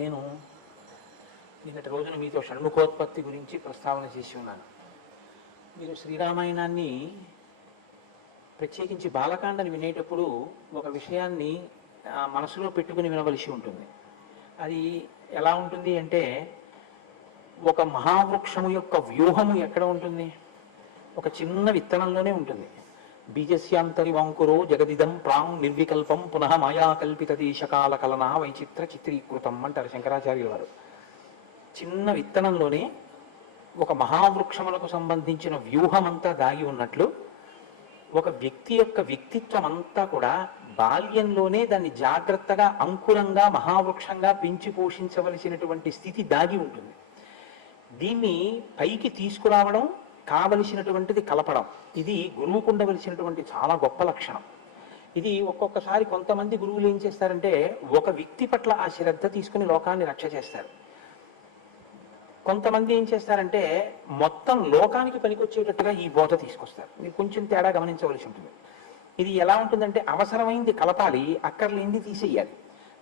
నేను నిన్నటి రోజున మీతో షణ్ముఖోత్పత్తి గురించి ప్రస్తావన చేసి ఉన్నాను. మీరు శ్రీరామాయణాన్ని ప్రత్యేకించి బాలకాండని వినేటప్పుడు ఒక విషయాన్ని మనసులో పెట్టుకుని వినవలసి ఉంటుంది. అది ఎలా ఉంటుంది అంటే, ఒక మహావృక్షము యొక్క వ్యూహము ఎక్కడ ఉంటుంది? ఒక చిన్న విత్తనంలోనే ఉంటుంది. బీజస్యాంతరి వంకురో జగదిదం ప్రాం నిర్వికల్పం పునః మాయా కల్పిత దేశకాల కలనా వైచిత్ర చిత్రీకృతం అంటారు శంకరాచార్యుల వారు. చిన్న విత్తనంలోనే ఒక మహావృక్షములకు సంబంధించిన వ్యూహమంతా దాగి ఉన్నట్లు ఒక వ్యక్తి యొక్క వ్యక్తిత్వం అంతా కూడా బాల్యంలోనే దాన్ని జాగ్రత్తగా అంకురంగా మహావృక్షంగా పెంచి పోషించవలసినటువంటి స్థితి దాగి ఉంటుంది. దీన్ని పైకి తీసుకురావడం, కావలసినటువంటిది కలపడం, ఇది గురువుకు ఉండవలసినటువంటి చాలా గొప్ప లక్షణం. ఇది ఒక్కొక్కసారి కొంతమంది గురువులు ఏం చేస్తారంటే, ఒక వ్యక్తి పట్ల ఆ శ్రద్ధ తీసుకుని లోకాన్ని రక్ష చేస్తారు. కొంతమంది ఏం చేస్తారంటే, మొత్తం లోకానికి పనికొచ్చేటట్టుగా ఈ బోధ తీసుకొస్తారు. మీరు కొంచెం తేడా గమనించవలసి ఉంటుంది. ఇది ఎలా ఉంటుందంటే, అవసరమైంది కలపాలి, అక్కర్లేంది తీసేయాలి.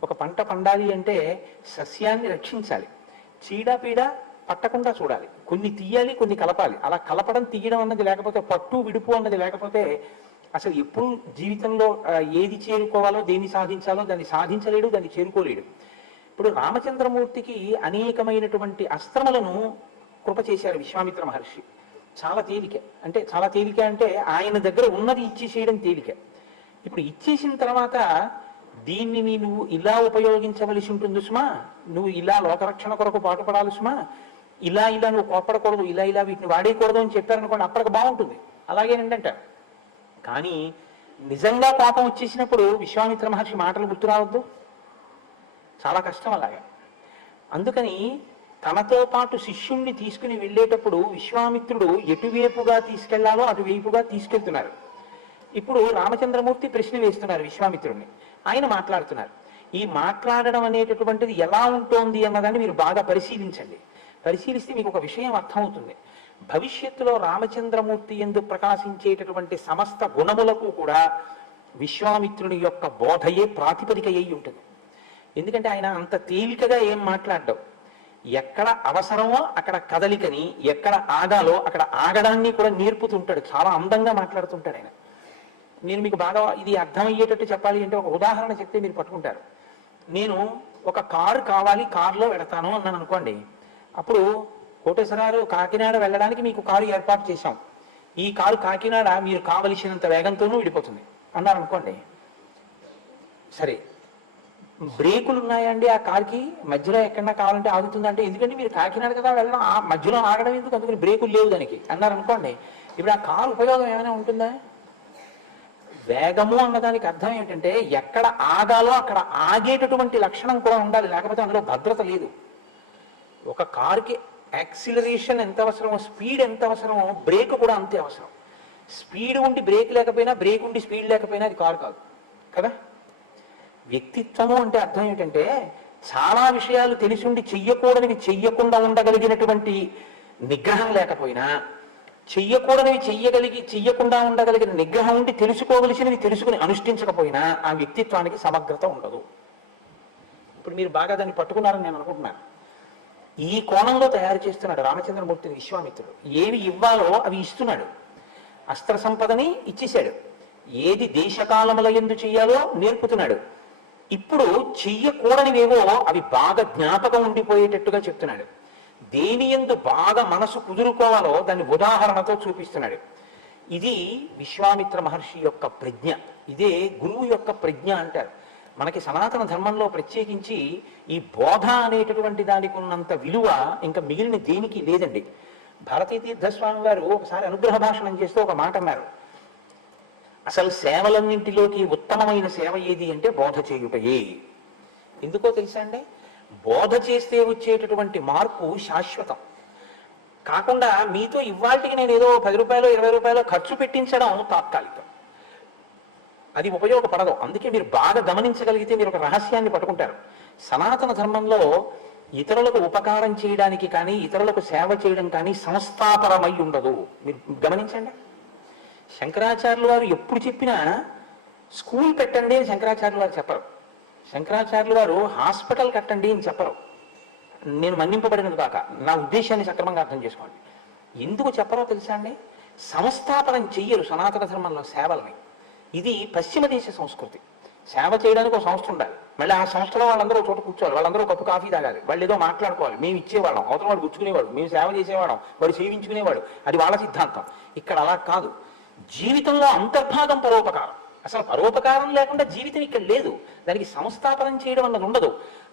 ఒక పంట పండాలి అంటే సస్యాన్ని రక్షించాలి, చీడపీడ పట్టకుండా చూడాలి, కొన్ని తీయాలి, కొన్ని కలపాలి. అలా కలపడం తీయడం అన్నది లేకపోతే, పట్టు విడుపు అన్నది లేకపోతే అసలు ఎప్పుడు జీవితంలో ఏది చేరుకోవాలో, దేన్ని సాధించాలో దాన్ని సాధించలేడు, దాన్ని చేరుకోలేడు. ఇప్పుడు రామచంద్రమూర్తికి అనేకమైనటువంటి అస్త్రములను కృప చేశారు విశ్వామిత్ర మహర్షి. చాలా తేలిక అంటే ఆయన దగ్గర ఉన్నది ఇచ్చేసేయడం తేలిక. ఇప్పుడు ఇచ్చేసిన తర్వాత దీన్ని నువ్వు ఇలా ఉపయోగించవలసి ఉంటుంది సుమా, నువ్వు ఇలా లోకరక్షణ కొరకు పాటుపడాలి సుమా, ఇలా నువ్వు కోపడకూడదు, ఇలా వీటిని వాడేయకూడదు అని చెప్పారనుకోండి, అప్పటికి బాగుంటుంది, అలాగేనంటే. కానీ నిజంగా కోపం వచ్చేసినప్పుడు విశ్వామిత్ర మహర్షి మాటలు గుర్తు రావద్దు, చాలా కష్టం అలాగా. అందుకని తనతో పాటు శిష్యుణ్ణి తీసుకుని వెళ్ళేటప్పుడు విశ్వామిత్రుడు ఎటువైపుగా తీసుకెళ్లాలో అటువైపుగా తీసుకెళ్తున్నారు. ఇప్పుడు రామచంద్రమూర్తి ప్రశ్న వేస్తున్నారు విశ్వామిత్రుడిని, ఆయన మాట్లాడుతున్నారు. ఈ మాట్లాడడం అనేటటువంటిది ఎలా ఉంటోంది అన్నదాన్ని మీరు బాగా పరిశీలిస్తే మీకు ఒక విషయం అర్థమవుతుంది. భవిష్యత్తులో రామచంద్రమూర్తి యందు ప్రకాశించేటటువంటి సమస్త గుణములకు కూడా విశ్వామిత్రుని యొక్క బోధయే ప్రాతిపదిక అయి ఉంటుంది. ఎందుకంటే ఆయన అంత తేలికగా ఏం మాట్లాడ్డావు, ఎక్కడ అవసరమో అక్కడ కదలికని, ఎక్కడ ఆగాలో అక్కడ ఆగడాన్ని కూడా నేర్పుతుంటాడు. చాలా అందంగా మాట్లాడుతుంటాడు ఆయన. నేను మీకు బాగా ఇది అర్థమయ్యేటట్టు చెప్పాలి అంటే ఒక ఉదాహరణ చెప్తే మీరు పట్టుకుంటారు. నేను ఒక కారు కావాలి, కారులో వెళతాను అన్నాను అనుకోండి. అప్పుడు కోటేశ్వరారు కాకినాడ వెళ్ళడానికి మీకు కారు ఏర్పాటు చేశాం, ఈ కారు కాకినాడ మీరు కావలసినంత వేగంతోనూ విడిపోతుంది అన్నారు అనుకోండి. సరే, బ్రేకులు ఉన్నాయండి ఆ కార్కి, మధ్యలో ఎక్కడన్నా కావాలంటే ఆగుతుందంటే, ఎందుకంటే మీరు కాకినాడ కదా వెళ్ళడం, ఆ మధ్యలో ఆగడం ఎందుకు, అందుకని బ్రేకులు లేవు దానికి అన్నారు అనుకోండి. ఇప్పుడు ఆ కారు ఉపయోగం ఏమైనా ఉంటుందా? వేగము అన్నదానికి అర్థం ఏమిటంటే, ఎక్కడ ఆగాలో అక్కడ ఆగేటటువంటి లక్షణం కూడా ఉండాలి, లేకపోతే అందులో భద్రత లేదు. ఒక కారుకి యాక్సిలరేషన్ ఎంత అవసరమో, స్పీడ్ ఎంత అవసరమో, బ్రేక్ కూడా అంతే అవసరం. స్పీడ్ ఉండి బ్రేక్ లేకపోయినా, బ్రేక్ ఉండి స్పీడ్ లేకపోయినా అది కారు కాదు కదా. వ్యక్తిత్వము అంటే అర్థం ఏమిటంటే, చాలా విషయాలు తెలిసి ఉండి చెయ్యకూడనివి చెయ్యకుండా ఉండగలిగినటువంటి నిగ్రహం లేకపోయినా, చెయ్యకూడనివి చెయ్యకుండా ఉండగలిగిన నిగ్రహం ఉండి తెలుసుకోవలసినవి తెలుసుకుని అనుష్ఠించకపోయినా ఆ వ్యక్తిత్వానికి సమగ్రత ఉండదు. ఇప్పుడు మీరు బాగా దాన్ని పట్టుకున్నారని నేను అనుకుంటున్నాను. ఈ కోణంలో తయారు చేస్తున్నాడు రామచంద్రమూర్తిని విశ్వామిత్రుడు. ఏవి ఇవ్వాలో అవి ఇస్తున్నాడు. అస్త్ర సంపదని ఇచ్చేశాడు, ఏది దేశకాలముల యందు చెయ్యాలో నేర్పుతున్నాడు. ఇప్పుడు చెయ్యకూడనివేవో అవి బాగా జ్ఞాపకం ఉండిపోయేటట్టుగా చెప్తున్నాడు. దేని యందు బాగా మనసు కుదురుకోవాలో దాన్ని ఉదాహరణతో చూపిస్తున్నాడు. ఇది విశ్వామిత్ర మహర్షి యొక్క ప్రజ్ఞ, ఇదే గురువు యొక్క ప్రజ్ఞ అంటారు. మనకి సనాతన ధర్మంలో ప్రత్యేకించి ఈ బోధ అనేటటువంటి దానికి ఉన్నంత విలువ ఇంకా మిగిలిన దేనికి లేదండి. భారతీ తీర్థస్వామి వారు ఒకసారి అనుగ్రహ భాషణం చేస్తూ ఒక మాట అన్నారు, అసలు సేవలన్నింటిలోకి ఉత్తమమైన సేవ ఏది అంటే బోధ చేయుటయే. ఎందుకో తెలుసా అండి? బోధ చేస్తే వచ్చేటటువంటి మార్పు శాశ్వతం కాకుండా, మీతో ఇవాళకి నేను ఏదో 10 రూపాయలు 20 రూపాయలు ఖర్చు పెట్టించడం తాత్కాలికం, అది ఉపయోగపడదు. అందుకే మీరు బాగా గమనించగలిగితే మీరు ఒక రహస్యాన్ని పట్టుకుంటారు. సనాతన ధర్మంలో ఇతరులకు ఉపకారం చేయడానికి కానీ, ఇతరులకు సేవ చేయడం కానీ సంస్థాపరమై ఉండదు. మీరు గమనించండి. శంకరాచార్యులు వారు ఎప్పుడు చెప్పినా స్కూల్ పెట్టండి అని శంకరాచార్యులు వారు చెప్పరు. శంకరాచార్యులు వారు హాస్పిటల్ కట్టండి అని చెప్పరు, నేను మన్నింపబడినది కాక, నా ఉద్దేశాన్ని సక్రమంగా అర్థం చేసుకోండి. ఎందుకు చెప్పరో తెలుసా అండి? సంస్థాపనం చెయ్యరు సనాతన ధర్మంలో సేవల్ని. ఇది పశ్చిమ దేశ సంస్కృతి. సేవ చేయడానికి ఒక సంస్థ ఉండాలి, మళ్ళీ ఆ సంస్థలో వాళ్ళందరూ చోట కూర్చోవాలి, వాళ్ళందరూ కప్పు కాఫీ తాగాలి, వాళ్ళు ఏదో మాట్లాడుకోవాలి, మేము ఇచ్చేవాళ్ళం, అవతల వాడు గుచ్చుకునేవాడు, మేము సేవ చేసేవాళ్ళం, వాడు సేవించుకునేవాడు, అది వాళ్ళ సిద్ధాంతం. ఇక్కడ అలా కాదు. జీవితంలో అంతర్భాగం పరోపకారం. అసలు పరోపకారం లేకుండా జీవితం ఇక్కడ లేదు. దానికి సంస్థాపనం చేయడం అన్నది ఉండదు.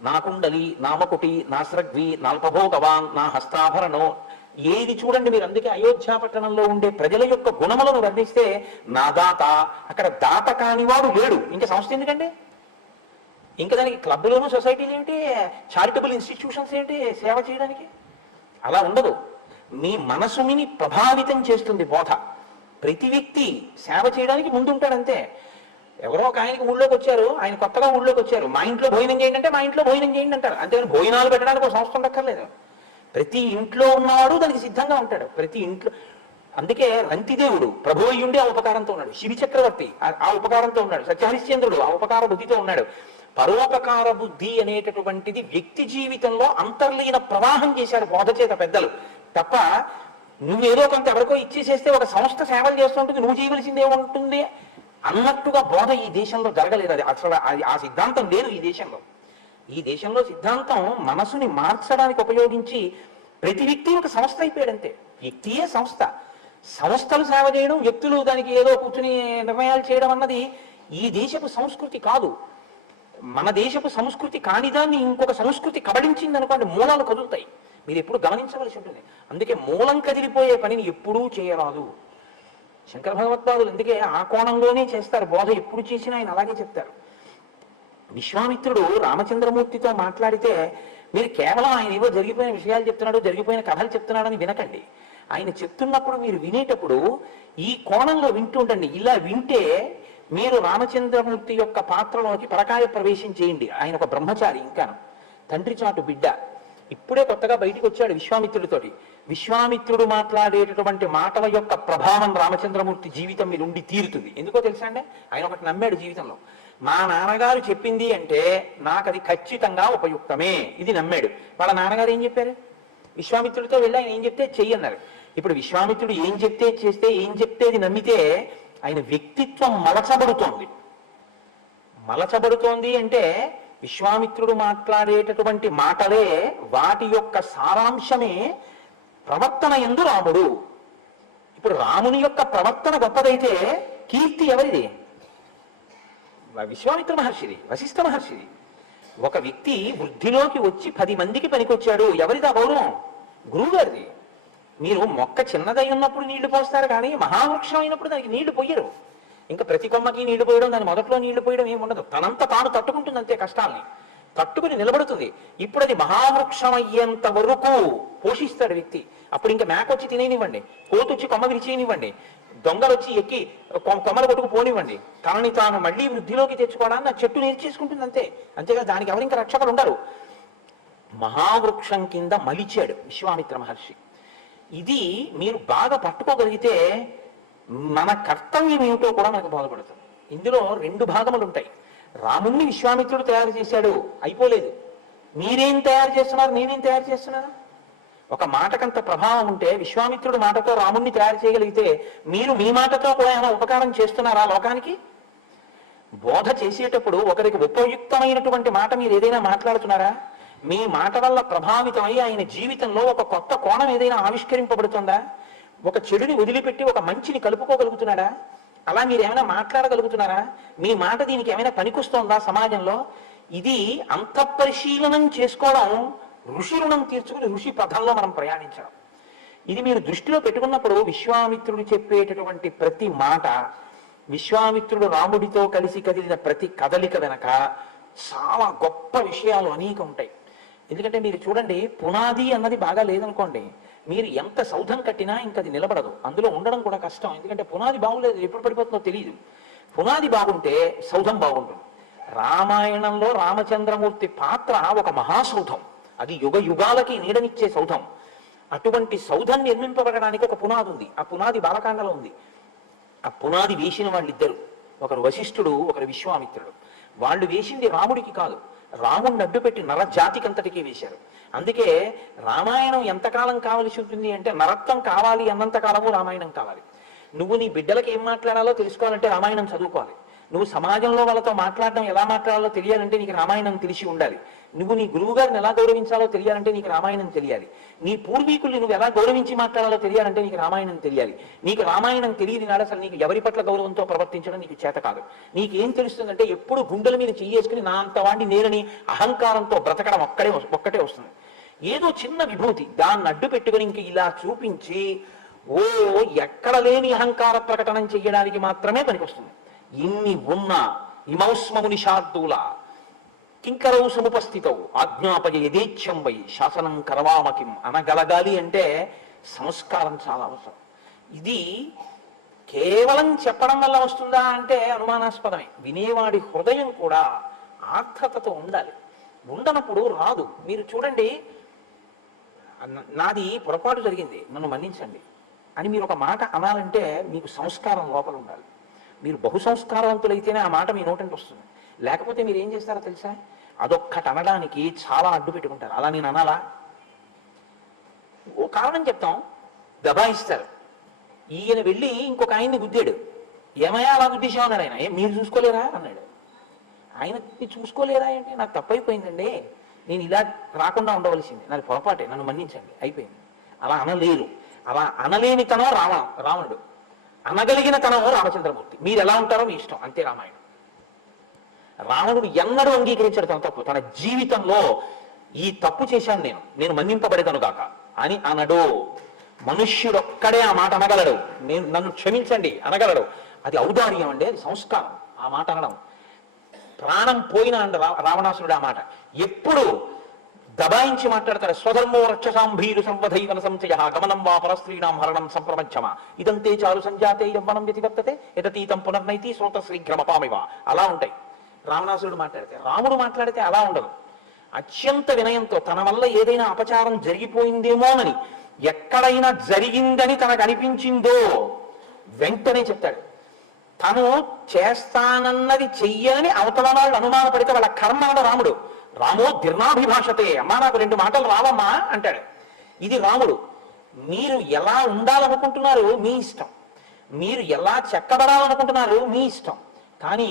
నా కుండలి, నా మకుటి, నా స్రగ్వి, నాల్పభోగవాన్, నా హస్తాభరణం, ఏది చూడండి మీరు. అందుకే అయోధ్య పట్టణంలో ఉండే ప్రజల యొక్క గుణములను వర్ణిస్తే నా దాత, అక్కడ దాత కానివాడు లేడు. ఇంకా సంస్థ ఎందుకండి? ఇంకా దానికి క్లబ్లోను సొసైటీలు ఏంటి, చారిటబుల్ ఇన్స్టిట్యూషన్స్ ఏంటి సేవ చేయడానికి? అలా ఉండదు. మీ మనసుని ప్రభావితం చేస్తుంది బోధ. ప్రతి వ్యక్తి సేవ చేయడానికి ముందుంటాడంతే. ఎవరో ఒక ఆయనకి ఊళ్ళోకి వచ్చారు, ఆయన కొత్తగా ఊళ్ళోకి వచ్చారు, మా ఇంట్లో భోజనం చేయండి అంటే మా ఇంట్లో భోజనం చేయండి అంటారు. అంతేగాని భోజనాలు పెట్టడానికి ఒక సంస్థ ఉండక్కర్లేదు. ప్రతి ఇంట్లో ఉన్నవాడు దానికి సిద్ధంగా ఉంటాడు. ప్రతి ఇంట్లో. అందుకే రంతిదేవుడు ప్రభు అయ్యుండి ఆ ఉపకారంతో ఉన్నాడు, శివి చక్రవర్తి ఆ ఉపకారంతో ఉన్నాడు, సత్యహరిశ్చంద్రుడు ఆ ఉపకార బుద్ధితో ఉన్నాడు. పరోపకార బుద్ధి అనేటటువంటిది వ్యక్తి జీవితంలో అంతర్లీన ప్రవాహం చేశారు బోధ చేత పెద్దలు. తప్ప నువ్వేదో కొంత ఎవరికో ఇచ్చేసేస్తే ఒక సంస్థ సేవలు చేస్తుంటుంది, నువ్వు చేయవలసింది ఏముంటుంది అన్నట్టుగా బోధ ఈ దేశంలో జరగలేదు. అది అసలు ఆ సిద్ధాంతం లేదు ఈ దేశంలో. ఈ దేశంలో సిద్ధాంతం మనసుని మార్చడానికి ఉపయోగించి ప్రతి వ్యక్తి ఒక సంస్థ అయిపోయాడు అంతే. వ్యక్తియే సంస్థ. సంస్థలు సేవ చేయడం, వ్యక్తులు దానికి ఏదో కూర్చుని నిర్ణయాలు చేయడం అన్నది ఈ దేశపు సంస్కృతి కాదు. మన దేశపు సంస్కృతి కానిదాన్ని ఇంకొక సంస్కృతి కబళించింది అనుకోండి, మూలాలు కదులుతాయి. మీరు ఎప్పుడు గమనించవలసి ఉంటుంది. అందుకే మూలం కదిలిపోయే పనిని ఎప్పుడూ చేయరాదు. శంకర భగవత్పాదులు అందుకే ఆ కోణంలోనే చేస్తారు బోధ. ఎప్పుడు చేసినా ఆయన అలాగే చెప్తారు. విశ్వామిత్రుడు రామచంద్రమూర్తితో మాట్లాడితే మీరు కేవలం ఆయన ఏవో జరిగిపోయిన విషయాలు చెప్తున్నాడు, జరిగిపోయిన కథలు చెప్తున్నాడని వినకండి. ఆయన చెప్తున్నప్పుడు మీరు వినేటప్పుడు ఈ కోణంలో వింటుండండి. ఇలా వింటే మీరు రామచంద్రమూర్తి యొక్క పాత్రలోకి పరకాయ ప్రవేశం చేయండి. ఆయన ఒక బ్రహ్మచారి, ఇంకాను తండ్రి చాటు బిడ్డ, ఇప్పుడే కొత్తగా బయటికి వచ్చాడు విశ్వామిత్రుడితోటి. విశ్వామిత్రుడు మాట్లాడేటటువంటి మాటల యొక్క ప్రభావం రామచంద్రమూర్తి జీవితం మీద ఉండి తీరుతుంది. ఎందుకో తెలుసా అండి? ఆయన ఒకటి నమ్మాడు జీవితంలో, మా నాన్నగారు చెప్పింది అంటే నాకు అది ఖచ్చితంగా ఉపయుక్తమే, ఇది నమ్మాడు. వాళ్ళ నాన్నగారు ఏం చెప్పారు? విశ్వామిత్రుడితో వెళ్ళి ఆయన ఏం చెప్తే చెయ్యన్నారు. ఇప్పుడు విశ్వామిత్రుడు ఏం చెప్తే చేస్తే, ఏం చెప్తే అది నమ్మితే ఆయన వ్యక్తిత్వం మలచబడుతోంది. మలచబడుతోంది అంటే విశ్వామిత్రుడు మాట్లాడేటటువంటి మాటలే, వాటి యొక్క సారాంశమే ప్రవర్తన యందు రాముడు. ఇప్పుడు రాముని యొక్క ప్రవర్తన గొప్పదైతే కీర్తి ఎవరిది? విశ్వామిత్ర మహర్షిది, వశిష్ఠ మహర్షిది. ఒక వ్యక్తి వృద్ధిలోకి వచ్చి 10 మందికి పనికొచ్చాడు, ఎవరిదా గౌరవం? గురువు గారిది. మీరు మొక్క చిన్నదై ఉన్నప్పుడు నీళ్లు పోస్తారు కానీ మహావృక్షం అయినప్పుడు దానికి నీళ్లు పోయరు. ఇంకా ప్రతి కొమ్మకి నీళ్లు పోయడం, దాని మొదట్లో నీళ్లు పోయడం ఏమి ఉండదు. తనంత తాను తట్టుకుంటుంది అంతే, కష్టాల్ని తట్టుకుని నిలబడుతుంది. ఇప్పుడు అది మహావృక్షం అయ్యేంత వరకు పోషిస్తాడు వ్యక్తి. అప్పుడు ఇంకా మేకొచ్చి తినేనివ్వండి, కోతొచ్చి కొమ్మ విరిచేయనివ్వండి, దొంగలు వచ్చి ఎక్కి కొమ్మలు కొట్టుకు పోనివ్వండి, తనని తాను మళ్ళీ వృద్ధిలోకి తెచ్చుకోవడాన్ని ఆ చెట్టు నేర్చేసుకుంటుంది అంతే. అంతేగా దానికి ఎవరు ఇంకా రక్షకులు ఉండరు. మహావృక్షం కింద మలిచాడు విశ్వామిత్ర మహర్షి. ఇది మీరు బాగా పట్టుకోగలిగితే మన కర్తవ్యం ఏమిటో కూడా మనకు బోధపడుతుంది. ఇందులో 2 భాగములు ఉంటాయి. రాముణ్ణి విశ్వామిత్రుడు తయారు చేశాడు, అయిపోలేదు. మీరేం తయారు చేస్తున్నారు, నేనేం తయారు చేస్తున్నాను? ఒక మాటకంత ప్రభావం ఉంటే విశ్వామిత్రుడు మాటతో రాముణ్ణి తయారు చేయగలిగితే మీరు మీ మాటతో కూడా ఏమైనా ఉపకారం చేస్తున్నారా లోకానికి? బోధ చేసేటప్పుడు ఒకరికి ఉపయుక్తమైనటువంటి మాట మీరు ఏదైనా మాట్లాడుతున్నారా? మీ మాట వల్ల ప్రభావితమై ఆయన జీవితంలో ఒక కొత్త కోణం ఏదైనా ఆవిష్కరింపబడుతుందా? ఒక చెడుని వదిలిపెట్టి ఒక మంచిని కలుపుకోగలుగుతున్నాడా? అలా మీరు ఏమైనా మాట్లాడగలుగుతున్నారా? మీ మాట దీనికి ఏమైనా పనికొస్తోందా సమాజంలో? ఇది అంతఃపరిశీలనం చేసుకోవడం, ఋషి రుణం తీర్చుకుని ఋషి పథంలో మనం ప్రయాణించడం. ఇది మీరు దృష్టిలో పెట్టుకున్నప్పుడు విశ్వామిత్రుడు చెప్పేటటువంటి ప్రతి మాట, విశ్వామిత్రుడు రాముడితో కలిసి కదిలిన ప్రతి కదలిక వెనక చాలా గొప్ప విషయాలు అనేక ఉంటాయి. ఎందుకంటే మీరు చూడండి, పునాది అన్నది బాగా లేదనుకోండి, మీరు ఎంత సౌధం కట్టినా ఇంకా అది నిలబడదు. అందులో ఉండడం కూడా కష్టం. ఎందుకంటే పునాది బాగులేదు, ఎప్పుడు పడిపోతుందో తెలియదు. పునాది బాగుంటే సౌధం బాగుంటుంది. రామాయణంలో రామచంద్రమూర్తి పాత్ర ఒక మహాసౌధం, అది యుగ యుగాలకి నీడనిచ్చే సౌధం. అటువంటి సౌధం నిర్మింపబడడానికి ఒక పునాది ఉంది. ఆ పునాది బాలకాండలో ఉంది. ఆ పునాది వేసిన వాళ్ళిద్దరు, ఒకరు వశిష్ఠుడు, ఒకరు విశ్వామిత్రుడు. వాళ్ళు వేసింది రాముడికి కాదు, రాముడిని అడ్డుపెట్టి నరజాతికి అంతటికీ వేశారు. అందుకే రామాయణం ఎంతకాలం కావలసి ఉంటుంది అంటే, నరత్వం కావాలి అన్నంత కాలము రామాయణం కావాలి. నువ్వు నీ బిడ్డలకి ఏం మాట్లాడాలో తెలుసుకోవాలంటే రామాయణం చదువుకోవాలి. నువ్వు సమాజంలో వాళ్ళతో మాట్లాడడం ఎలా మాట్లాడాలో తెలియాలంటే నీకు రామాయణం తెలిసి ఉండాలి. నువ్వు నీ గురువు గారిని ఎలా గౌరవించాలో తెలియాలంటే నీకు రామాయణం తెలియాలి. నీ పూర్వీకుల్ని నువ్వు ఎలా గౌరవించి మాట్లాడాలో తెలియాలంటే నీకు రామాయణం తెలియాలి. నీకు రామాయణం తెలియదు నాడు అసలు నీకు ఎవరి పట్ల గౌరవంతో ప్రవర్తించడం నీకు చేత కాదు. నీకేం తెలుస్తుందంటే ఎప్పుడు గుండెల మీద చెయ్యేసుకుని నా అంత వాడిని నేనని అహంకారంతో బ్రతకడం ఒక్కటే వస్తుంది. ఏదో చిన్న విభూతి దాన్ని అడ్డు పెట్టుకుని ఇంక ఇలా చూపించి ఎక్కడ లేని అహంకార ప్రకటన చెయ్యడానికి మాత్రమే పనికొస్తుంది. ఇన్ని ఉన్నా ఇమౌస్మముని శార్దూల కింకరౌ సముపస్థితౌ ఆజ్ఞాపయ యథేచ్ఛం వై శాసనం కరవామకిం అనగలగాలి అంటే సంస్కారం చాలా అవసరం. ఇది కేవలం చెప్పడం వల్ల వస్తుందా అంటే అనుమానాస్పదమే. వినేవాడి హృదయం కూడా ఆర్ద్రతతో ఉండాలి. ఉండనప్పుడు రాదు. మీరు చూడండి, నాది పొరపాటు జరిగింది, నన్ను మన్నించండి అని మీరు ఒక మాట అనాలంటే మీకు సంస్కారం లోపల ఉండాలి. మీరు బహు సంస్కారవంతులైతేనే ఆ మాట మీ నోటంటే వస్తుంది. లేకపోతే మీరు ఏం చేస్తారో తెలుసా, అదొక్కటి అనడానికి చాలా అడ్డు పెట్టుకుంటారు. అలా నేను అనాలా, ఓ కారణం చెప్తాం, దబాయిస్తారు. ఈయన వెళ్ళి ఇంకొక ఆయన్ని గుద్దాడు. ఏమయ్యా అలా గుద్దేశావు అన్నాడు ఆయన. మీరు చూసుకోలేరా అన్నాడు. ఆయన చూసుకోలేరా అంటే నాకు తప్పైపోయిందండి, నేను ఇలా రాకుండా ఉండవలసింది, నాది పొరపాటే, నన్ను మన్నించండి, అయిపోయింది. అలా అనలేరు. అలా అనలేని తనం రావణుడు, అనగలిగిన తనము రామచంద్రమూర్తి. మీరు ఎలా ఉంటారో మీ ఇష్టం, అంతే రామాయణం. రావణుడు ఎన్నడూ అంగీకరించాడు తన తప్పు. తన జీవితంలో ఈ తప్పు చేశాను నేను మన్నింపబడేదను గాక అని అనడు. మనుష్యుడొక్కడే ఆ మాట అనగలడు, నన్ను క్షమించండి అనగలడు. అది ఔదార్యం అండి, అది సంస్కారం. ఆ మాట అనడం ప్రాణం పోయిన అండ రావణాసురుడు ఆ మాట ఎప్పుడు దబాయించి మాట్లాడతాడు. స్వధర్మో రక్షసాంభీరు సంవధైవన సంచయ గమనం వా పరస్త్రీణాం హరణం సంప్రపంచమా ఇదంతే చారు సంజాతే యవ్వనం వ్యతివర్తతే యతతీతం పునర్నైతి శ్రోత శ్రీఘ్రమపామివా. అలా ఉంటాయి రావణాసురుడు మాట్లాడితే. రాముడు మాట్లాడితే అలా ఉండదు. అత్యంత వినయంతో తన వల్ల ఏదైనా అపచారం జరిగిపోయిందేమోనని, ఎక్కడైనా జరిగిందని తనకు అనిపించిందో వెంటనే చెప్తాడు. తను చేస్తానన్నది చెయ్యని అవతల వాళ్ళు అనుమానపడితే వాళ్ళ కర్మ అన్న రాముడు. రామో దిర్నాభిభాషతే, అమ్మా నాకు 2 మాటలు రావమ్మా అంటాడు. ఇది రాముడు. మీరు ఎలా ఉండాలనుకుంటున్నారు మీ ఇష్టం, మీరు ఎలా చెక్కబడాలనుకుంటున్నారు మీ ఇష్టం. కానీ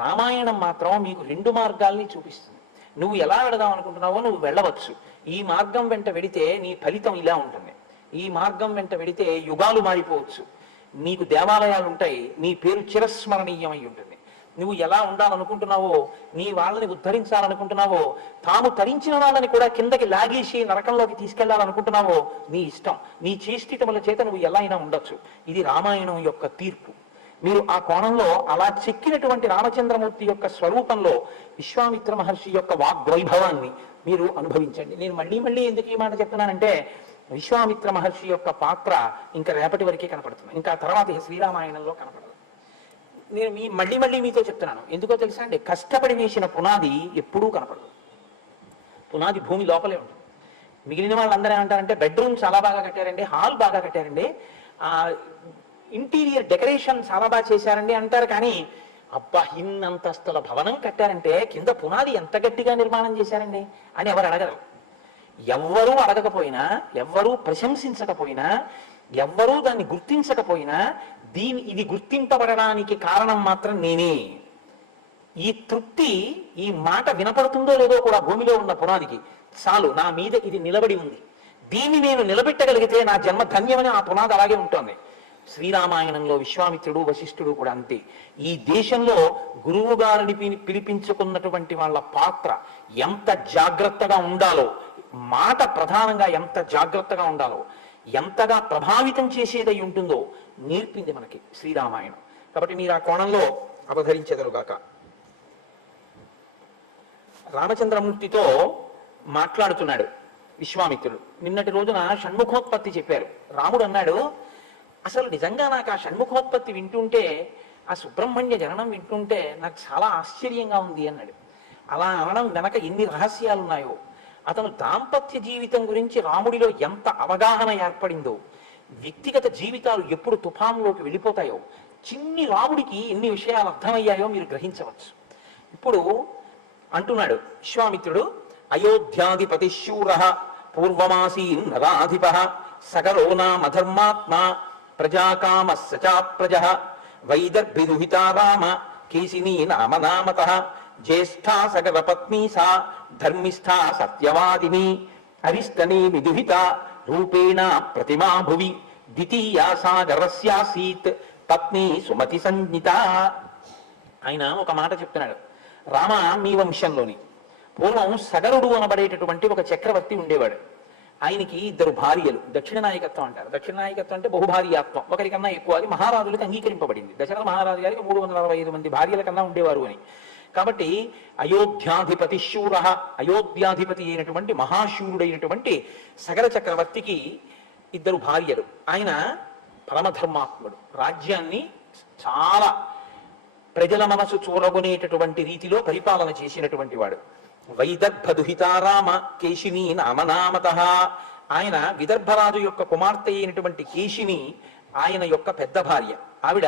రామాయణం మాత్రం మీకు 2 మార్గాల్ని చూపిస్తుంది. నువ్వు ఎలా వెళదాం అనుకుంటున్నావో నువ్వు వెళ్ళవచ్చు. ఈ మార్గం వెంట వెడితే నీ ఫలితం ఇలా ఉంటుంది, ఈ మార్గం వెంట వెడితే యుగాలు మారిపోవచ్చు, నీకు దేవాలయాలు ఉంటాయి, నీ పేరు చిరస్మరణీయమై ఉంటుంది. నువ్వు ఎలా ఉండాలనుకుంటున్నావో, నీ వాళ్ళని ఉద్ధరించాలనుకుంటున్నావో, తాము తరించిన వాళ్ళని కూడా కిందకి లాగేసి నరకంలోకి తీసుకెళ్లాలనుకుంటున్నావో నీ ఇష్టం. నీ చేష్టితముల చేత నువ్వు ఎలా అయినా ఉండొచ్చు. ఇది రామాయణం యొక్క తీర్పు. మీరు ఆ కోణంలో అలా చెక్కినటువంటి రామచంద్రమూర్తి యొక్క స్వరూపంలో విశ్వామిత్ర మహర్షి యొక్క వాగ్వైభవాన్ని మీరు అనుభవించండి. నేను మళ్ళీ ఎందుకు ఈ మాట చెప్తున్నానంటే, విశ్వామిత్ర మహర్షి యొక్క పాత్ర ఇంకా రేపటి వరకే కనపడుతుంది, ఇంకా తర్వాత శ్రీరామాయణంలో కనపడదు. నేను మళ్ళీ మీతో చెప్తున్నాను, ఎందుకో తెలుసా అండి, కష్టపడి వేసిన పునాది ఎప్పుడూ కనపడదు. పునాది భూమి లోపలే ఉంటుంది. మిగిలిన వాళ్ళందరూ ఏమంటారంటే బెడ్రూమ్ చాలా బాగా కట్టారండి, హాల్ బాగా కట్టారండి, ఇంటీరియర్ డెకరేషన్ చాలా బాగా చేశారండి అంటారు. కానీ అబ్బా ఇన్నంతస్తుల భవనం కట్టారంటే కింద పునాది ఎంత గట్టిగా నిర్మాణం చేశారండి అని ఎవరు అడగరు. ఎవ్వరూ అడగకపోయినా, ఎవ్వరూ ప్రశంసించకపోయినా, ఎవ్వరూ దాన్ని గుర్తించకపోయినా, ఇది గుర్తింపబడడానికి కారణం మాత్రం నేనే. ఈ తృప్తి, ఈ మాట వినపడుతుందో లేదో కూడా భూమిలో ఉన్న పునాదికి చాలు, నా మీద ఇది నిలబడి ఉంది, దీన్ని నేను నిలబెట్టగలిగితే నా జన్మ ధన్యమని ఆ పునాది అలాగే ఉంటుంది. శ్రీరామాయణంలో విశ్వామిత్రుడు వశిష్ఠుడు కూడా అంతే. ఈ దేశంలో గురువు గారిని పిలిపించుకున్నటువంటి వాళ్ళ పాత్ర ఎంత జాగ్రత్తగా ఉండాలో, మాట ప్రధానంగా ఎంత జాగ్రత్తగా ఉండాలో, ఎంతగా ప్రభావితం చేసేదై ఉంటుందో నేర్పింది మనకి శ్రీరామాయణం. కాబట్టి మీరు ఆ కోణంలో అవధరించెదరుగాక. రామచంద్రమూర్తితో మాట్లాడుతున్నాడు విశ్వామిత్రుడు. నిన్నటి రోజున షణ్ముఖోత్పత్తి చెప్పారు. రాముడు అన్నాడు, అసలు నిజంగా నాకు ఆ షణ్ముఖోత్పత్తి వింటుంటే, ఆ సుబ్రహ్మణ్య జననం వింటుంటే నాకు చాలా ఆశ్చర్యంగా ఉంది అన్నాడు. అలా అనడం వెనక ఎన్ని రహస్యాలు ఉన్నాయో, అతను దాంపత్య జీవితం గురించి రాముడిలో ఎంత అవగాహన ఏర్పడిందో, వ్యక్తిగత జీవితాలు ఎప్పుడు తుఫాన్లోకి వెళ్ళిపోతాయో, చిన్ని రాముడికి ఎన్ని విషయాలు అర్థమయ్యాయో మీరు గ్రహించవచ్చు. ఇప్పుడు అంటున్నాడు విశ్వామిత్రుడు, అయోధ్యాధిపతి శూర పూర్వమాసీన్ నరాధిప సకలో నామధర్మాత్మ ప్రజాకామ సచా ప్రజ వైదర్భిదుహితా రామ కేశినీ నామ నామత జ్యేష్ఠా సకల పత్నీ సా ధర్మిష్ఠా సత్యవాదిని అరిష్టనేమి దుహిత రూపేణ ప్రతిమా భువి ద్వితీయా సాగరస్యాసీత్ పత్ని సుమతి సంజ్ఞిత. ఆయన ఒక మాట చెప్తున్నాడు, రామ మీ వంశంలోని పూర్వం సగరుడు అనబడేటటువంటి ఒక చక్రవర్తి ఉండేవాడు. ఆయనకి 2 భార్యలు. దక్షిణ నాయకత్వం అంటారు. దక్షిణ నాయకత్వం అంటే బహుభార్యాత్వం, ఒకరికన్నా ఎక్కువ. అది మహారాజులకు అంగీకరింపబడింది. దశరథ మహారాజు గారికి 365 మంది భార్యల కన్నా ఉండేవారు అని. కాబట్టి అయోధ్యాధిపతి శూర, అయోధ్యాధిపతి అయినటువంటి మహాశూరుడైనటువంటి సగర చక్రవర్తికి 2 భార్యలు. ఆయన పరమధర్మాత్ముడు. రాజ్యాన్ని చాలా ప్రజల మనసు చూరగొనేటటువంటి రీతిలో పరిపాలన చేసినటువంటి వాడు. వైదర్భదుహితారామ కేశిని నామనామత. ఆయన విదర్భరాజు యొక్క కుమార్తె అయినటువంటి కేశిని ఆయన యొక్క పెద్ద భార్య. ఆవిడ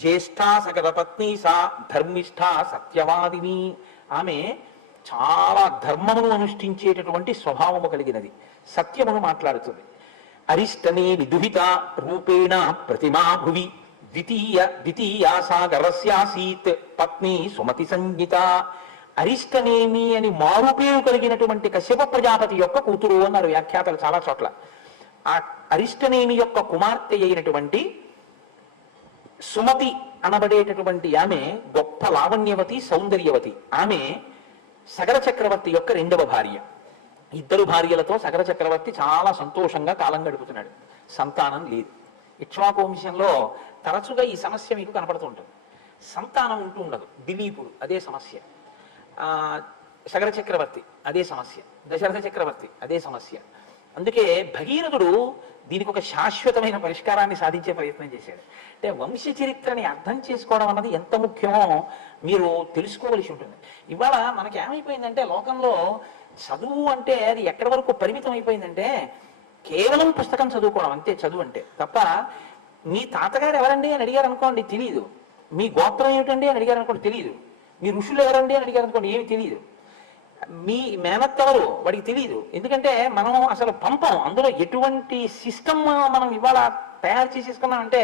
జ్యేష్ఠా సకల పత్ని సా ధర్మిష్ఠా సత్యవాదిని. ఆమె చాలా ధర్మమును అనుష్ఠించేటటువంటి స్వభావము కలిగినది, సత్యమును మాట్లాడుతుంది. అరిష్టనే విదుహిత రూపేణ ప్రతిమా భువి ద్వితీయా సాగరస్యాసీత్ పత్ని సుమతి సంజ్ఞిత. అరిష్టనేమి అని మారుపేరు కలిగినటువంటి కశ్యప ప్రజాపతి యొక్క కూతురు అన్నారు వ్యాఖ్యాతలు చాలా చోట్ల. ఆ అరిష్టనేమి యొక్క కుమార్తె అయినటువంటి సుమతి అనబడేటటువంటి ఆమె గొప్ప లావణ్యవతి, సౌందర్యవతి. ఆమె సగర చక్రవర్తి యొక్క 2వ భార్య. 2 భార్యలతో సగర చక్రవర్తి చాలా సంతోషంగా కాలం గడుపుతున్నాడు. సంతానం లేదు. ఇక్ష్వాకు వంశంలో తరచుగా ఈ సమస్య మీకు కనపడుతూ ఉంటుంది. సంతానం ఉంటూ ఉండదు. దిలీపుడు అదే సమస్య, సగర చక్రవర్తి అదే సమస్య, దశరథ చక్రవర్తి అదే సమస్య. అందుకే భగీరథుడు దీనికి ఒక శాశ్వతమైన పరిష్కారాన్ని సాధించే ప్రయత్నం చేశాడు. అంటే వంశ చరిత్రని అర్థం చేసుకోవడం అన్నది ఎంత ముఖ్యమో మీరు తెలుసుకోవలసి ఉంటుంది. ఇవాళ మనకి ఏమైపోయిందంటే లోకంలో చదువు అంటే అది ఎక్కడి వరకు పరిమితం అయిపోయిందంటే కేవలం పుస్తకం చదువుకోవడం అంతే చదువు అంటే. తప్ప మీ తాతగారు ఎవరండి అని అడిగారు అనుకోండి తెలియదు, మీ గోత్రం ఏమిటండి అని అడిగారు అనుకోండి తెలియదు, మీ ఋషులు ఎవరండి అని అడిగారు అనుకోండి ఏమి తెలియదు, మీ మేనత్ ఎవరు వాడికి తెలియదు. ఎందుకంటే మనం అసలు పంపం అందులో ఎటువంటి సిస్టమ్ మనం ఇవాళ తయారు చేసేసుకున్నాం అంటే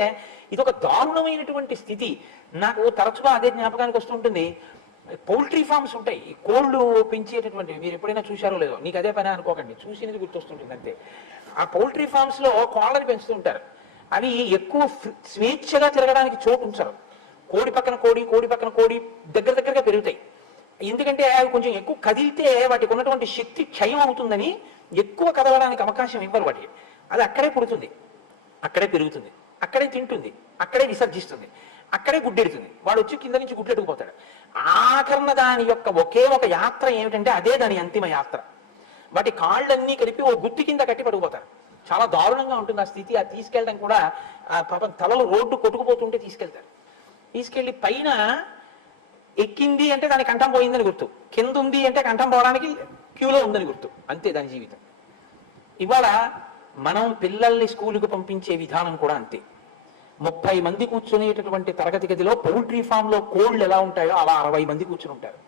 ఇది ఒక దారుణమైనటువంటి స్థితి. నాకు తరచుగా అదే జ్ఞాపకానికి వస్తుంటుంది. పౌల్ట్రీ ఫార్మ్స్ ఉంటాయి, ఈ కోళ్ళు పెంచేటటువంటివి. మీరు ఎప్పుడైనా చూశారో లేదో, నీకు అదే పని అనుకోకండి, చూసినది గుర్తొస్తుంటుంది అంతే. ఆ పౌల్ట్రీ ఫార్మ్స్ లో కోళ్ళని పెంచుతుంటారు. అవి ఎక్కువ స్వేచ్ఛగా తిరగడానికి చోటు ఉంచారు. కోడి పక్కన కోడి, కోడి పక్కన కోడి దగ్గరగా పెరుగుతాయి. ఎందుకంటే అవి కొంచెం ఎక్కువ కదిలితే వాటికి ఉన్నటువంటి శక్తి క్షయం అవుతుందని ఎక్కువ కదలడానికి అవకాశం ఇవ్వరు వాటికి. అది అక్కడే పుడుతుంది, అక్కడే పెరుగుతుంది, అక్కడే తింటుంది, అక్కడే విసర్జిస్తుంది, అక్కడే గుడ్డెడుతుంది. వాడు వచ్చి కింద నుంచి గుడ్డెట్టుకుపోతాడు. ఆఖరణ దాని యొక్క ఒకే ఒక యాత్ర ఏమిటంటే అదే దాని అంతిమ యాత్ర. వాటి కాళ్ళన్నీ కలిపి ఓ గుత్తి కింద కట్టి పడిపోతారు. చాలా దారుణంగా ఉంటుంది ఆ స్థితి. అది తీసుకెళ్ళడం కూడా పాపం తలలు రోడ్డు కొట్టుకుపోతుంటే తీసుకెళ్తారు. తీసుకెళ్లి పైన ఎక్కింది అంటే దాని కంఠం పోయిందని గుర్తు, కింద ఉంది అంటే కంఠం పోవడానికి క్యూలో ఉందని గుర్తు. అంతే దాని జీవితం. ఇవాళ మనం పిల్లల్ని స్కూలుకు పంపించే విధానం కూడా అంతే. 30 మంది కూర్చునేటటువంటి తరగతి గదిలో పౌల్ట్రీ ఫామ్ లో కోళ్ళు ఎలా ఉంటాయో అలా 60 మంది కూర్చుని ఉంటారు.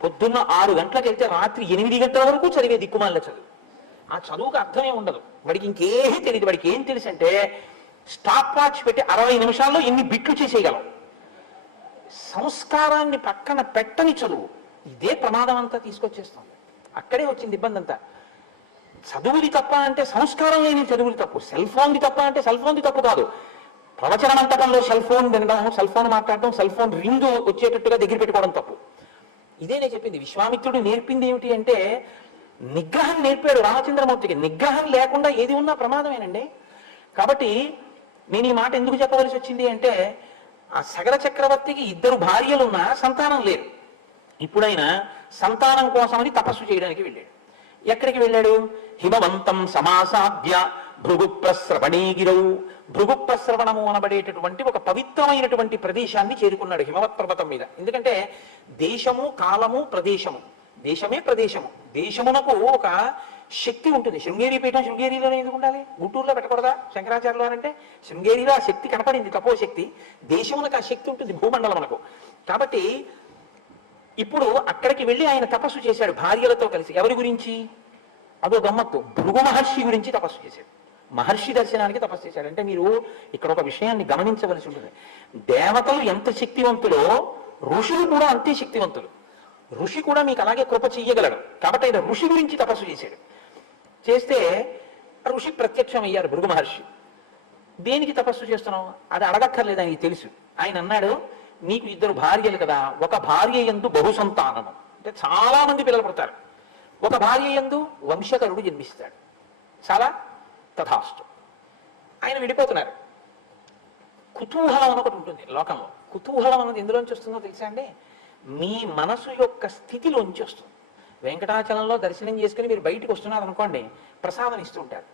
పొద్దున్న 6 గంటలకు వెళ్తే రాత్రి 8 గంటల వరకు చదివే దిక్కుమాల చదువు. ఆ చదువుకు అర్థమే ఉండదు. వాడికి ఇంకేమీ తెలియదు. వాడికి ఏం తెలుసు అంటే స్టాప్ వాచ్ పెట్టి 60 నిమిషాల్లో ఎన్ని బిట్లు చేసేయగలం. సంస్కారాన్ని పక్కన పెట్టని చదువు ఇదే ప్రమాదం అంతా తీసుకొచ్చేస్తుంది. అక్కడే వచ్చింది ఇబ్బంది అంతా. చదువుది తప్ప అంటే సంస్కారం లేని చదువుది తప్పు, సెల్ ఫోన్ది తప్ప అంటే సెల్ ఫోన్ది తప్పు కాదు. ప్రవచన మంటపంలో సెల్ ఫోన్ వినడం, సెల్ ఫోన్ మాట్లాడటం, సెల్ ఫోన్ రింగ్ వచ్చేటట్టుగా దగ్గర పెట్టుకోవడం తప్పు. ఇదే నేను చెప్పింది. విశ్వామిత్రుడు నేర్పింది ఏమిటి అంటే నిగ్రహం నేర్పాడు రామచంద్రమూర్తికి. నిగ్రహం లేకుండా ఏది ఉన్నా ప్రమాదమేనండి. కాబట్టి నేను ఈ మాట ఎందుకు చెప్పవలసి వచ్చింది అంటే ఆ సగర చక్రవర్తికి 2 భార్యలున్నా సంతానం లేదు. ఇప్పుడైనా సంతానం కోసమని తపస్సు చేయడానికి వెళ్ళాడు. ఎక్కడికి వెళ్ళాడు? హిమవంతం సమాసాద్య భృగుప్రస్రవణీగిరౌ. భృగుప్రస్రవణము అనబడేటటువంటి ఒక పవిత్రమైనటువంటి ప్రదేశాన్ని చేరుకున్నాడు హిమవత్ పర్వతం మీద. ఎందుకంటే దేశము, కాలము, ప్రదేశము. దేశమే ప్రదేశము. దేశమునకు ఒక శక్తి ఉంటుంది. శృంగేరి పీఠం శృంగేరిలోనే ఎందుకు ఉండాలి? గుంటూరులో పెట్టకూడదా శంకరాచార్యులు అంటే? శృంగేరిలో ఆ శక్తి కనపడింది, తపో శక్తి. దేశమునకు ఆ శక్తి ఉంటుంది భూమండలమునకు. కాబట్టి ఇప్పుడు అక్కడికి వెళ్ళి ఆయన తపస్సు చేశాడు భార్యలతో కలిసి. ఎవరి గురించి? అదో గమ్మత్తు, భృగు మహర్షి గురించి తపస్సు చేశాడు. మహర్షి దర్శనానికి తపస్సు చేశాడు. అంటే మీరు ఇక్కడ ఒక విషయాన్ని గమనించవలసి ఉంటుంది. దేవతలు ఎంత శక్తివంతులో ఋషులు కూడా అంతే శక్తివంతులు. ఋషి కూడా మీకు అలాగే కృప చెయ్యగలడు. కాబట్టి ఆయన ఋషి గురించి తపస్సు చేశాడు. చేస్తే ఋషి ప్రత్యక్షం అయ్యారు భృగు మహర్షి. దేనికి తపస్సు చేస్తున్నావు? అది అడగక్కర్లేదు, ఆయనకి తెలుసు. ఆయన అన్నాడు, నీకు 2 భార్యలు కదా, ఒక భార్య యందు బహు సంతానము, అంటే చాలా మంది పిల్లలు పుడతారు. ఒక భార్య యందు వంశకరుడు జన్మిస్తాడు. చాలా తథాస్తు. ఆయన విడిపోతున్నారు. కుతూహలం అని ఒకటి ఉంటుంది లోకంలో. కుతూహలం అన్నది ఎందులోంచి వస్తుందో తెలుసా అండి? మీ మనసు యొక్క స్థితిలోంచి వస్తుంది. వెంకటాచలంలో దర్శనం చేసుకుని మీరు బయటకు వస్తున్నారు అనుకోండి, ప్రసాదం ఇస్తూ ఉంటారు.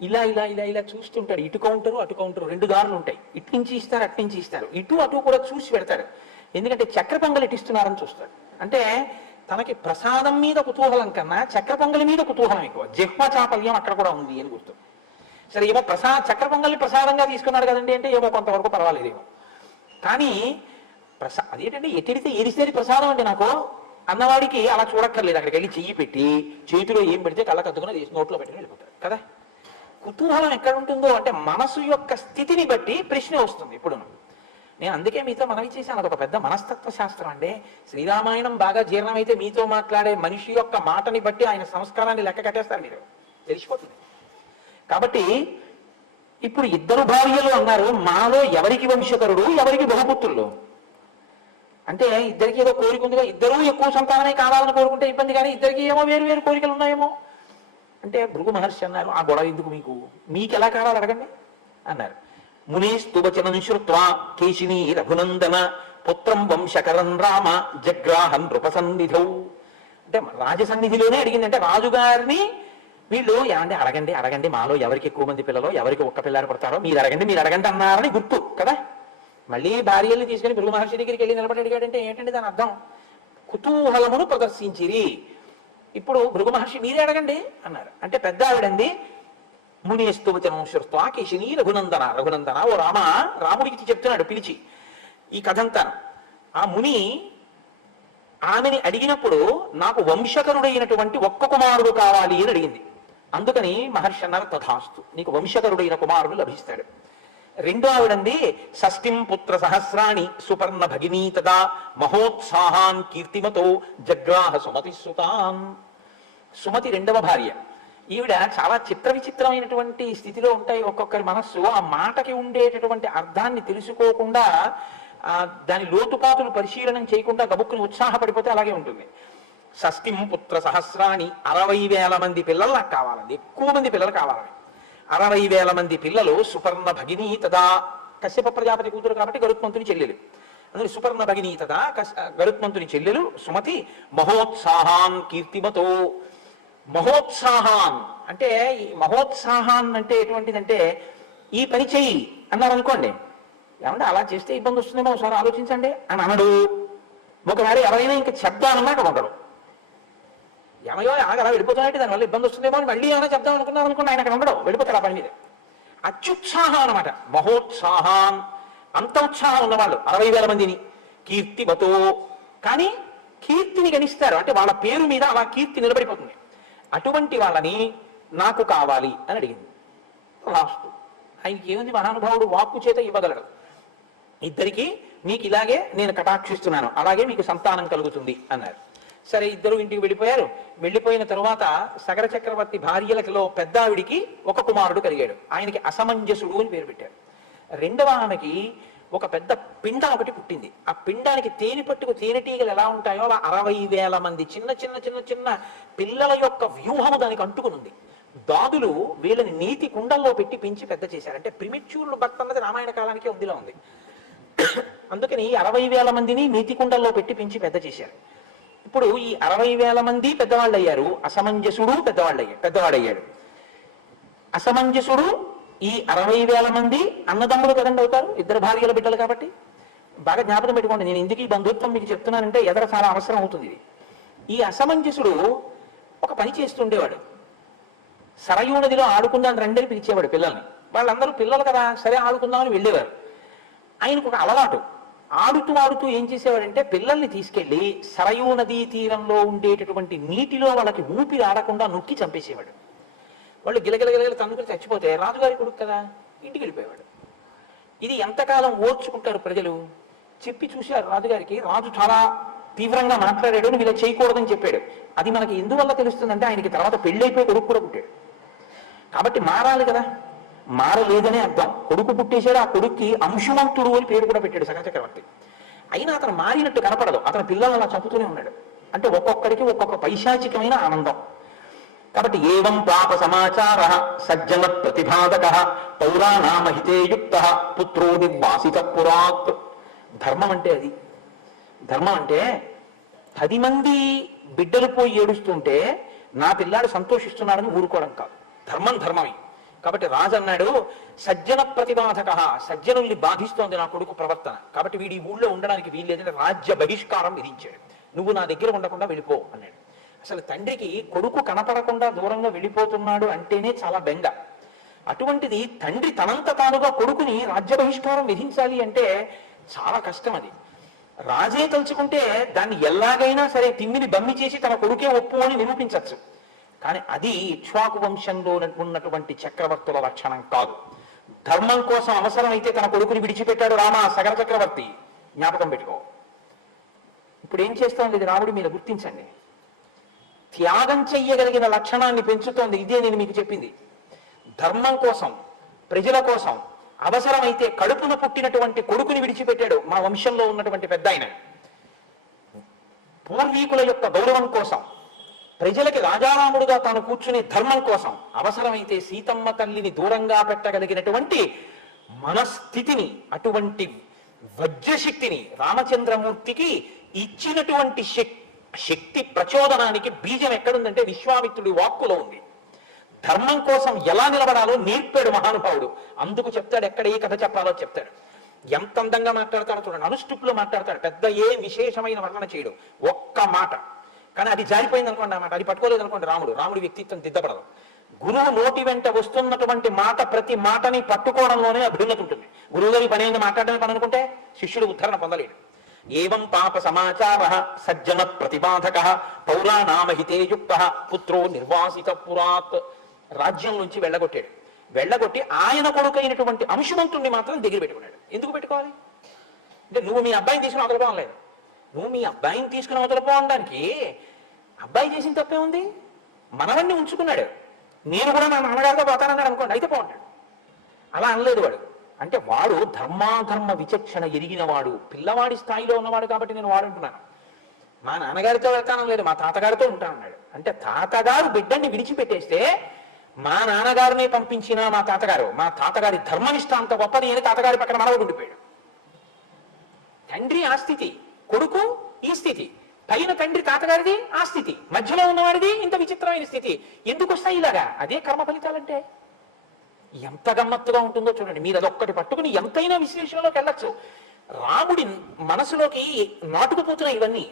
ఇలా ఇలా ఇలా ఇలా చూస్తుంటాడు. ఇటు కౌంటరు అటు కౌంటరు, 2 దారులు ఉంటాయి. ఇటు నుంచి ఇస్తారు, అటు నుంచి ఇస్తారు. ఇటు అటు కూడా చూసి పెడతాడు. ఎందుకంటే చక్ర పొంగలి ఇస్తున్నారని చూస్తాడు. అంటే తనకి ప్రసాదం మీద కుతూహలం కన్నా చక్ర పొంగలి మీద కుతూహలం ఎక్కువ. జిహ్వ చాపల్యం అక్కడ కూడా ఉంది అని గుర్తు. సరే, ఏమో చక్ర పొంగల్ని ప్రసాదంగా తీసుకున్నాడు కదండి అంటే ఏమో కొంతవరకు పర్వాలేదేమో. కానీ అదేంటంటే ఎటిడితే ఎరిసేది ప్రసాదం అండి నాకు అన్నవాడికి అలా చూడక్కర్లేదు. అక్కడికి వెళ్ళి చెయ్యి పెట్టి చేతిలో ఏం పెడితే కళ్ళ కత్తుకుని నోట్లో పెట్టుకుని వెళ్ళిపోతాడు కదా. కుతూహలం ఎక్కడ ఉంటుందో అంటే మనసు యొక్క స్థితిని బట్టి ప్రశ్న వస్తుంది. ఇప్పుడు నేను అందుకే మీతో మనవి చేశాను, అదొక పెద్ద మనస్తత్వ శాస్త్రం అండి. శ్రీరామాయణం బాగా జీర్ణమైతే మీతో మాట్లాడే మనిషి యొక్క మాటని బట్టి ఆయన సంస్కారాన్ని లెక్క కట్టేస్తారు, మీరు తెలిసిపోతుంది. కాబట్టి ఇప్పుడు 2 భార్యలు అన్నారు, మాలో ఎవరికి వంశకరుడు ఎవరికి బహుపుత్రులు అంటే ఇద్దరికి ఏదో కోరిక ఉందిగా, ఇద్దరూ ఎక్కువ సంతానమే కావాలని కోరుకుంటే ఇబ్బంది, కానీ ఇద్దరికి ఏమో వేరు వేరు కోరికలు ఉన్నాయేమో అంటే భృగు మహర్షి అన్నారు, ఆ గొడవ ఎందుకు, మీకు ఎలా కావాలి అడగండి అన్నారు. మునేస్తువచనం శ్రుత్వా కేశిని రఘునందన పుత్రం వంశకరం రామ జగ్రాహన్ నృపసన్నిధౌ. అంటే రాజసన్నిధిలోనే అడిగింది. అంటే రాజుగారిని వీళ్ళు ఏమంటే అడగండి అడగండి, మాలో ఎవరికి ఎక్కువ మంది పిల్లలు ఎవరికి ఒక్క పిల్లారు పడతారో మీరు అడగండి అన్నారని గుర్తు కదా. మళ్ళీ భార్యల్ని తీసుకుని భృగు మహర్షి దగ్గరికి వెళ్ళి నిలబడి అడిగాడంటే ఏంటంటే దాని అర్థం కుతూహలమును ప్రదర్శించిరి. ఇప్పుడు భృగు మహర్షి మీరే అడగండి అన్నారు. అంటే పెద్ద ఆవిడంది, మునిస్తువచనం శ్రుత్వా కేశిని రఘునందన ఓ రామ, రాముడికి చెప్తున్నాడు పిలిచి ఈ కథంతాను. ఆ ముని ఆమెని అడిగినప్పుడు నాకు వంశకరుడైనటువంటి ఒక్క కుమారుడు కావాలి అని అడిగింది. అందుకని మహర్షి అన్నారు, తథాస్తు, నీకు వంశకరుడైన కుమారుడు లభిస్తాడు. రెండో ఆవిడంది, షష్ఠిం పుత్ర సహస్రాణి సుపర్ణ భగినీ తదా మహోత్సాహాన్ కీర్తిమతో జగ్రాహ సుమతి సుతాన్. సుమతి 2వ భార్య. ఈవిడ చాలా చిత్ర విచిత్రమైనటువంటి స్థితిలో ఉంటాయి ఒక్కొక్కరి మనస్సు. ఆ మాటకి ఉండేటటువంటి అర్థాన్ని తెలుసుకోకుండా దాని లోతుపాతులు పరిశీలనం చేయకుండా గబుక్కుని ఉత్సాహపడిపోతే అలాగే ఉంటుంది. షష్ఠిం పుత్ర సహస్రాణి 60,000 మంది పిల్లలు నాకు కావాలండి, ఎక్కువ మంది పిల్లలు కావాలని. 60,000 మంది పిల్లలు. సుపర్ణ భగినీ తదా, కశ్యప ప్రజాపతి కూతురు కాబట్టి గరుత్మంతుని చెల్లెలు, అందులో సుపర్ణ భగినీ తదా గరుత్మంతుని చెల్లెలు సుమతి. మహోత్సాహాన్ కీర్తిమతో. మహోత్సాహాన్ అంటే ఈ మహోత్సాహాన్ అంటే ఎటువంటిదంటే ఈ పని చెయ్యి అన్నారు అనుకోండి, ఏమంటే అలా చేస్తే ఇబ్బంది వస్తుందేమో ఒకసారి ఆలోచించండి అని అనడు. ఒకవేళ ఎవరైనా ఇంకా చెప్దాం అన్నమాట ఉండడు. ఏమయ్యో అలా వెళ్ళిపోతున్నట్టు దానివల్ల ఇబ్బంది వస్తుందేమో అని మళ్ళీ ఏమైనా చెప్దాం అనుకున్నాను అనుకోండి, ఆయన అక్కడ ఉండడు, వెళ్ళిపోతాడు ఆ పని మీద. అత్యుత్సాహం అనమాట మహోత్సాహాన్. అంత ఉత్సాహం ఉన్నవాళ్ళు 60,000 మందిని. కీర్తిమతో, కానీ కీర్తిని గణిస్తారు, అంటే వాళ్ళ పేరు మీద అలా కీర్తి నిలబడిపోతుంది. అటువంటి వాళ్ళని నాకు కావాలి అని అడిగింది. లాస్ట్ ఆయనకి ఏముంది, మహానుభావుడు వాక్కు చేత ఇవ్వగలడు. ఇద్దరికి మీకు ఇలాగే నేను కటాక్షిస్తున్నాను, అలాగే మీకు సంతానం కలుగుతుంది అన్నారు. సరే, ఇద్దరు ఇంటికి వెళ్ళిపోయారు. వెళ్ళిపోయిన తరువాత సగర చక్రవర్తి భార్యలలో పెద్ద ఆవిడికి ఒక కుమారుడు కలిగాడు. ఆయనకి అసమంజసుడు అని పేరు పెట్టారు. రెండవ ఆమెకి ఒక పెద్ద పిండం ఒకటి పుట్టింది. ఆ పిండానికి తేనె పట్టుకు తేనెటీగలు ఎలా ఉంటాయో అలా 60,000 మంది చిన్న చిన్న చిన్న చిన్న పిల్లల యొక్క వ్యూహము దానికి అంటుకునుంది. దాదులు వీళ్ళని నీతి కుండల్లో పెట్టి పెంచి పెద్ద చేశారు. అంటే ప్రిమిచ్యూర్లు భక్త అన్నది రామాయణ కాలానికే ఉందిలా ఉంది. అందుకని 60,000 మందిని నీతి కుండల్లో పెట్టి పెంచి పెద్ద చేశారు. ఇప్పుడు ఈ 60,000 మంది పెద్దవాళ్ళు అయ్యారు. అసమంజసుడు పెద్దవాడయ్యాడు. అసమంజసుడు ఈ 60,000 మంది అన్నదమ్ములు కదండి అవుతారు, ఇద్దరు భార్యల బిడ్డలు కాబట్టి. బాగా జ్ఞాపకం పెట్టుకోండి, నేను ఎందుకు ఈ బంధుత్వం మీకు చెప్తున్నానంటే ఎదర చాలా అవసరం అవుతుంది ఇది. ఈ అసమంజసుడు ఒక పని చేస్తుండేవాడు. సరయూ నదిలో ఆడుకుందాం రండి పిలిచేవాడు పిల్లల్ని. వాళ్ళందరూ పిల్లలు కదా, సరే ఆడుకుందామని వెళ్ళేవారు. ఆయనకు ఒక అలవాటు, ఆడుతూ ఆడుతూ ఏం చేసేవాడంటే పిల్లల్ని తీసుకెళ్లి సరయూ నదీ తీరంలో ఉండేటటువంటి నీటిలో వాళ్ళకి ఊపిరి ఆడకుండా నొక్కి చంపేసేవాడు. వాళ్ళు గిలగిలగిలగిల తన్నుకుని చచ్చిపోతే రాజుగారి కొడుకు కదా, ఇంటికి వెళ్ళిపోయేవాడు. ఇది ఎంతకాలం ఓర్చుకుంటారు ప్రజలు? చెప్పి చూశారు రాజుగారికి. రాజు చాలా తీవ్రంగా మాట్లాడాడు, నువ్వు ఇలా చేయకూడదని చెప్పాడు. అది మనకి ఎందువల్ల తెలుస్తుందంటే ఆయనకి తర్వాత పెళ్ళైపోయి కొడుకు కూడా పుట్టాడు కాబట్టి మారాలి కదా. మారలేదనే అర్థం. కొడుకు పుట్టేశాడు, ఆ కొడుక్కి అంశుమంతుడు అని పేరు కూడా పెట్టాడు సగర చక్రవర్తి. అయినా అతను మారినట్టు కనపడదు. అతను పిల్లలు అలా చంపుతూనే ఉన్నాడు. అంటే ఒక్కొక్కడికి ఒక్కొక్క పైశాచికమైన ఆనందం. కాబట్టి ఏవం పాప సమాచార సజ్జన ప్రతిపాదక పౌరాణామహితేయుక్త పుత్రో నిర్వాసిత పురాత్. ధర్మం అంటే అది. ధర్మం అంటే 10 మంది బిడ్డలు పోయి ఏడుస్తుంటే నా పిల్లాడు సంతోషిస్తున్నాడని ఊరుకోవడం కాదు. ధర్మం ధర్మమే. కాబట్టి రాజు అన్నాడు, సజ్జన ప్రతిబాధక, సజ్జనుల్ని బాధిస్తోంది నా కొడుకు ప్రవర్తన, కాబట్టి వీడి ఊళ్ళో ఉండడానికి వీల్లేదని రాజ్య బహిష్కారం విధించాడు. నువ్వు నా దగ్గర ఉండకుండా వెళ్ళిపో అన్నాడు. అసలు తండ్రికి కొడుకు కనపడకుండా దూరంగా వెళ్ళిపోతున్నాడు అంటేనే చాలా బెంగ. అటువంటిది తండ్రి తనంత తానుగా కొడుకుని రాజ్య బహిష్కారం విధించాలి అంటే చాలా కష్టం. అది రాజే తలుచుకుంటే దాన్ని ఎలాగైనా సరే తిమ్మిని బమ్మి చేసి తన కొడుకే ఒప్పు అని నిరూపించవచ్చు. కానీ అది ఇక్ష్వాకు వంశంలో ఉన్నటువంటి చక్రవర్తుల లక్షణం కాదు. ధర్మం కోసం అవసరమైతే తన కొడుకుని విడిచిపెట్టాడు రామ సగర చక్రవర్తి. జ్ఞాపకం పెట్టుకో. ఇప్పుడు ఏం చేస్తోంది ఇది రాముడి మీద గుర్తించండి. త్యాగం చెయ్యగలిగిన లక్షణాన్ని పెంచుతోంది. ఇదే నేను మీకు చెప్పింది. ధర్మం కోసం, ప్రజల కోసం అవసరమైతే కడుపున పుట్టినటువంటి కొడుకుని విడిచిపెట్టాడు మా వంశంలో ఉన్నటువంటి పెద్ద ఆయన. పూర్వీకుల యొక్క గౌరవం కోసం, ప్రజలకి రాజారాముడుగా తాను కూర్చునే ధర్మం కోసం అవసరమైతే సీతమ్మ తల్లిని దూరంగా పెట్టగలిగినటువంటి మనస్థితిని, అటువంటి వజ్రశక్తిని రామచంద్రమూర్తికి ఇచ్చినటువంటి శక్తి ప్రచోదనానికి బీజం ఎక్కడుందంటే విశ్వామిత్రుడి వాక్కులో ఉంది. ధర్మం కోసం ఎలా నిలబడాలో నేర్పాడు మహానుభావుడు. అందుకు చెప్తాడు, ఎక్కడ ఏ కథ చెప్పాలో చెప్తాడు. ఎంత అందంగా మాట్లాడతాడో చూడండి. అనుష్టుప్లో మాట్లాడతాడు. పెద్ద ఏ విశేషమైన వర్ణన చేయడు, ఒక్క మాట. కానీ అది జారిపోయింది అనుకోండి, ఆ మాట అది పట్టుకోలేదు అనుకోండి, రాముడి వ్యక్తిత్వం దిద్దపడదు. గురువు నోటి వెంట వస్తున్నటువంటి మాట, ప్రతి మాటని పట్టుకోవడంలోనే అభ్యున్నతి ఉంటుంది. గురువు గారి పని ఏంది మాట్లాడమే పని అనుకుంటే శిష్యుడు ఉద్ధరణ పొందలేడు. ఏవం పాప సమాచార సజ్జన ప్రతిపాదక పౌరాణామహితేయుక్త పుత్రో నిర్వాసిత పురాత్. రాజ్యం నుంచి వెళ్ళగొట్టి ఆయన కొడుకైనటువంటి అంశుమంతుణ్ణి మాత్రం దగ్గర పెట్టుకున్నాడు. ఎందుకు పెట్టుకోవాలి అంటే, నువ్వు మీ అబ్బాయిని తీసుకుని అవతలపోవడం లేదు. నువ్వు మీ అబ్బాయిని తీసుకుని అవతలపోవడానికి అబ్బాయి చేసిన తప్పే ఉంది. మనవణ్ణి ఉంచుకున్నాడు. నేను కూడా నా నాన్నగారితో పోతానన్నాడు అనుకోండి, అయితే పోంటాడు. అలా అనలేదు వాడు. అంటే వాడు ధర్మాధర్మ విచక్షణ ఎరిగినవాడు, పిల్లవాడి స్థాయిలో ఉన్నవాడు. కాబట్టి నేను వాడుంటున్నాను. మా నాన్నగారితో వెళ్తానం లేదు, మా తాతగారితో ఉంటానన్నాడు. అంటే తాతగారు బిడ్డని విడిచిపెట్టేస్తే మా నాన్నగారిని పంపించిన మా తాతగారి ధర్మనిష్ట అంత గొప్పది అని తాతగారి పక్కన మనవడు ఉండిపోయాడు. తండ్రి ఆ స్థితి, కొడుకు ఈ స్థితి, పైన తండ్రి తాతగారిది ఆ స్థితి, మధ్యలో ఉన్నవాడిది ఇంత విచిత్రమైన స్థితి. ఎందుకు వస్తాయి ఇలాగా? అదే కర్మ ఫలితాలంటే. ఎంత గమ్మత్తుగా ఉంటుందో చూడండి. మీరు అదొక్కటి పట్టుకుని ఎంతైనా విశ్లేషణలోకి వెళ్ళచ్చు. రాముడి మనసులోకి నాటుకుపోతున్నాయి ఇవన్నీ.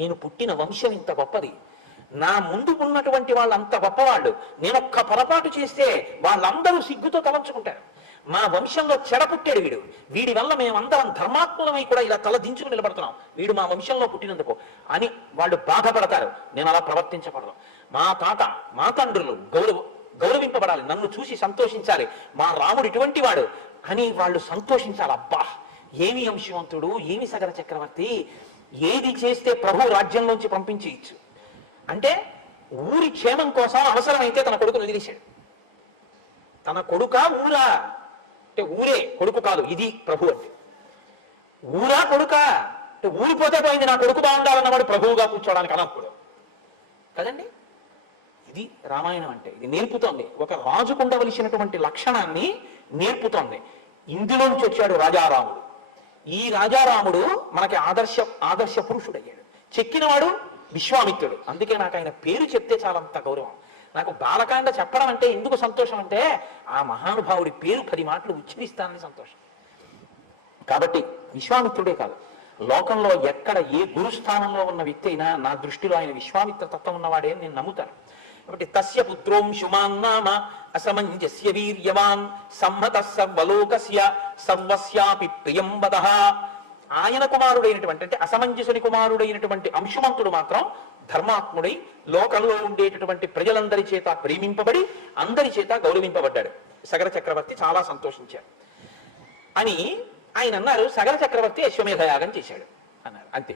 నేను పుట్టిన వంశం ఇంత గొప్పది, నా ముందు ఉన్నటువంటి వాళ్ళు అంత గొప్పవాళ్ళు, నేను ఒక్క పొరపాటు చేస్తే వాళ్ళందరూ సిగ్గుతో తలంచుకుంటారు. మా వంశంలో చెడపుట్టాడు వీడి వల్ల మేమందరం ధర్మాత్మకమై కూడా ఇలా తల దించుకుని నిలబడుతున్నాం, వీడు మా వంశంలో పుట్టినందుకు అని వాళ్ళు బాధపడతారు. నేను అలా ప్రవర్తించకూడదు. మా తాత మా తండ్రులు గౌరవింపబడాలి, నన్ను చూసి సంతోషించాలి, మా రాముడు ఇటువంటి వాడు అని వాళ్ళు సంతోషించాలి. అబ్బా, ఏమి అంశవంతుడు, ఏమి సగర చక్రవర్తి, ఏది చేస్తే ప్రభు రాజ్యంలోంచి పంపించేయచ్చు అంటే ఊరి క్షేమం కోసం అవసరమైతే తన కొడుకును వదిలేశాడు. తన కొడుక ఊరా అంటే ఊరే కొడుకు కాదు, ఇది ప్రభు అంటే. ఊరా కొడుక అంటే ఊరిపోతే పోయింది, నా కొడుకు బాగుండాలన్నవాడు ప్రభువుగా కూర్చోవడానికి అనప్పుడు కదండి. ఇది రామాయణం అంటే. ఇది నేర్పుతోంది, ఒక రాజుకు ఉండవలసినటువంటి లక్షణాన్ని నేర్పుతోంది. ఇందులోంచి వచ్చాడు రాజారాముడు. ఈ రాజారాముడు మనకి ఆదర్శ పురుషుడయ్యాడు. చెక్కినవాడు విశ్వామిత్రుడు. అందుకే నాకు ఆయన పేరు చెప్తే చాలంత గౌరవం. నాకు బాలకాండ చెప్పడం అంటే ఎందుకు సంతోషం అంటే, ఆ మహానుభావుడి పేరు 10 మాటలు ఉచ్చరిస్తానని సంతోషం. కాబట్టి విశ్వామిత్రుడే కాదు, లోకంలో ఎక్కడ ఏ గురుస్థానంలో ఉన్న వ్యక్తి అయినా నా దృష్టిలో ఆయన విశ్వామిత్ర తత్వం ఉన్నవాడే అని నేను నమ్ముతాను. కాబట్టి తస్య పుత్రోంశుమాన్ నామ అసమంజస్య వీర్యవాన్ సమ్మత సర్వలోకస్య సర్వస్యాపి ప్రియం వదః. ఆయన కుమారుడైనటువంటి అంటే అసమంజసుని కుమారుడైనటువంటి అంశుమంతుడు మాత్రం ధర్మాత్ముడై లోకంలో ఉండేటటువంటి ప్రజలందరి చేత ప్రేమింపబడి అందరి చేత గౌరవింపబడ్డాడు. సగర చక్రవర్తి చాలా సంతోషించాడు అని ఆయన అన్నారు. సగర చక్రవర్తి అశ్వమేధయాగం చేశాడు అన్నారు. అంతే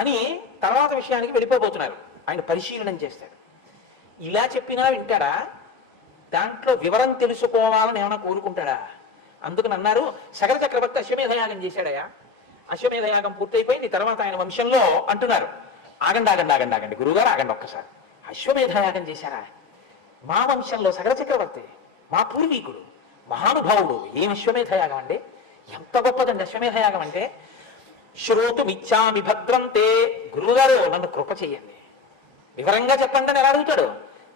అని తర్వాత విషయానికి వెళ్ళిపోబోతున్నారు. ఆయన పరిశీలనం చేస్తాడు. ఇలా చెప్పినా వింటాడా? దాంట్లో వివరం తెలుసుకోవాలని ఏమైనా కోరుకుంటాడా? అందుకని అన్నారు, సగర చక్రవర్తి అశ్వమేధయాగం చేశాడయా, అశ్వమేధయాగం పూర్తయిపోయింది. తర్వాత ఆయన వంశంలో అంటున్నారు, ఆగండి ఆగండి ఆగండి ఆగండి గురువుగారు ఆగండి ఒక్కసారి, అశ్వమేధయాగం చేశారా? మా వంశంలో సగర చక్రవర్తి మా పూర్వీకుడు మహానుభావుడు. ఏం అశ్వమేధయాగం అండి, ఎంత గొప్పదండి అశ్వమేధయాగం అంటే. శ్రోతుమిచ్చామి భద్రంతే, గురువుగారు నన్ను కృప చెయ్యండి, వివరంగా చెప్పండి అని ఎలా అడుగుతాడు.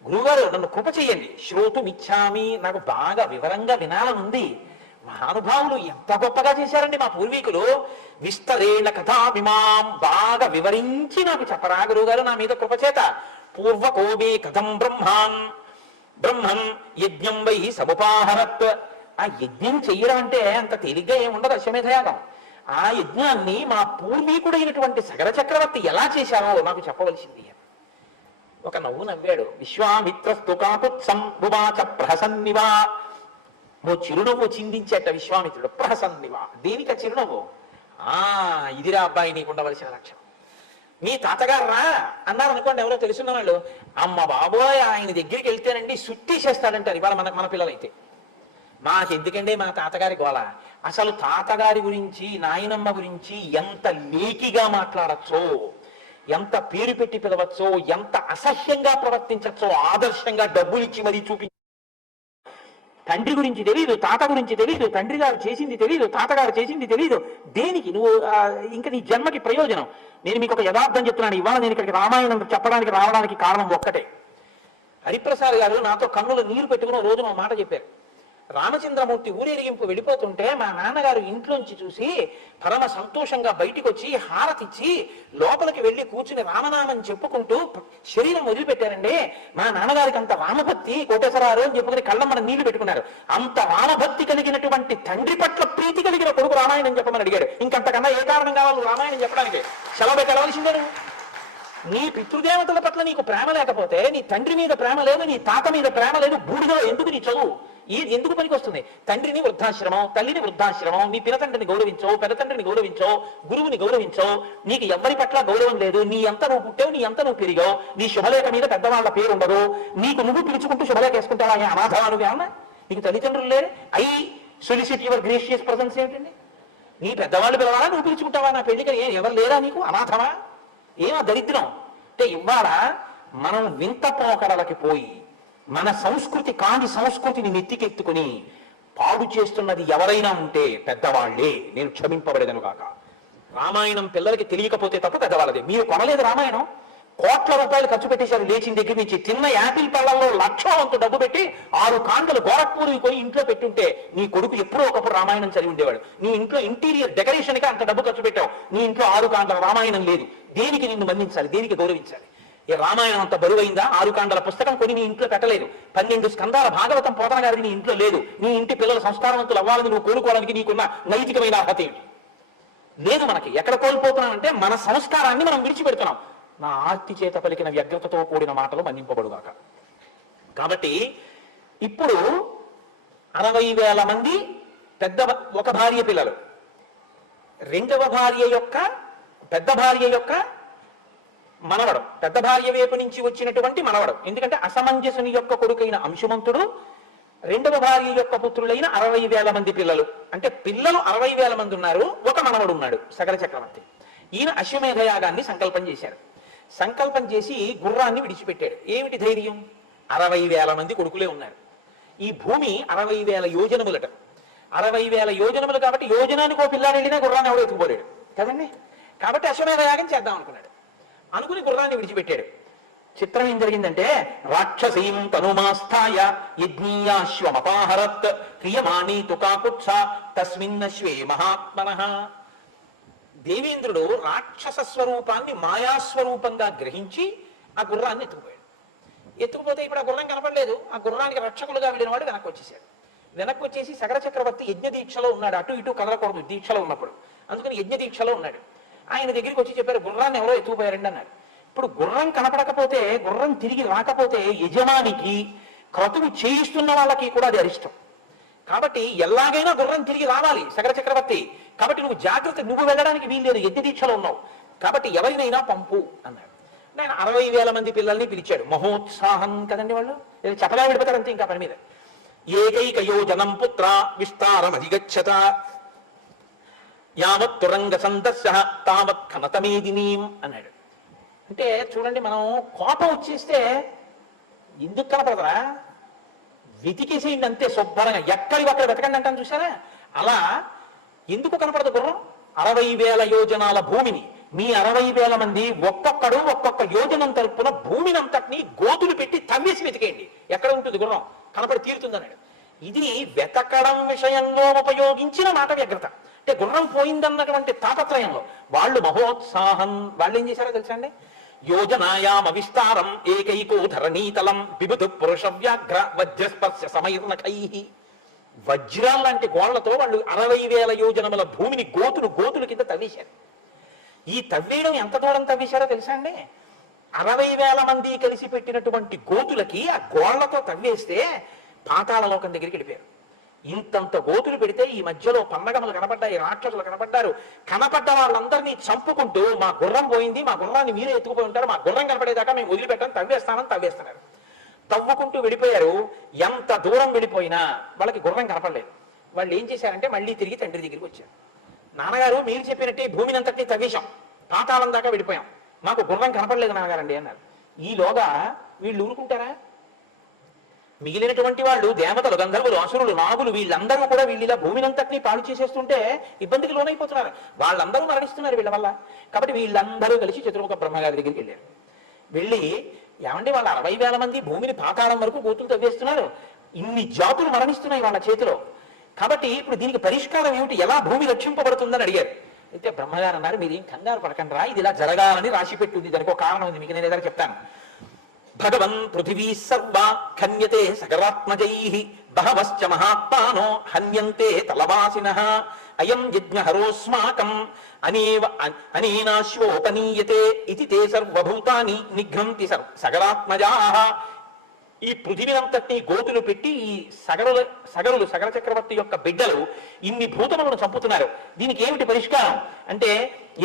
గురువుగారు నన్ను కృప చెయ్యండి, శ్రోతుమిచ్చామి, నాకు బాగా వివరంగా వినాలనుంది. మహానుభావులు ఎంత గొప్పగా చేశారండి మా పూర్వీకులు, విస్తరేణ కథాభిమాం, బాగా వివరించి నాకు చెప్పరా గురువుగారు నా మీద కృపచేత. పూర్వకోమే కథం బ్రహ్మన్ యజ్ఞం వై సముపాహరత్, ఆ యజ్ఞం చెయ్యడం అంటే అంత తేలిగ్గా ఏముండదు అశ్వమేధయాగం. ఆ యజ్ఞాన్ని మా పూర్వీకుడైనటువంటి సగర చక్రవర్తి ఎలా చేశారో నాకు చెప్పవలసింది. ఒక నవ్వు నవ్వాడు. విశ్వామిత్రస్తు కాకుత్సంభువాచ ప్రహసన్నివా, ఓ చిరునవ్వు చిందించేట విశ్వామిత్రుడు. ప్రహసన్నివా, దేనిక చిరునవ్వు? ఇదిరా అబ్బాయి నీకు ఉండవలసిన లక్షణం. మీ తాతగారు రా అన్నారు అనుకోండి, ఎవరో తెలుసున్న వాళ్ళు, అమ్మ బాబోయ్ ఆయన దగ్గరికి వెళ్తేనండి సుట్టేసేస్తాడంటారు ఇవాళ మన పిల్లలైతే. మాకెందుకండి మా తాతగారి గోల. అసలు తాతగారి గురించి నాయనమ్మ గురించి ఎంత లేకిగా మాట్లాడచ్చో, ఎంత పేరు పెట్టి పిలవచ్చో, ఎంత అసహ్యంగా ప్రవర్తించచ్చో ఆదర్శంగా డబ్బులు ఇచ్చి మరీ చూపి. తండ్రి గురించి తెలియదు, తాత గురించి తెలియదు, తండ్రి గారు చేసింది తెలియదు, తాతగారు చేసింది తెలియదు. దేనికి నువ్వు ఇంకా నీ జన్మకి ప్రయోజనం? నేను మీకు ఒక యథార్థం చెప్తున్నాను. ఇవాళ నేను ఇక్కడికి రామాయణం చెప్పడానికి రావడానికి కారణం ఒక్కటే. హరిప్రసాద్ గారు నాతో కన్నులు నీరు పెట్టుకున్న రోజున ఒక మాట చెప్పారు. రామచంద్రమూర్తి ఊరేగింపు వెళ్ళిపోతుంటే మా నాన్నగారు ఇంట్లోంచి చూసి పరమ సంతోషంగా బయటికి వచ్చి హారతిచ్చి లోపలికి వెళ్ళి కూర్చుని రామనామం చెప్పుకుంటూ శరీరం వదిలిపెట్టారండి. మా నాన్నగారికి అంత రామభక్తి, కోటేశ్వరారు అని చెప్పుకుని కళ్ళమ్మన నీళ్లు పెట్టుకున్నారు. అంత రామభక్తి కలిగినటువంటి తండ్రి పట్ల ప్రీతి కలిగిన కొడుకు రామాయణం చెప్పమని అడిగాడు. ఇంకంతకన్నా ఏ కారణం కావాలి రామాయణం చెప్పడానికి? సెలవు కలవలసిందే. నీ పితృదేవతల పట్ల నీకు ప్రేమ లేకపోతే, నీ తండ్రి మీద ప్రేమ లేదు, నీ తాత మీద ప్రేమ లేదు, బూడిదలో ఎందుకు నీ చదువు? ఎందుకు పనికి వస్తుంది? తండ్రిని వృద్ధాశ్రమం, తల్లిని వృద్ధాశ్రమం, నీ పినతండ్రిని గౌరవించో, పెదతండ్రిని గౌరవించో, గురువుని గౌరవించో. నీకు ఎవరి పట్ల గౌరవం లేదు. నీ అంత నువ్వు పుట్టావు, నీ అంత నువ్వు పెరిగావు. నీ శుభలేఖ మీద పెద్దవాళ్ళ పేరు ఉండదు. నీకు నువ్వు పిలుచుకుంటూ శుభలేఖ వేసుకుంటావా? అనాథానుగా అన్నా నీకు తల్లిదండ్రులు లేరు. సొలిసిట్ యువర్ గ్రేషియస్ ప్రజెన్స్ ఏంటండి? నీ పెద్దవాళ్ళు పిలవాలా, నువ్వు పిలుచుకుంటావా? నా పెళ్లికి ఎవరు లేరా నీకు? అనాథమా? ఏమో దరిద్రం అంటే. ఇవాళ మనం వింత పోకడలకి పోయి మన సంస్కృతి కాని సంస్కృతిని నెత్తికెత్తుకుని పాడు చేస్తున్నది ఎవరైనా ఉంటే పెద్దవాళ్లే. నేను క్షమింపబడేదను కాక. రామాయణం పిల్లలకి తెలియకపోతే తప్ప పెద్దవాళ్ళదే. మీరు కొనలేదు రామాయణం, కోట్ల రూపాయలు ఖర్చు పెట్టేశారు. లేచిన దగ్గర నుంచి తిన్న యాపిల్ పళ్ళల్లో లక్షవంతు డబ్బు పెట్టి 6 కాండలు గోరఖ్పూర్ కొని ఇంట్లో పెట్టుంటే నీ కొడుకు ఎప్పుడో ఒకప్పుడు రామాయణం చదివి ఉండేవాడు. నీ ఇంట్లో ఇంటీరియర్ డెకరేషన్ కి అంత డబ్బు ఖర్చు పెట్టావు, నీ ఇంట్లో 6 కాండల రామాయణం లేదు. దేనికి నిన్ను మన్నించాలి? దేనికి గౌరవించాలి? ఈ రామాయణం అంత బరువైందా? 6 కాండల పుస్తకం కొని నీ ఇంట్లో పెట్టలేదు. 12 స్కందాల భాగవతం పోతన గారికి నీ ఇంట్లో లేదు. నీ ఇంటి పిల్లల సంస్కారవంతులు అవ్వాలని నువ్వు కోరుకోవడానికి నీకున్న నైతికమైన అర్హత ఏమిటి? లేదు. మనకి ఎక్కడ కోల్పోతున్నామంటే మన సంస్కారాన్ని మనం విడిచిపెడుతున్నాం. నా ఆర్తి చేత పలికిన వ్యగ్రతతో కూడిన మాటలు మన్నింపబడుగాక. కాబట్టి ఇప్పుడు 60,000 మంది ఒక భార్య పిల్లలు, రెండవ భార్య యొక్క పెద్ద భార్య యొక్క మనవడం, పెద్ద భార్య వైపు నుంచి వచ్చినటువంటి మనవడం. ఎందుకంటే అసమంజసుని యొక్క కొడుకైన అంశుమంతుడు, రెండవ భార్య యొక్క పుత్రులైన 60,000 మంది పిల్లలు. అంటే పిల్లలు 60,000 మంది ఉన్నారు. ఒక మనవడు ఉన్నాడు సగర చక్రవర్తి. ఈయన అశ్వమేధయాగాన్ని సంకల్పం చేశారు. సంకల్పం చేసి గుర్రాన్ని విడిచిపెట్టాడు. ఏమిటి ధైర్యం? 60,000 మంది కొడుకులే ఉన్నారు. ఈ భూమి 60,000 యోజనములట. 60,000 యోజనములు కాబట్టి యోజనానికి ఓ పిల్లాడు వెళ్ళినా గుర్రాన్ని ఎవడో ఎత్తుకుపోలేడు కదండి. కాబట్టి అశ్వమేధయాగం చేద్దాం అనుకున్నాడు. అనుకుని గుర్రాన్ని విడిచిపెట్టాడు. చిత్రం ఏం జరిగిందంటే, రాక్షసీం తనుమాస్థాయ యజ్ఞీయాశ్వమపాహరత్ క్రియమాణీ తుకాకుత్స తస్మిన్నశ్వే మహాత్మనః. దేవేంద్రుడు రాక్షస స్వరూపాన్ని మాయాస్వరూపంగా గ్రహించి ఆ గుర్రాన్ని ఎత్తుకుపోయాడు. ఎత్తుకుపోతే ఇప్పుడు ఆ గుర్రం కనపడలేదు. ఆ గుర్రానికి రక్షకులుగా వెళ్ళిన వాడు వెనక్కి వచ్చేసాడు. వెనక్కి వచ్చేసి సగర చక్రవర్తి యజ్ఞ దీక్షలో ఉన్నాడు. అటు ఇటు కదలకూడదు దీక్షలో ఉన్నప్పుడు. అందుకని యజ్ఞ దీక్షలో ఉన్నాడు. ఆయన దగ్గరికి వచ్చి చెప్పారు, గుర్రాన్ని ఎవరో ఎత్తుకుపోయారండి అన్నారు. ఇప్పుడు గుర్రం కనపడకపోతే, గుర్రం తిరిగి రాకపోతే యజమానికి క్రతువు చేయిస్తున్న వాళ్ళకి కూడా అది అరిష్టం. కాబట్టి ఎలాగైనా గుర్రం తిరిగి రావాలి సగర చక్రవర్తి, కాబట్టి నువ్వు జాగ్రత్త, నువ్వు వెళ్ళడానికి వీల్లేదు, యజ్ఞ దీక్షలో ఉన్నావు, కాబట్టి ఎవరినైనా పంపు అన్నాడు. ఆయన 60,000 మంది పిల్లల్ని పిలిచాడు. మహోత్సాహం కదండి వాళ్ళు, చెప్పలా విడిపోతారు అంతే ఇంకా పని మీద. ఏకైక యోజనం పుత్ర విస్తారం అధిగచ్చత యావత్ తురంగ సందర్శ తావత్ కనతమేదినీం అన్నాడు. అంటే చూడండి, మనం కోపం వచ్చేస్తే ఎందుకు కనపడదరా, వెతికేసేయండి అంతే శుభ్రంగా, ఎక్కడి అక్కడ వెతకండి అంటాను చూసారా, అలా ఎందుకు కనపడదు గుర్రం? 60,000 యోజనాల భూమిని మీ 60,000 మంది ఒక్కొక్కడు ఒక్కొక్క యోజనం తరపున భూమిని అంతటిని గోతులు పెట్టి తవ్వేసి వెతికేయండి, ఎక్కడ ఉంటుంది గుర్రం, కనపడి తీరుతుంది అన్నాడు. ఇది వెతకడం విషయంలో ఉపయోగించిన మాట వ్యగ్రత. అంటే గుర్రం పోయిందన్నటువంటి తాపత్రయంలో వాళ్ళు మహోత్సాహం, వాళ్ళు ఏం చేశారో తెలుసా అండి, యోజనాయామ విస్తారం ఏకైకో ధరణీతలం బిబుధు పురుష వ్యాఘ్ర వజ్రస్పర్శ సమైర్నకై. వజ్రాల లాంటి గోళ్లతో వాళ్ళు 60,000 యోజనముల భూమిని గోతులు కింద తవ్వేశారు. ఈ తవ్వేయడం ఎంత దూరం తవ్వేశారో తెలుసా అండి, 60,000 మంది కలిసి పెట్టినటువంటి గోతులకి ఆ గోళ్లతో తవ్వేస్తే పాతాళ లోకం దగ్గరికి వెళ్ళిపోయారు. ఇంతంత గోతులు పెడితే ఈ మధ్యలో పండగములు కనపడ్డాయి, రాక్షసులు కనపడ్డారు. కనపడ్డ వాళ్ళందరినీ చంపుకుంటూ మా గుర్రం పోయింది, మా గుర్రాన్ని మీరే ఎత్తుకుపోయి ఉంటారు, మా గుర్రం కనపడేదాకా మేము వదిలిపెట్టాం, తవ్వేస్తున్నారు. తవ్వుకుంటూ వెళ్ళిపోయారు. ఎంత దూరం వెళ్ళిపోయినా వాళ్ళకి గుర్రం కనపడలేదు. వాళ్ళు ఏం చేశారంటే మళ్ళీ తిరిగి తండ్రి దగ్గరికి వచ్చారు. నాన్నగారు మీరు చెప్పినట్టే భూమిని అంతటినీ తవ్వేశాం, పాతాళం దాకా వెళ్ళిపోయాం, మాకు గుర్రం కనపడలేదు నాన్నగారండి అన్నారు. ఈలోగా వీళ్ళు ఊరుకుంటారా? మిగిలినటువంటి వాళ్ళు దేవతలు, గంధర్వులు, అసురులు, నాగులు వీళ్ళందరూ కూడా వీళ్ళ భూమినంతటినీ పాడు చేసేస్తుంటే ఇబ్బందికి లోనైపోతున్నారు. వాళ్ళందరూ మరణిస్తున్నారు వీళ్ళ వల్ల. కాబట్టి వీళ్ళందరూ కలిసి చతుర్ముఖ బ్రహ్మగారి దగ్గరికి వెళ్ళారు. వెళ్ళి, ఏమంటే వాళ్ళ 60,000 మంది భూమిని పాతాళం వరకు గోతులు తవ్వేస్తున్నారు, ఇన్ని జాతులు మరణిస్తున్నాయి వాళ్ళ చేతిలో, కాబట్టి ఇప్పుడు దీనికి పరిష్కారం ఏమిటి, ఎలా భూమి రక్షింపబడుతుందని అడిగారు. అయితే బ్రహ్మగారు అన్నారు, మీరేం కంగారు పడకండి రా, ఇది ఇలా జరగాలని రాసి పెట్టుంది, దానికి ఒక కారణం ఉంది, మీకు నేను ఏదైనా చెప్తాను. భగవన్ పృథివీ సర్వ ఖన్యతే సగరాత్మజైః బహవశ్చ మహాత్మానో హన్యంతే తలవాసినః అయం యజ్ఞహరోస్మాకం అనేనాశ్వోపనీయతే ఇతి తే సర్వభూతాని నిఘ్నంతి సగరాత్మజాః. ఈ పృథివినంతటినీ గోతులు పెట్టి ఈ సగర చక్రవర్తి యొక్క బిడ్డలు ఇన్ని భూతములను చంపుతున్నారు, దీనికి ఏమిటి పరిష్కారం అంటే,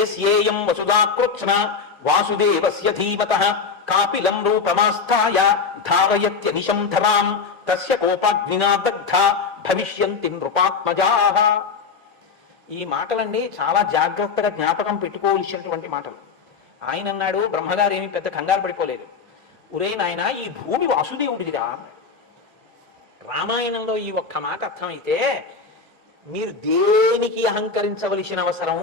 యస్యేయం వసుధాకృత్స్న వాసుదేవస్య ధీమతః కాపిలం రూపమాస్థాయ ధారయత్యనిశం ధరాం తస్య కోపాగ్నినా దగ్ధ భవిష్యంతి నృపాత్మజాః. ఈ మాటలన్నీ చాలా జాగ్రత్తగా జ్ఞాపకం పెట్టుకోవలసినటువంటి మాటలు. ఆయన అన్నాడు, బ్రహ్మగారు ఏమి పెద్ద కంగారు పడిపోలేదు, ఒరే నాయన ఈ భూమి వాసుదేవుడిదిరా. రామాయణంలో ఈ ఒక్క మాట అర్థమైతే మీరు దేనికి అహంకరించవలసిన అవసరం.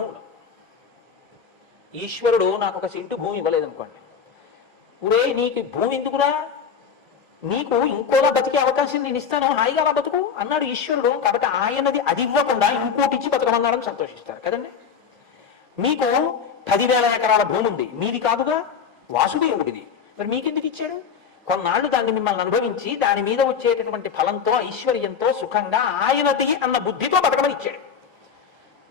ఈశ్వరుడు నాకు ఒక సెంటు భూమి ఇవ్వలేదనుకోండి, ఒరే నీకు భూమి ఎందుకురా, నీకు ఇంకోలా బతికే అవకాశం నేను ఇస్తాను, హాయిగా అలా బతుకు అన్నాడు ఈశ్వరుడు. కాబట్టి ఆయనది అది ఇవ్వకుండా ఇంకోటి ఇచ్చి బతకమన్నాడని సంతోషిస్తారు కదండి. మీకు 10,000 ఎకరాల భూమి ఉంది, మీది కాదుగా, వాసుదేవుడిది, మరి మీకెందుకు ఇచ్చాడు? కొన్నాళ్ళు దాన్ని మిమ్మల్ని అనుభవించి దాని మీద వచ్చేటటువంటి ఫలంతో ఐశ్వర్యంతో సుఖంగా ఆయనది అన్న బుద్ధితో బతకమని ఇచ్చాడు.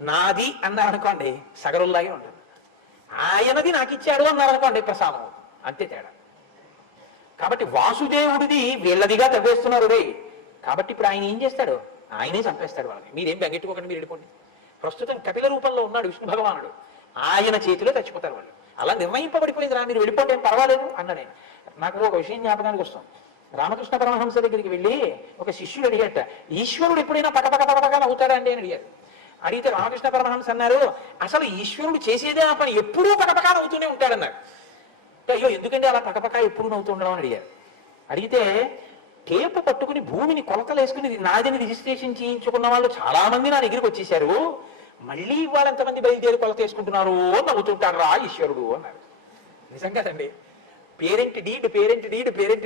నాది అన్నారనుకోండి సగరుల్లాగే ఉంటుంది, ఆయనది నాకు ఇచ్చాడు అన్నారనుకోండి ప్రసాదం, అంతే తేడా. కాబట్టి వాసుదేవుడిది వీళ్ళదిగా తవ్వేస్తున్నారు రే. కాబట్టి ఇప్పుడు ఆయన ఏం చేస్తాడు, ఆయనే చంపేస్తాడు వాళ్ళని. మీరేం బెంగెట్టుకోకండి, మీరు వెళ్ళిపోండి. ప్రస్తుతం కపిల రూపంలో ఉన్నాడు విష్ణు భగవానుడు, ఆయన చేతిలో చచ్చిపోతారు వాళ్ళు. అలా నిర్ణయింపబడిపోయింది రా, మీరు వెళ్ళిపోతే ఏం పర్వాలేదు అన్నాడు ఆయన. నాకు ఒక విషయం జ్ఞాపకానికి వస్తాం. రామకృష్ణ పరమహంస దగ్గరికి వెళ్ళి ఒక శిష్యుడు అడిగట, ఈశ్వరుడు ఎప్పుడైనా పకపక అవుతాడా అండి అని అడిగారు. అడిగితే రామకృష్ణ పరమహంస అన్నారు, అసలు ఈశ్వరుడు చేసేదే ఆ పని, ఎప్పుడూ పకపక అవుతూనే ఉంటాడన్నారు. అయ్యో ఎందుకంటే అలా పకపక ఎప్పుడు నవ్వుతుండడం అని అడిగారు. అడిగితే టేపు పట్టుకుని భూమిని కొలతలు వేసుకుని నాదిని రిజిస్ట్రేషన్ చేయించుకున్న వాళ్ళు చాలా మంది నా దగ్గరికి వచ్చేసారు, మళ్ళీ ఇవాళ ఎంతమంది బయలుదేరి కొలత వేసుకుంటున్నారు నవ్వుతుంటాడు రా ఈశ్వరుడు అన్నారు. నిజం కదండి, పేరెంట్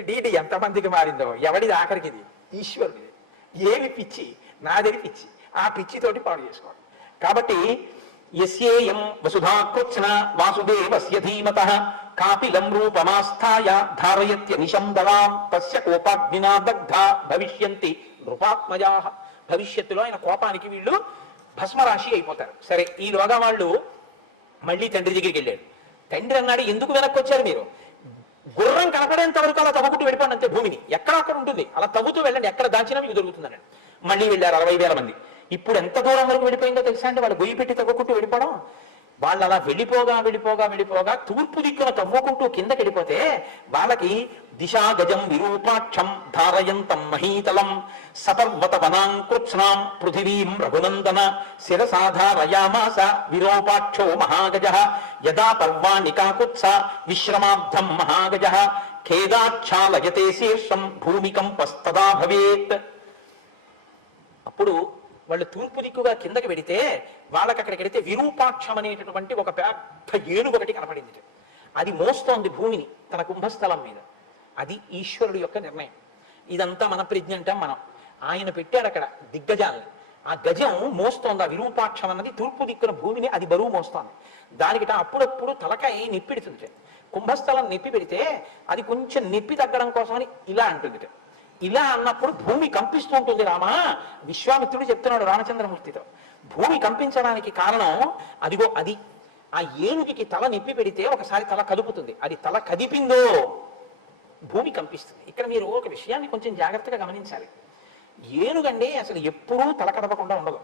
డీడ్ ఎంతమందికి మారిందో, ఎవడిది ఆఖరికి ఇది ఈశ్వరుడిది. ఏమి పిచ్చి, నాదరి పిచ్చి, ఆ పిచ్చితోటి పాడు చేసుకోవాలి. కాబట్టి యస్యేయం వసుధాకృత్స్న వాసుదేవస్య ధీమతః కాపిలం రూపమాస్థాయ ధారయత్యనిశం దరాం తస్య కోపాగ్నినా దగ్ధ భవిష్యంతి నృపాత్మజాః. భవిష్యత్తులో ఆయన కోపానికి వీళ్ళు భస్మరాశి అయిపోతారు. సరే, ఈలోగా వాళ్ళు మళ్ళీ తండ్రి దగ్గరికి వెళ్ళాడు. తండ్రి అన్నాడు, ఎందుకు వెనక్కి వచ్చారు మీరు? గుర్రం కనపడేంత వరకు అలా తవ్వుకుంటూ వెళ్ళిపోండి అంతే, భూమిని ఎక్కడ అక్కడ ఉంటుంది, అలా తవ్వుతూ వెళ్ళండి, ఎక్కడ దాచినా మీకు దొరుకుతుందని. మళ్ళీ వెళ్ళారు 60,000 మంది. ఇప్పుడు ఎంత దూరం వరకు వెళ్ళిపోయిందో తెలుసా అండి? వాళ్ళు గొయ్యి పెట్టి తవ్వుకుంటూ వెళ్ళిపోవడం. వాళ్ళు అలా వెళ్ళిపోగా తూర్పు దిక్కున తవ్వుకుంటూ కిందకి వెళ్ళిపోతే వాళ్ళకి దిశా గజం విరూపాక్షం ధారయంతం మహీతలం సపర్వత వనాంకృత్స్నాం పృథివీం రఘునందన శిరసాధారయామాస విరూపాక్షో మహాగజ యదా పర్వాణి కాకుత్స విశ్రమాబ్ధం మహాగజ ఖేదాచ్ఛాలయతే శీర్షం భూమికంపస్తదా భవేత్. అప్పుడు వాళ్ళు తూర్పు దిక్కుగా కిందకి వెడితే వాళ్ళకి అక్కడికి వెడితే విరూపాక్షం అనేటటువంటి ఒక పెద్ద ఏనుగు ఒకటి కనపడింది. అది మోస్తోంది భూమిని తన కుంభస్థలం మీద. అది ఈశ్వరుడు యొక్క నిర్ణయం. ఇదంతా మన ప్రజ్ఞ అంటాం మనం. ఆయన పెట్టాడు అక్కడ దిగ్గజాలని. ఆ గజం మోస్తోంది, ఆ విరూపాక్షం అన్నది తూర్పు దిక్కున భూమిని అది బరువు మోస్తోంది. దానికిట అప్పుడప్పుడు తలకాయ నొప్పి పెడుతుంది. కుంభస్థలం నొప్పి పెడితే అది కొంచెం నొప్పి తగ్గడం కోసమని ఇలా అంటుంది. ఇలా అన్నప్పుడు భూమి కంపిస్తూ ఉంటుంది. రామా, విశ్వామిత్రుడు చెప్తున్నాడు రామచంద్రమూర్తితో, భూమి కంపించడానికి కారణం అదిగో అది. ఆ ఏనుగుకి తల నొప్పి పెడితే ఒకసారి తల కదుపుతుంది. అది తల కదిపిందో భూమి కంపిస్తుంది. ఇక్కడ మీరు ఒక విషయాన్ని కొంచెం జాగ్రత్తగా గమనించాలి. ఏనుగండి అసలు ఎప్పుడూ తల కదపకుండా ఉండదు.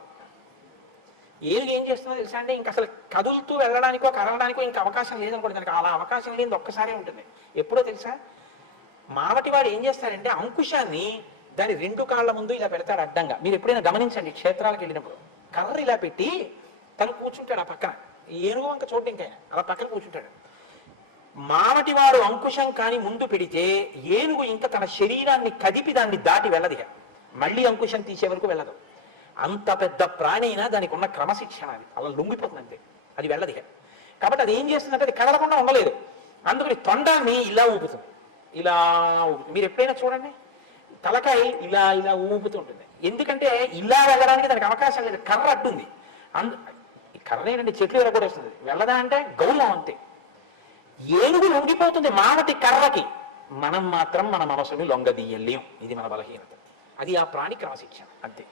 ఏనుగు ఏం చేస్తుందో తెలుసా అంటే, ఇంక అసలు కదులుతూ వెళ్ళడానికో కదలడానికో ఇంకా అవకాశం లేదనుకోండి. దానికి అలా అవకాశం లేనిది ఒక్కసారే ఉంటుంది. ఎప్పుడో తెలుసా, మావటివాడు ఏం చేస్తాడంటే అంకుశాన్ని దాని 2 కాళ్ళ ముందు ఇలా పెడతాడు అడ్డంగా. మీరు ఎప్పుడైనా గమనించండి, క్షేత్రాలకు వెళ్ళినప్పుడు కర్ర ఇలా పెట్టి తను కూర్చుంటాడు ఆ పక్కన. ఏనుగు వంక చూడండి, ఇంకా అలా పక్కన కూర్చుంటాడు. మావటివాడు అంకుశం కాని ముందు పెడితే ఏనుగు ఇంకా తన శరీరాన్ని కదిపి దాన్ని దాటి వెళ్ళదిగా, మళ్ళీ అంకుశం తీసే వరకు వెళ్ళదు. అంత పెద్ద ప్రాణి అయినా దానికి ఉన్న క్రమశిక్షణ అది అలా లొంగిపోతుంది అంతే, అది వెళ్ళదిగా. కాబట్టి అది ఏం చేస్తుందంటే అది కదలకుండా ఉండలేదు. అందుకని తొండాన్ని ఇలా ఊపుతుంది, ఇలా ఊపుతుంది. మీరు ఎప్పుడైనా చూడండి, తలకాయ ఇలా ఇలా ఊపుతూ ఉంటుంది. ఎందుకంటే ఇలా వెళ్ళడానికి దానికి అవకాశం లేదు, కర్ర అడ్డుంది. కర్ర ఏంటంటే చెట్లు కూడా వస్తుంది, వెళ్ళదా అంటే గౌరవం అంతే. ఏనుగు లొంగిపోతుంది మావటి కర్రకి, మనం మాత్రం మన మనసుని లొంగదీయలేం. ఇది మన బలహీనత. అది ఆ ప్రాణి క్రమశిక్షణ అంతే.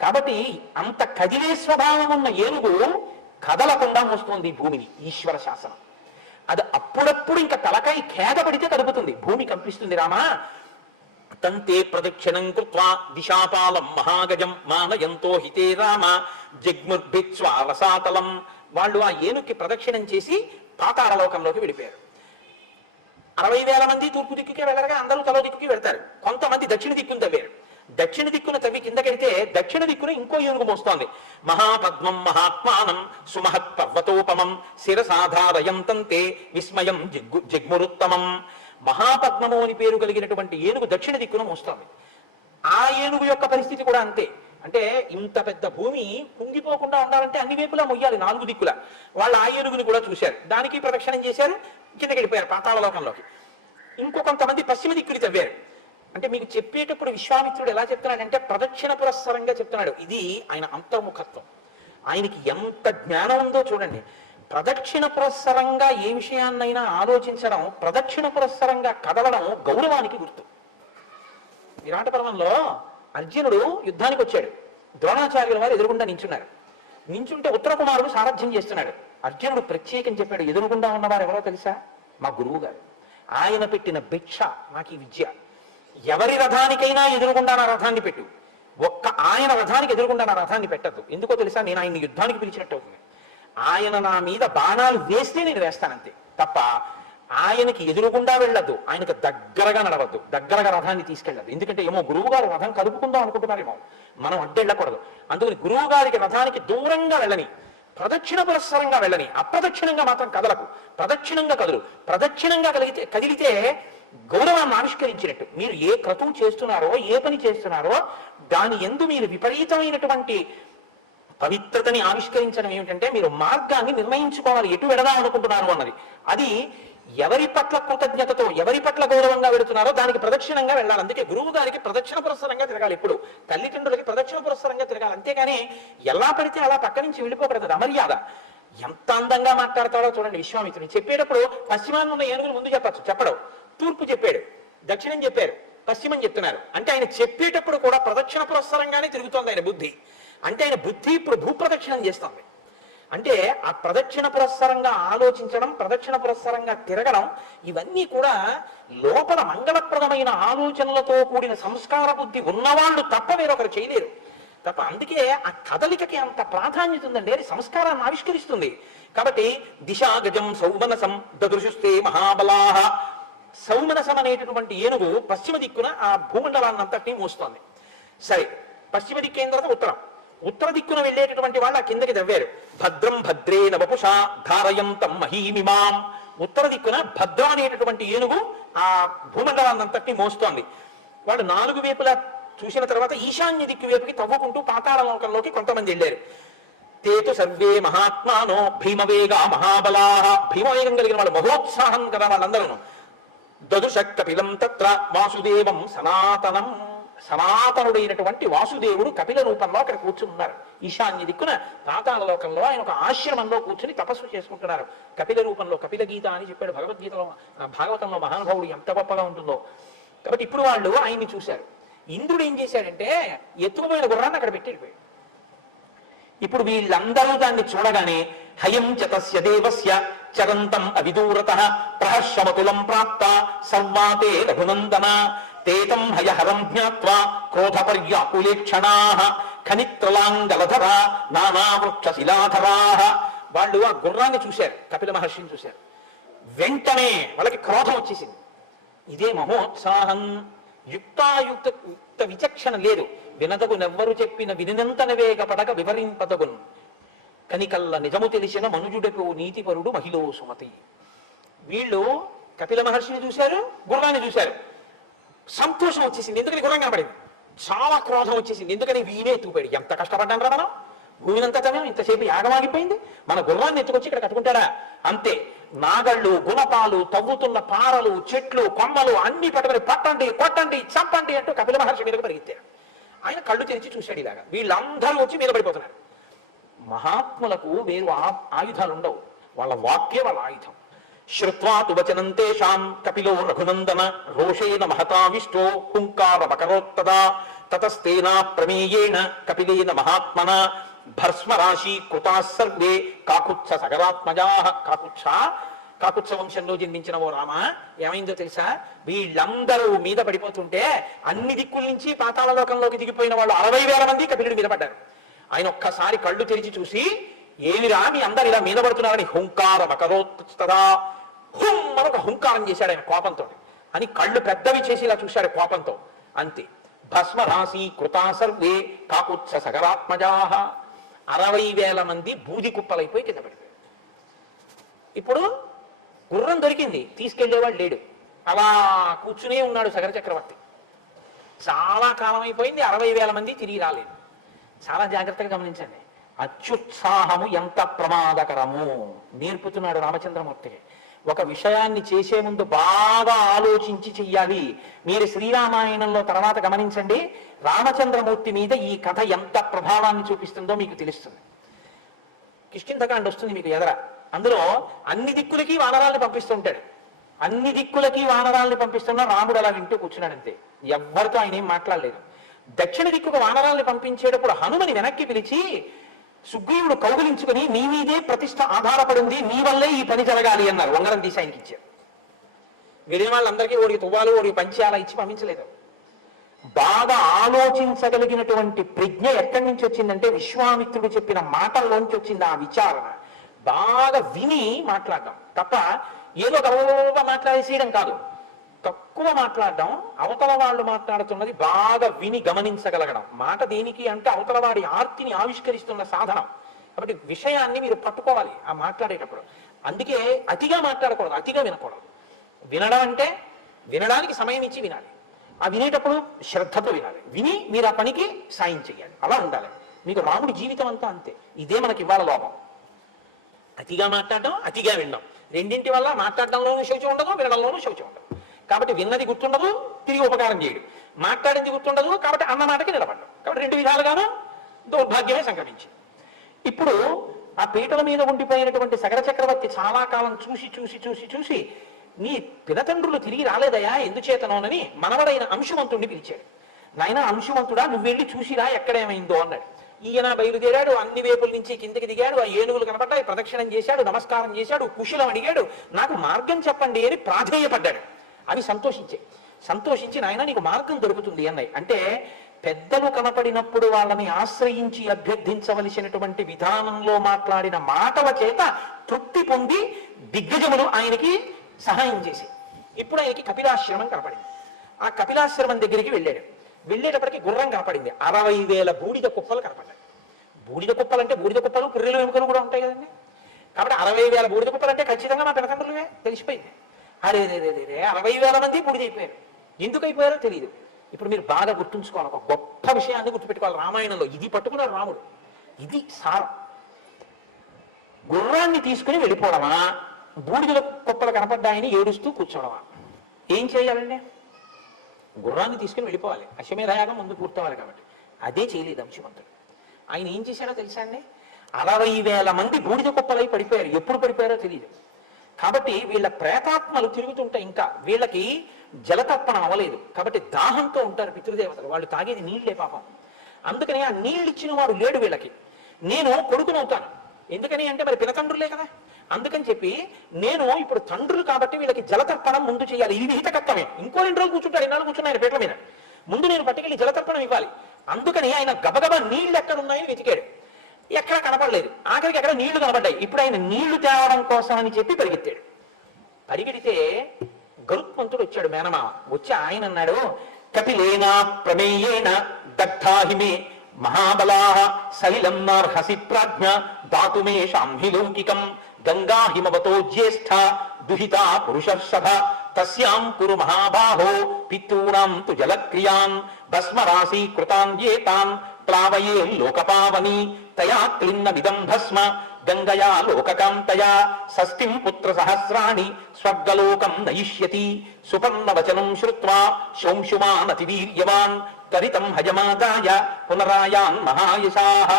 కాబట్టి అంత కదిలే స్వభావం ఉన్న ఏనుగు కదలకుండా మోస్తుంది భూమిని, ఈశ్వర శాసనం. అది అప్పుడప్పుడు ఇంకా తలకాయ ఖేద పడితే కదుపుతుంది, భూమి కంపిస్తుంది. రామా తంతే ప్రదక్షిణం కృత్వా దిశాపాలం మహాగజం మానయంతో హితే రామ జగ్ముర్భిత్స్వావసాతలం. వాళ్ళు ఆ ఏనుగుకి ప్రదక్షిణం చేసి పాతాళలోకంలోకి వెళ్ళిపోయారు. 60,000 మంది తూర్పు దిక్కుకే వెళ్ళరుగా, అందరూ తలో దిక్కుకి వెళ్తారు. కొంతమంది దక్షిణ దిక్కును తవ్వారు. దక్షిణ దిక్కున తవ్వి కిందకెడితే దక్షిణ దిక్కున ఇంకో ఏనుగు మోస్తోంది. మహాపద్మం మహాత్మానం సుమహత్ పర్వతోపమం శిరసాధారయం తంతే విస్మయం జగ్మురుత్తమం. మహాపద్మము అని పేరు కలిగినటువంటి ఏనుగు దక్షిణ దిక్కున మోస్తోంది. ఆ ఏనుగు యొక్క పరిస్థితి కూడా అంతే. అంటే ఇంత పెద్ద భూమి కుంగిపోకుండా ఉండాలంటే అన్ని వైపులా మొయ్యాలి, 4 దిక్కుల. వాళ్ళు ఆ ఏనుగుని కూడా చూశారు, దానికి ప్రదక్షిణం చేశారు, కిందకి వెళ్ళిపోయారు పాతాళలోకంలోకి. ఇంకొంతమంది పశ్చిమ దిక్కుని తవ్వారు. అంటే మీకు చెప్పేటప్పుడు విశ్వామిత్రుడు ఎలా చెప్తున్నాడంటే ప్రదక్షిణ పురస్సరంగా చెప్తున్నాడు. ఇది ఆయన అంతర్ముఖత్వం. ఆయనకి ఎంత జ్ఞానం ఉందో చూడండి. ప్రదక్షిణ పురస్సరంగా ఏ విషయాన్నైనా ఆలోచించడం, ప్రదక్షిణ పురస్సరంగా కదలడం గౌరవానికి గుర్తు. విరాట పర్వంలో అర్జునుడు యుద్ధానికి వచ్చాడు. ద్రోణాచార్యుల వారు ఎదురుగుండా నించున్నారు. నించుంటే ఉత్తర కుమారుడు సారథ్యం చేస్తున్నాడు. అర్జునుడు ప్రత్యేకం చెప్పాడు, ఎదురుగుండా ఉన్నవారు ఎవరో తెలుసా? మా గురువు గారు. ఆయన పెట్టిన భిక్ష నాకు ఈ విద్య. ఎవరి రథానికైనా ఎదురుగుండా నా రథాన్ని పెట్టు, ఒక్క ఆయన రథానికి ఎదురుగుండా నా రథాన్ని పెట్టద్దు. ఎందుకో తెలుసా? నేను ఆయన్ని యుద్ధానికి పిలిచినట్టు అవుతుంది. ఆయన నా మీద బాణాలు వేస్తే నేను వేస్తానంతే తప్ప ఆయనకి ఎదురుగుండా వెళ్ళద్దు, ఆయనకు దగ్గరగా నడవద్దు, దగ్గరగా రథాన్ని తీసుకెళ్ళదు. ఎందుకంటే ఏమో గురువు గారు రథం కలుపుకుందాం అనుకుంటున్నారేమో, మనం అడ్డెళ్ళకూడదు. అందుకని గురువు గారికి రథానికి దూరంగా వెళ్ళని, ప్రదక్షిణ పురస్సరంగా వెళ్ళని, అప్రదక్షిణంగా మాత్రం కదలకు. ప్రదక్షిణంగా కదులు. ప్రదక్షిణంగా కదిలితే గౌరవాన్ని ఆవిష్కరించినట్టు. మీరు ఏ క్రతువు చేస్తున్నారో, ఏ పని చేస్తున్నారో దాని యందు మీరు విపరీతమైనటువంటి పవిత్రతని ఆవిష్కరించడం ఏమిటంటే మీరు మార్గాన్ని నిర్ణయించుకోవాలి, ఎటు వెడదాం అనుకుంటున్నారు అన్నది. అది ఎవరి పట్ల కృతజ్ఞతతో, ఎవరి పట్ల గౌరవంగా వెళుతున్నారో దానికి ప్రదక్షిణంగా వెళ్ళాలి. అందుకే గురువు గారికి ప్రదక్షిణ పురస్సరంగా తిరగాలి. ఎప్పుడు తల్లిదండ్రులకి ప్రదక్షిణ పురస్సరంగా తిరగాలి. అంతేగాని ఎలా పడితే అలా పక్క నుంచి వెళ్ళిపోకూడదు, అమర్యాద. ఎంత అందంగా మాట్లాడతాడో చూడండి విశ్వామిత్రుడు. చెప్పేటప్పుడు పశ్చిమాన్ని ఉన్న ఏనుగులు ముందు చెప్పచ్చు, చెప్పడం. తూర్పు చెప్పాడు, దక్షిణం చెప్పారు, పశ్చిమం చెప్తున్నారు. అంటే ఆయన చెప్పేటప్పుడు కూడా ప్రదక్షిణ పురస్సరంగానే తిరుగుతోంది ఆయన బుద్ధి. అంటే ఆయన బుద్ధి ఇప్పుడు భూప్రదక్షిణం చేస్తుంది. అంటే ఆ ప్రదక్షిణ పురస్సరంగా ఆలోచించడం, ప్రదక్షిణ పురస్సరంగా తిరగడం, ఇవన్నీ కూడా లోపల మంగళప్రదమైన ఆలోచనలతో కూడిన సంస్కార బుద్ధి ఉన్నవాళ్ళు తప్ప వేరొకరు చేయలేరు తప్ప. అందుకే ఆ కదలికకి అంత ప్రాధాన్యత ఉందండి, అది సంస్కారాన్ని ఆవిష్కరిస్తుంది. కాబట్టి దిశాగజం సౌమనసం దదృశుస్తే మహాబలాహ. సౌమనసం అనేటటువంటి ఏనుగు పశ్చిమ దిక్కున ఆ భూమండలాన్ని అంతటినీ మోస్తోంది. సరే, పశ్చిమ దిక్కు అయిన తర్వాత ఉత్తరం. ఉత్తర దిక్కున వెళ్ళేటటువంటి వాళ్ళు ఆ కిందకి దవ్వారు. భద్రం భద్రే నవపుషా ధారయంతం మహీమిమాం. ఉత్తర దిక్కున భద్ర అనేటటువంటి ఏనుగు ఆ భూమండలాన్ని అంతటినీ మోస్తోంది. వాళ్ళు నాలుగు వైపులా చూసిన తర్వాత ఈశాన్య దిక్కు వైపుకి తవ్వుకుంటూ పాతాళ లోకంలోకి కొంతమంది వెళ్ళారు. తేతు సర్వే మహాత్మానో భీమవేగా మహాబలాహ. భీమవేగం కలిగిన వాళ్ళు, మహోత్సాహం కదా వాళ్ళందరూ. దదుష కపిలం తత్ర వాసుదేవం సనాతనం. సనాతనుడైనటువంటి వాసుదేవుడు కపిల రూపంలో అక్కడ కూర్చున్నారు. ఈశాన్య దిక్కున పాతాళ లోకంలో ఆయన ఒక ఆశ్రమంలో కూర్చుని తపస్సు చేసుకుంటున్నారు కపిల రూపంలో. కపిల గీత అని చెప్పాడు భగవద్గీతలో, భాగవతంలో మహానుభావుడు ఎంత గొప్పగా ఉంటుందో. కాబట్టి ఇప్పుడు వాళ్ళు ఆయన్ని చూశారు. ఇంద్రుడు ఏం చేశాడంటే ఎత్తుకుపోయిన గుర్రాన్ని అక్కడ పెట్టిపోయాడు. ఇప్పుడు వీళ్ళందరూ దాన్ని చూడగానే హయం చతస్య దేవస్య చరంతం అవిదూరత ప్రహర్షమతులం ప్రాప్త సర్వాతే రఘునందన తేతం హయహరం జ్ఞాత్వా క్రోధ పర్యాకులేక్షణా ఖనిత్రలాంగలధరా నానావృక్షశిలాధరా. వాళ్ళు ఆ గుర్రాన్ని చూశారు, కపిల మహర్షిని చూశారు. వెంటనే వాళ్ళకి క్రోధం వచ్చేసింది. ఇదే మహోత్సాహం. యుక్త విచక్షణ లేదు. వినదగునెవ్వరు చెప్పిన వినినంతన వేగపడక వివరింపదగున్ కనికల్ల నిజము తెలిసిన మనుజుడకు నీతిపరుడు మహిళో సుమతి. వీళ్ళు కపిల మహర్షిని చూశారు, గుర్రాన్ని చూశారు. సంతోషం వచ్చేసింది, ఎందుకని గుర్రం కనబడింది. చాలా క్రోధం వచ్చేసింది, ఎందుకని వీనే ఎత్తుకుపోయాడు. ఎంత కష్టపడ్డాను రా మనం, భూమినంతా తమే ఇంతసేపు యాగమాగిపోయింది, మన గుర్రాన్ని ఎత్తుకొచ్చి ఇక్కడ కట్టుకుంటాడా. అంతే, నాగళ్ళు, గుణపాలు, తవ్వుతున్న పారలు, చెట్లు, కొమ్మలు అన్ని పట్టుకొని పట్టండి, కొట్టండి, చంపండి అంటూ కపిల మహర్షి మీదకు పరిగెత్తారు. ఆయన కళ్ళు తెరిచి చూశాడు ఇలాగా. వీళ్ళందరూ వచ్చి మీద పడిపోతున్నారు. మహాత్ములకు వేరు ఆయుధాలు ఉండవు, వాళ్ళ వాక్యే వాళ్ళ ఆయుధం. శ్రుత్వా తు వచనం తేషాం కపిలో రఘునందన రోషేణ మహతావిష్టో హుంకారమకరోత్తదా తతస్తేనా ప్రమేయేణ కపిలేన మహాత్మన భస్మరాశి కృతా సర్వే కాకుత్స సగరాత్మజా. కాకుత్స వంశంలో జన్మించిన ఓ రామ, ఏమైందో తెలుసా? వీళ్ళందరూ మీద పడిపోతుంటే అన్ని దిక్కుల నుంచి పాతాళ లోకంలోకి దిగిపోయిన వాళ్ళు 60,000 మంది కపిలుడి మీద పడ్డారు. ఆయన ఒక్కసారి కళ్ళు తెరిచి చూసి, ఏమిరా మీ అందరు ఇలా మీద పడుతున్నారని హుంకారమకరోత్తదా, హుం మరొక హుంకారం చేశాడు ఆయన కోపంతో. అని కళ్ళు పెద్దవి చేసి ఇలా చూశాడు కోపంతో. అంతే, భస్మరాశి కృతా సర్వే కాకుత్స సగరాత్మజా. 60,000 మంది బూది కుప్పలైపోయి కింద పడిపోయారు. ఇప్పుడు గుర్రం దొరికింది, తీసుకెళ్లేవాడు లేడు. అలా కూర్చునే ఉన్నాడు సగర చక్రవర్తి. చాలా కాలం అయిపోయింది, 60,000 మంది తిరిగి రాలేదు. చాలా జాగ్రత్తగా గమనించండి, అత్యుత్సాహము ఎంత ప్రమాదకరము నేర్పుతున్నాడు రామచంద్రమూర్తి. ఒక విషయాన్ని చేసే ముందు బాగా ఆలోచించి చెయ్యాలి. మీరు శ్రీరామాయణంలో తర్వాత గమనించండి, రామచంద్రమూర్తి మీద ఈ కథ ఎంత ప్రభావాన్ని చూపిస్తుందో మీకు తెలుస్తుంది. కిష్కింధకాండ వస్తుంది మీకు ఎదర. అందులో అన్ని దిక్కులకి వానరాల్ని పంపిస్తుంటాడు. అన్ని దిక్కులకి వానరాల్ని పంపిస్తున్నా రాముడు అలా వింటూ కూర్చున్నాడు అంతే. ఎవ్వరితో ఆయన ఏం మాట్లాడలేదు. దక్షిణ దిక్కుకు వానరాల్ని పంపించేటప్పుడు హనుమని వెనక్కి పిలిచి, సుగ్రీవుడు కౌగిలించుకుని నీ మీదే ప్రతిష్ట ఆధారపడింది, నీ వల్లే ఈ పని జరగాలి అన్నారు. ఉంగరం తీసి ఆయనకి ఇచ్చారు. వెళ్ళిన వాళ్ళందరికీ ఓడికి తువ్వాలు, ఓడికి పంచి అలా ఇచ్చి పంపించలేదు. బాగా ఆలోచించగలిగినటువంటి ప్రజ్ఞ ఎక్కడి నుంచి వచ్చిందంటే విశ్వామిత్రుడు చెప్పిన మాటల్లోంచి వచ్చింది ఆ విచారణ. బాగా విని మాట్లాడడం తప్ప ఏదో గౌరవంగా మాట్లాడేసేయడం కాదు. తక్కువ మాట్లాడడం, అవతల వాళ్ళు మాట్లాడుతున్నది బాగా విని గమనించగలగడం. మాట దేనికి అంటే అవతల వాడి ఆర్తిని ఆవిష్కరిస్తున్న సాధనం. కాబట్టి విషయాన్ని మీరు పట్టుకోవాలి ఆ మాట్లాడేటప్పుడు. అందుకే అతిగా మాట్లాడకూడదు, అతిగా వినకూడదు. వినడం అంటే వినడానికి సమయం ఇచ్చి వినాలి. ఆ వినేటప్పుడు శ్రద్ధతో వినాలి. విని మీరు ఆ పనికి సాయం చేయాలి. అలా ఉండాలి. మీకు రాముడి జీవితం అంతా అంతే. ఇదే మనకి ఇవ్వాల లోపం. అతిగా మాట్లాడడం, అతిగా వినడం, రెండింటి వల్ల మాట్లాడడంలోనూ శౌచం ఉండదు, వినడంలోనూ శౌచం ఉండదు. కాబట్టి విన్నది గుర్తుండదు, తిరిగి ఉపకారం చేయడు. మాట్లాడింది గుర్తుండదు, కాబట్టి అన్న మాటకి నిలబడ్డం. కాబట్టి రెండు విధాలుగాను దౌర్భాగ్యమే సంక్రమించింది. ఇప్పుడు ఆ పీటల మీద ఉండిపోయినటువంటి సగర చక్రవర్తి చాలా కాలం చూసి చూసి చూసి చూసి నీ పినతండ్రులు తిరిగి రాలేదయా, ఎందుచేతనోనని మనవడైన అంశుమంతుడిని పిలిచాడు. నాయన అంశుమంతుడా, నువ్వు వెళ్ళి చూసిరా ఎక్కడేమైందో అన్నాడు. ఈయన బయలుదేరాడు, అన్ని వైపుల నుంచి కిందికి దిగాడు, ఆ ఏనుగులు కనపడ్డాయి, ప్రదక్షిణం చేశాడు, నమస్కారం చేశాడు, కుశలం అడిగాడు, నాకు మార్గం చెప్పండి అని ప్రాధేయపడ్డాడు. అవి సంతోషించి నాయన నీకు మార్గం దొరుకుతుంది అన్నాయి. అంటే పెద్దలు కనపడినప్పుడు వాళ్ళని ఆశ్రయించి అభ్యర్థించవలసినటువంటి విధానంలో మాట్లాడిన మాటల చేత తృప్తి పొంది దిగ్గజములు ఆయనకి సహాయం చేసి ఇప్పుడు ఆయనకి కపిలాశ్రమం కనపడింది. ఆ కపిలాశ్రమం దగ్గరికి వెళ్ళేటప్పటికి గుర్రం కనపడింది. 60,000 బూడిద కుప్పలు కనపడ్డాయి. బూడిద కుప్పలు అంటే బూడిద కుప్పలు పుర్రెలు ఎముకలు కూడా ఉంటాయి కదండి. కాబట్టి 60,000 బూడిద కుప్పలు అంటే ఖచ్చితంగా మా పినతండ్రులవే తెలిసిపోయింది. అరే 60,000 మంది బూడిదైపోయారు. ఎందుకు అయిపోయారో తెలియదు. ఇప్పుడు మీరు బాగా గుర్తుంచుకోవాలి, ఒక గొప్ప విషయాన్ని గుర్తుపెట్టుకోవాలి. రామాయణంలో ఇది పట్టుకున్నాడు రాముడు. ఇది సారం. గుర్రాన్ని తీసుకుని వెళ్ళిపోవడమా, బూడిదల కుప్పలు కనపడ్డాయని ఏడుస్తూ కూర్చోవడమా? ఏం చేయాలండి? గుర్రాన్ని తీసుకుని వెళ్ళిపోవాలి. అశ్వమేధయాగం ముందు పూర్తవాలి కాబట్టి అదే చేయలేదు అంశుమంతుడు. ఆయన ఏం చేశాడో తెలుసా అండి? 60,000 మంది బూడిద కుప్పలై పడిపోయారు. ఎప్పుడు పడిపోయారో తెలియదు. కాబట్టి వీళ్ళ ప్రేతాత్మలు తిరుగుతుంటాయి. ఇంకా వీళ్ళకి జలతర్పణం అవ్వలేదు కాబట్టి దాహంతో ఉంటారు పితృదేవతలు. వాళ్ళు తాగేది నీళ్లే పాపం. అందుకని ఆ నీళ్ళు ఇచ్చిన వాడు లేడు వీళ్ళకి. నేను కొడుకునవుతాను. ఎందుకని అంటే మరి పినతండ్రులే కదా. అందుకని చెప్పి నేను ఇప్పుడు తండ్రులు కాబట్టి వీళ్ళకి జలతర్పణం ముందు చేయాలి. ఇది హితకర్తమే. ఇంకో 2 రోజులు కూర్చుంటారు, 2 కూర్చున్న ఆయన పీటల మీద. ముందు నేను పట్టుకెళ్ళి జలతర్పణం ఇవ్వాలి. అందుకని ఆయన గబగబా నీళ్లు ఎక్కడ ఉన్నాయని వెతికాడు. ఎక్కడ కనపడలేదు. ఆఖరికి ఎక్కడ నీళ్లు కనపడ్డాయి. ఇప్పుడు ఆయన నీళ్లు తేవడం కోసం అని చెప్పి పరిగెడితే గరుత్మంతుడు వచ్చాడు, మేనమామ. వచ్చి ఆయన అన్నాడు, కపిలేనా ప్రమేయేన దగ్ధాహిమే మహాబలాః సలిలం నార్హసి ప్రాజ్ఞ దాతుమే శాంహి లౌకికం గంగా హిమవతో జ్యేష్ఠ దుహితా పురుషర్షభ తస్యాం కురు మహాబాహో పితॄణాం తు జలక్రియాన్ భస్మరాశి కృతాన్ ఏతాన్ ప్లావయే లోకపావని తయా క్లిన్నమిదం భస్మ గంగయా లోకకాంతయా షష్ఠిం పుత్ర సహస్రాణి స్వర్గలోకం నయిష్యతి సుపర్ణవచనం శ్రుత్వా శౌంశుమానతి వీర్యవాన్ తరితం హయమాదాయ పునరాయాన్ మహాయశాః.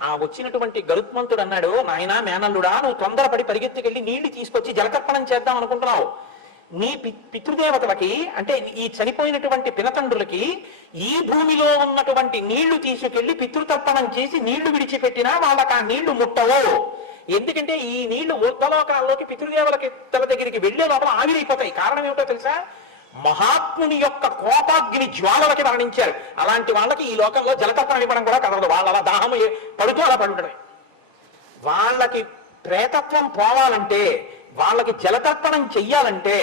ఆ వచ్చినటువంటి గరుత్మంతుడు అన్నాడు, నాయనా మేనల్లుడా, నువ్వు తొందరపడి పరిగెత్తుకెళ్ళి నీళ్లు తీసుకొచ్చి జలతర్పణం చేద్దాం అనుకుంటున్నావు. నీ పితృదేవతలకి అంటే ఈ చనిపోయినటువంటి పినతండ్రులకి ఈ భూమిలో ఉన్నటువంటి నీళ్లు తీసుకెళ్లి పితృతర్పణం చేసి నీళ్లు విడిచిపెట్టినా వాళ్ళకి ఆ నీళ్లు ముట్టవు. ఎందుకంటే ఈ నీళ్లు ఊర్ధలోకాల్లోకి పితృదేవతలకి తల దగ్గరికి వెళ్లే లోపల ఆవిరైపోతాయి. కారణం ఏమిటో తెలుసా? మహాత్ముని యొక్క కోపాగ్ని జ్వాలలకి మరణించారు. అలాంటి వాళ్ళకి ఈ లోకంలో జలతర్పణం ఇవ్వడం కూడా కదలదు. వాళ్ళ అలా దాహం పడుతూ అలా పడుండడమే. వాళ్ళకి ప్రేతత్వం పోవాలంటే, వాళ్ళకి జలతర్పణం చెయ్యాలంటే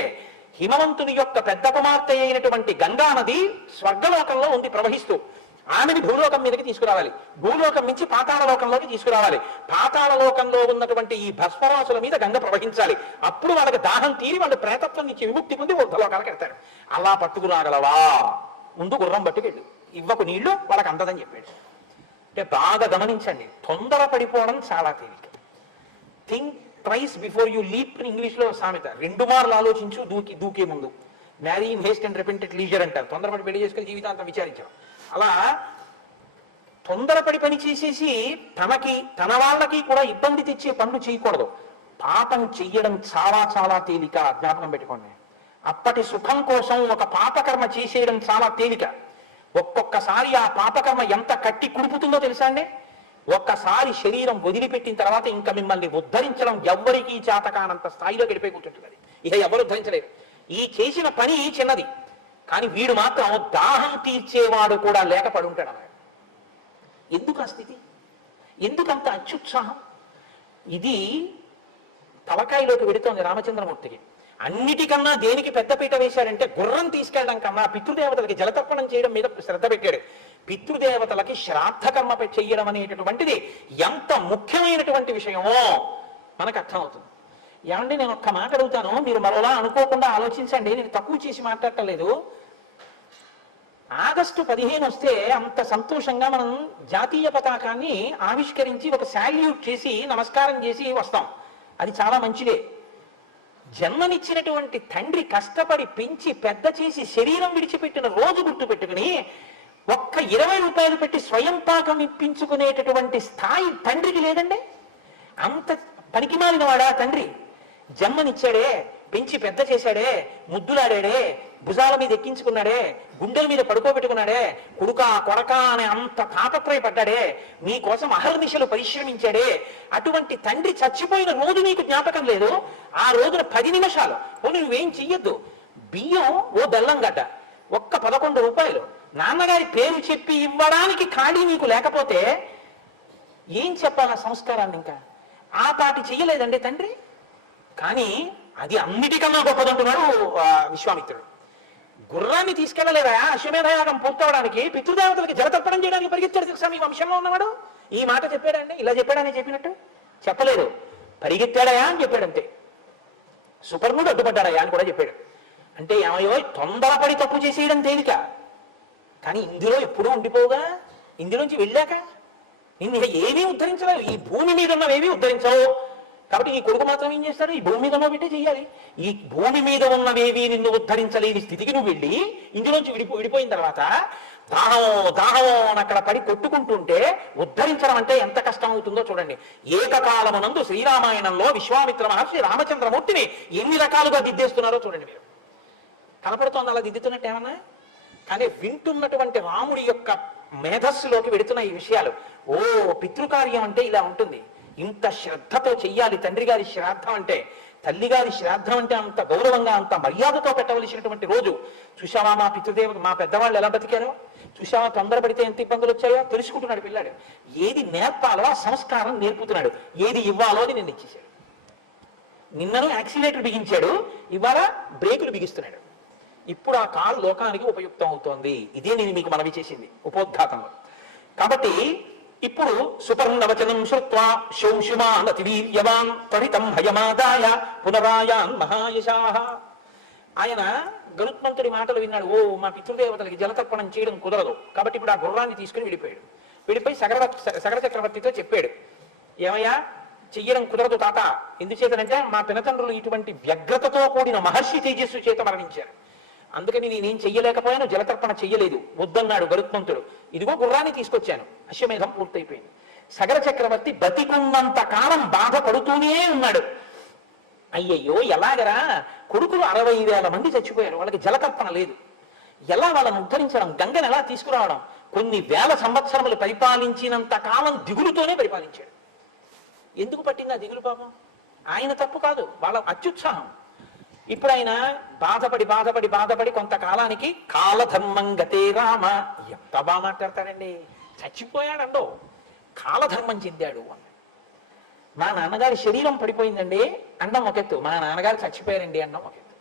హిమవంతుని యొక్క పెద్ద కుమార్తె అయినటువంటి గంగా నది స్వర్గలోకంలో ఉంది ప్రవహిస్తూ. ఆమెని భూలోకం మీదకి తీసుకురావాలి. భూలోకం నుంచి పాతాళలోకంలోకి తీసుకురావాలి. పాతాళలోకంలో ఉన్నటువంటి ఈ భస్మరాసుల మీద గంగ ప్రవహించాలి. అప్పుడు వాళ్ళకి దాహం తీరి వాళ్ళు ప్రేతత్వం నుంచి విముక్తి పొంది ఊర్ధలోకాలకు వెళ్తారు. అలా పట్టుకురాగలవా? ముందు గుర్రం పట్టుకెళ్ళు, ఇవ్వకు నీళ్లు వాళ్ళకి అందదని చెప్పాడు. అంటే బాగా గమనించండి, తొందర పడిపోవడం చాలా తేలిక. Think twice before you leap. English లో సామెత, 2 మార్లు ఆలోచించు దూకే ముందు. Marry in Heist and repent at leisure అంటారు. తొందరపడి పెళ్లి చేసుకుని జీవితాంతం విచారించాం. అలా తొందరపడి పని చేసేసి తన వాళ్ళకి కూడా ఇబ్బంది తెచ్చే పనులు చేయకూడదు. పాపం చెయ్యడం చాలా చాలా తేలిక, జ్ఞాపకం పెట్టుకోండి. అప్పటి సుఖం కోసం ఒక పాపకర్మ చేసేయడం చాలా తేలిక. ఒక్కొక్కసారి ఆ పాపకర్మ ఎంత కట్టి కుడుపుతుందో తెలుసా అండి? ఒక్కసారి శరీరం వదిలిపెట్టిన తర్వాత ఇంకా మిమ్మల్ని ఉద్ధరించడం ఎవ్వరికీ చేతకానంత స్థాయిలో గడిపే కూర్చుంటుంది. ఇక ఎవరు ఉద్ధరించలేరు. ఈ చేసిన పని చిన్నది, కానీ వీడు మాత్రం దాహం తీర్చేవాడు కూడా లేక పడుంటాడు అన్నాడు. ఎందుకు ఆ స్థితి? ఎందుకంత అత్యుత్సాహం? ఇది తలకాయలోకి వెడుతోంది రామచంద్రమూర్తికి. అన్నిటికన్నా దేనికి పెద్దపీట వేశాడంటే గుర్రం తీసుకెళ్ళడం కన్నా పితృదేవతలకి జలతర్పణం చేయడం మీద శ్రద్ధ పెట్టాడు. పితృదేవతలకి శ్రాద్ధకర్మ చెయ్యడం అనేటటువంటిది ఎంత ముఖ్యమైనటువంటి విషయమో మనకు అర్థమవుతుంది. ఏమంటే నేను ఒక్క మాట అడుగుతాను, మీరు మరోలా అనుకోకుండా ఆలోచించండి. నేను తక్కువ చేసి మాట్లాడటలేదు. ఆగస్టు 15 వస్తే అంత సంతోషంగా మనం జాతీయ పతాకాన్ని ఆవిష్కరించి ఒక శాల్యూట్ చేసి నమస్కారం చేసి వస్తాం. అది చాలా మంచిదే. జన్మనిచ్చినటువంటి తండ్రి కష్టపడి పెంచి పెద్ద చేసి శరీరం విడిచిపెట్టిన రోజు గుర్తు పెట్టుకుని ఒక్క 20 రూపాయలు పెట్టి స్వయం పాకం ఇప్పించుకునేటటువంటి స్థాయి తండ్రికి లేదండి. అంత పనికిమాలిన వాడా తండ్రి? జన్మనిచ్చాడే, పెంచి పెద్ద చేశాడే, ముద్దులాడాడే, భుజాల మీద ఎక్కించుకున్నాడే, గుండెల మీద పడుకోబెట్టుకున్నాడే, కొడక అనే అంత తాపత్రయపడ్డాడే, నీ కోసం అహర్నిశలు పరిశ్రమించాడే, అటువంటి తండ్రి చచ్చిపోయిన రోజు నీకు జ్ఞాపకం లేదు. ఆ రోజున 10 నిమిషాలు నువ్వేం చెయ్యొద్దు, బియ్యం ఓ బెల్లం గడ్డ ఒక్క 11 రూపాయలు నాన్నగారి పేరు చెప్పి ఇవ్వడానికి ఖాళీ నీకు లేకపోతే ఏం చెప్పాలి ఆ సంస్కారాన్ని? ఇంకా ఆ పాటి చెయ్యలేదండి తండ్రి. కానీ అది అన్నిటికన్నా గొప్పదంటున్నాడు విశ్వామిత్రుడు. గుర్రాన్ని తీసుకెళ్ళలేదా అశ్వమేధయాగం పూర్తవడానికి? పితృదేవతలకి జలతర్పణం చేయడానికి పరిగెత్తాడు తెలుసా మీ వంశంలో ఉన్నవాడు? ఈ మాట చెప్పాడండి, ఇలా చెప్పాడని చెప్పినట్టు చెప్పలేదు. పరిగెత్తాడయా అని చెప్పాడంతే. సుపర్ణుడు అడ్డుపడ్డాడయా అని కూడా చెప్పాడు. అంటే ఏమయ్యో, తొందరపడి తప్పు చేసేయడం తేలిక, కానీ ఇందులో ఎప్పుడూ ఉండిపోవుగా. ఇందులోంచి వెళ్ళాక నిన్ను ఏమీ ఉద్ధరించలేవు, ఈ భూమి మీద ఉన్నవేమీ ఉద్ధరించవు. కాబట్టి ఈ కొడుకు మాత్రం ఏం చేస్తాడు, ఈ భూమి మీద ఉన్నవిటే చెయ్యాలి. ఈ భూమి మీద ఉన్నవేవి నిన్ను ఉద్ధరించలేని స్థితికి నువ్వు వెళ్ళి ఇందులోంచి విడిపోయిన తర్వాత దాహం అని అక్కడ పడి కొట్టుకుంటుంటే ఉద్ధరించడం అంటే ఎంత కష్టం అవుతుందో చూడండి. ఏకకాలమునందు శ్రీరామాయణంలో విశ్వామిత్ర మహర్షి రామచంద్రమూర్తిని ఎన్ని రకాలుగా దిద్దేస్తున్నారో చూడండి. మీరు కనపడుతోంది అలా దిద్దుతున్నట్టు ఏమన్నా? కానీ వింటున్నటువంటి రాముడి యొక్క మేధస్సులోకి వెడుతున్న ఈ విషయాలు. ఓ, పితృకార్యం అంటే ఇలా ఉంటుంది, ఇంత శ్రద్ధతో చెయ్యాలి. తండ్రి గారి శ్రాద్ధం అంటే, తల్లి గారి శ్రాద్ధం అంటే అంత గౌరవంగా అంత మర్యాదతో పెట్టవలసినటువంటి రోజు. చూశావా మా పితృదేవుడు, మా పెద్దవాళ్ళు ఎలా బతికారో, చూశావా తొందరపడితే ఎంత ఇబ్బందులు వచ్చాయో తెలుసుకుంటున్నాడు పిల్లాడు. ఏది నేర్పాలో ఆ సంస్కారం నేర్పుతున్నాడు, ఏది ఇవ్వాలో అది నిన్న ఇచ్చేశాడు. నిన్నను యాక్సిలేటర్ బిగించాడు, ఇవాళ బ్రేకులు బిగిస్తున్నాడు. ఇప్పుడు ఆ కాలు లోకానికి ఉపయుక్తం అవుతోంది. ఇదే నేను మీకు మనవి చేసింది ఉపోద్ఘాతంలో. కాబట్టి ఇప్పుడు సుపర్ణవచనం శ్రుత్వా శౌషుమాన్ అతివీర్యవాన్ త్వరితం హయమాదాయ పునరాయాన్ మహాయశాః. ఆయన గరుత్మంతుడి మాటలు విన్నాడు. ఓ, మా పితృదేవతలకి జలతర్పణం చేయడం కుదరదు, కాబట్టి ఇప్పుడు ఆ గుర్రాన్ని తీసుకుని వెళ్ళిపోయి సగర చక్రవర్తితో చెప్పాడు. ఏమయ్యా, చెయ్యడం కుదరదు తాత, ఎందుచేతనంటే మా పినతండ్రులు ఇటువంటి వ్యగ్రతతో కూడిన మహర్షి తేజస్సు చేత మరణించారు, అందుకని నేనేం చెయ్యలేకపోయాను, జలతర్పణ చెయ్యలేదు, వద్దన్నాడు గరుత్మంతుడు. ఇదిగో గుర్రాన్ని తీసుకొచ్చాను, అశ్వమేధం పూర్తయిపోయింది. సగర చక్రవర్తి బతికున్నంత కాలం బాధపడుతూనే ఉన్నాడు. అయ్యయ్యో, ఎలాగరా, కొడుకులు 60,000 మంది చచ్చిపోయారు, వాళ్ళకి జలతర్పణ లేదు, ఎలా వాళ్ళని ఉద్ధరించడం, గంగను ఎలా తీసుకురావడం? కొన్ని వేల సంవత్సరములు పరిపాలించినంత కాలం దిగులుతోనే పరిపాలించాడు. ఎందుకు పట్టింది ఆ దిగులు? పాపం ఆయన తప్పు కాదు, వాళ్ళ అత్యుత్సాహం. ఇప్పుడు ఆయన బాధపడి కొంతకాలానికి కాలధర్మం గతే రామ. ఎంత బాగా మాట్లాడతాడండి, చచ్చిపోయాడండో, కాలధర్మం చెందాడు అన్న. మా నాన్నగారి శరీరం పడిపోయిందండి అండం ఒక ఎత్తు, మా నాన్నగారు చచ్చిపోయారండి అండం ఒక ఎత్తు.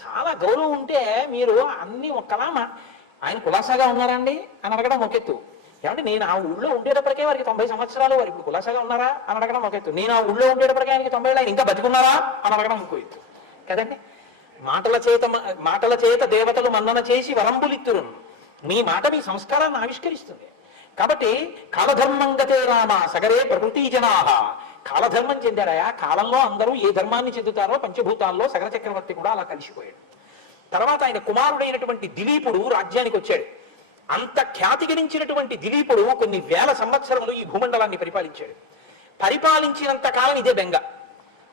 చాలా గౌరవం ఉంటే మీరు అన్ని ఒక్కలా ఆయన కులాసాగా ఉన్నారండి అని అడగడం ఒక ఎత్తు. ఏమంటే నేను ఆ ఊళ్ళో ఉండేటప్పటికే వారికి 90 సంవత్సరాలు, వారు ఇప్పుడు కులాసాగా ఉన్నారా అని అడగడం ఒక ఎత్తు. నేను ఆ ఊళ్ళో ఉండేటప్పటికే ఆయనకి 90 ఏళ్ళు, ఆయన ఇంకా బతికున్నారా అని అడగడం ఇంకో ఎత్తు కదండి. మాటల చేత దేవతలు మన్నన చేసి వరంబులిత్తురు. మీ మాట మీ సంస్కారాన్ని ఆవిష్కరిస్తుంది. కాబట్టి కాలధర్మం గతే రామ సగరే ప్రకృతి జనాహ. కాలధర్మం చెందాడయా, కాలంలో అందరూ ఏ ధర్మాన్ని చెందుతారో పంచభూతాల్లో సగర చక్రవర్తి కూడా అలా కలిసిపోయాడు. తర్వాత ఆయన కుమారుడైనటువంటి దిలీపుడు రాజ్యానికి వచ్చాడు. అంత ఖ్యాతి గణించినటువంటి దిలీపుడు కొన్ని వేల సంవత్సరములు ఈ భూమండలాన్ని పరిపాలించాడు. పరిపాలించినంత కాలం ఇదే బెంగ.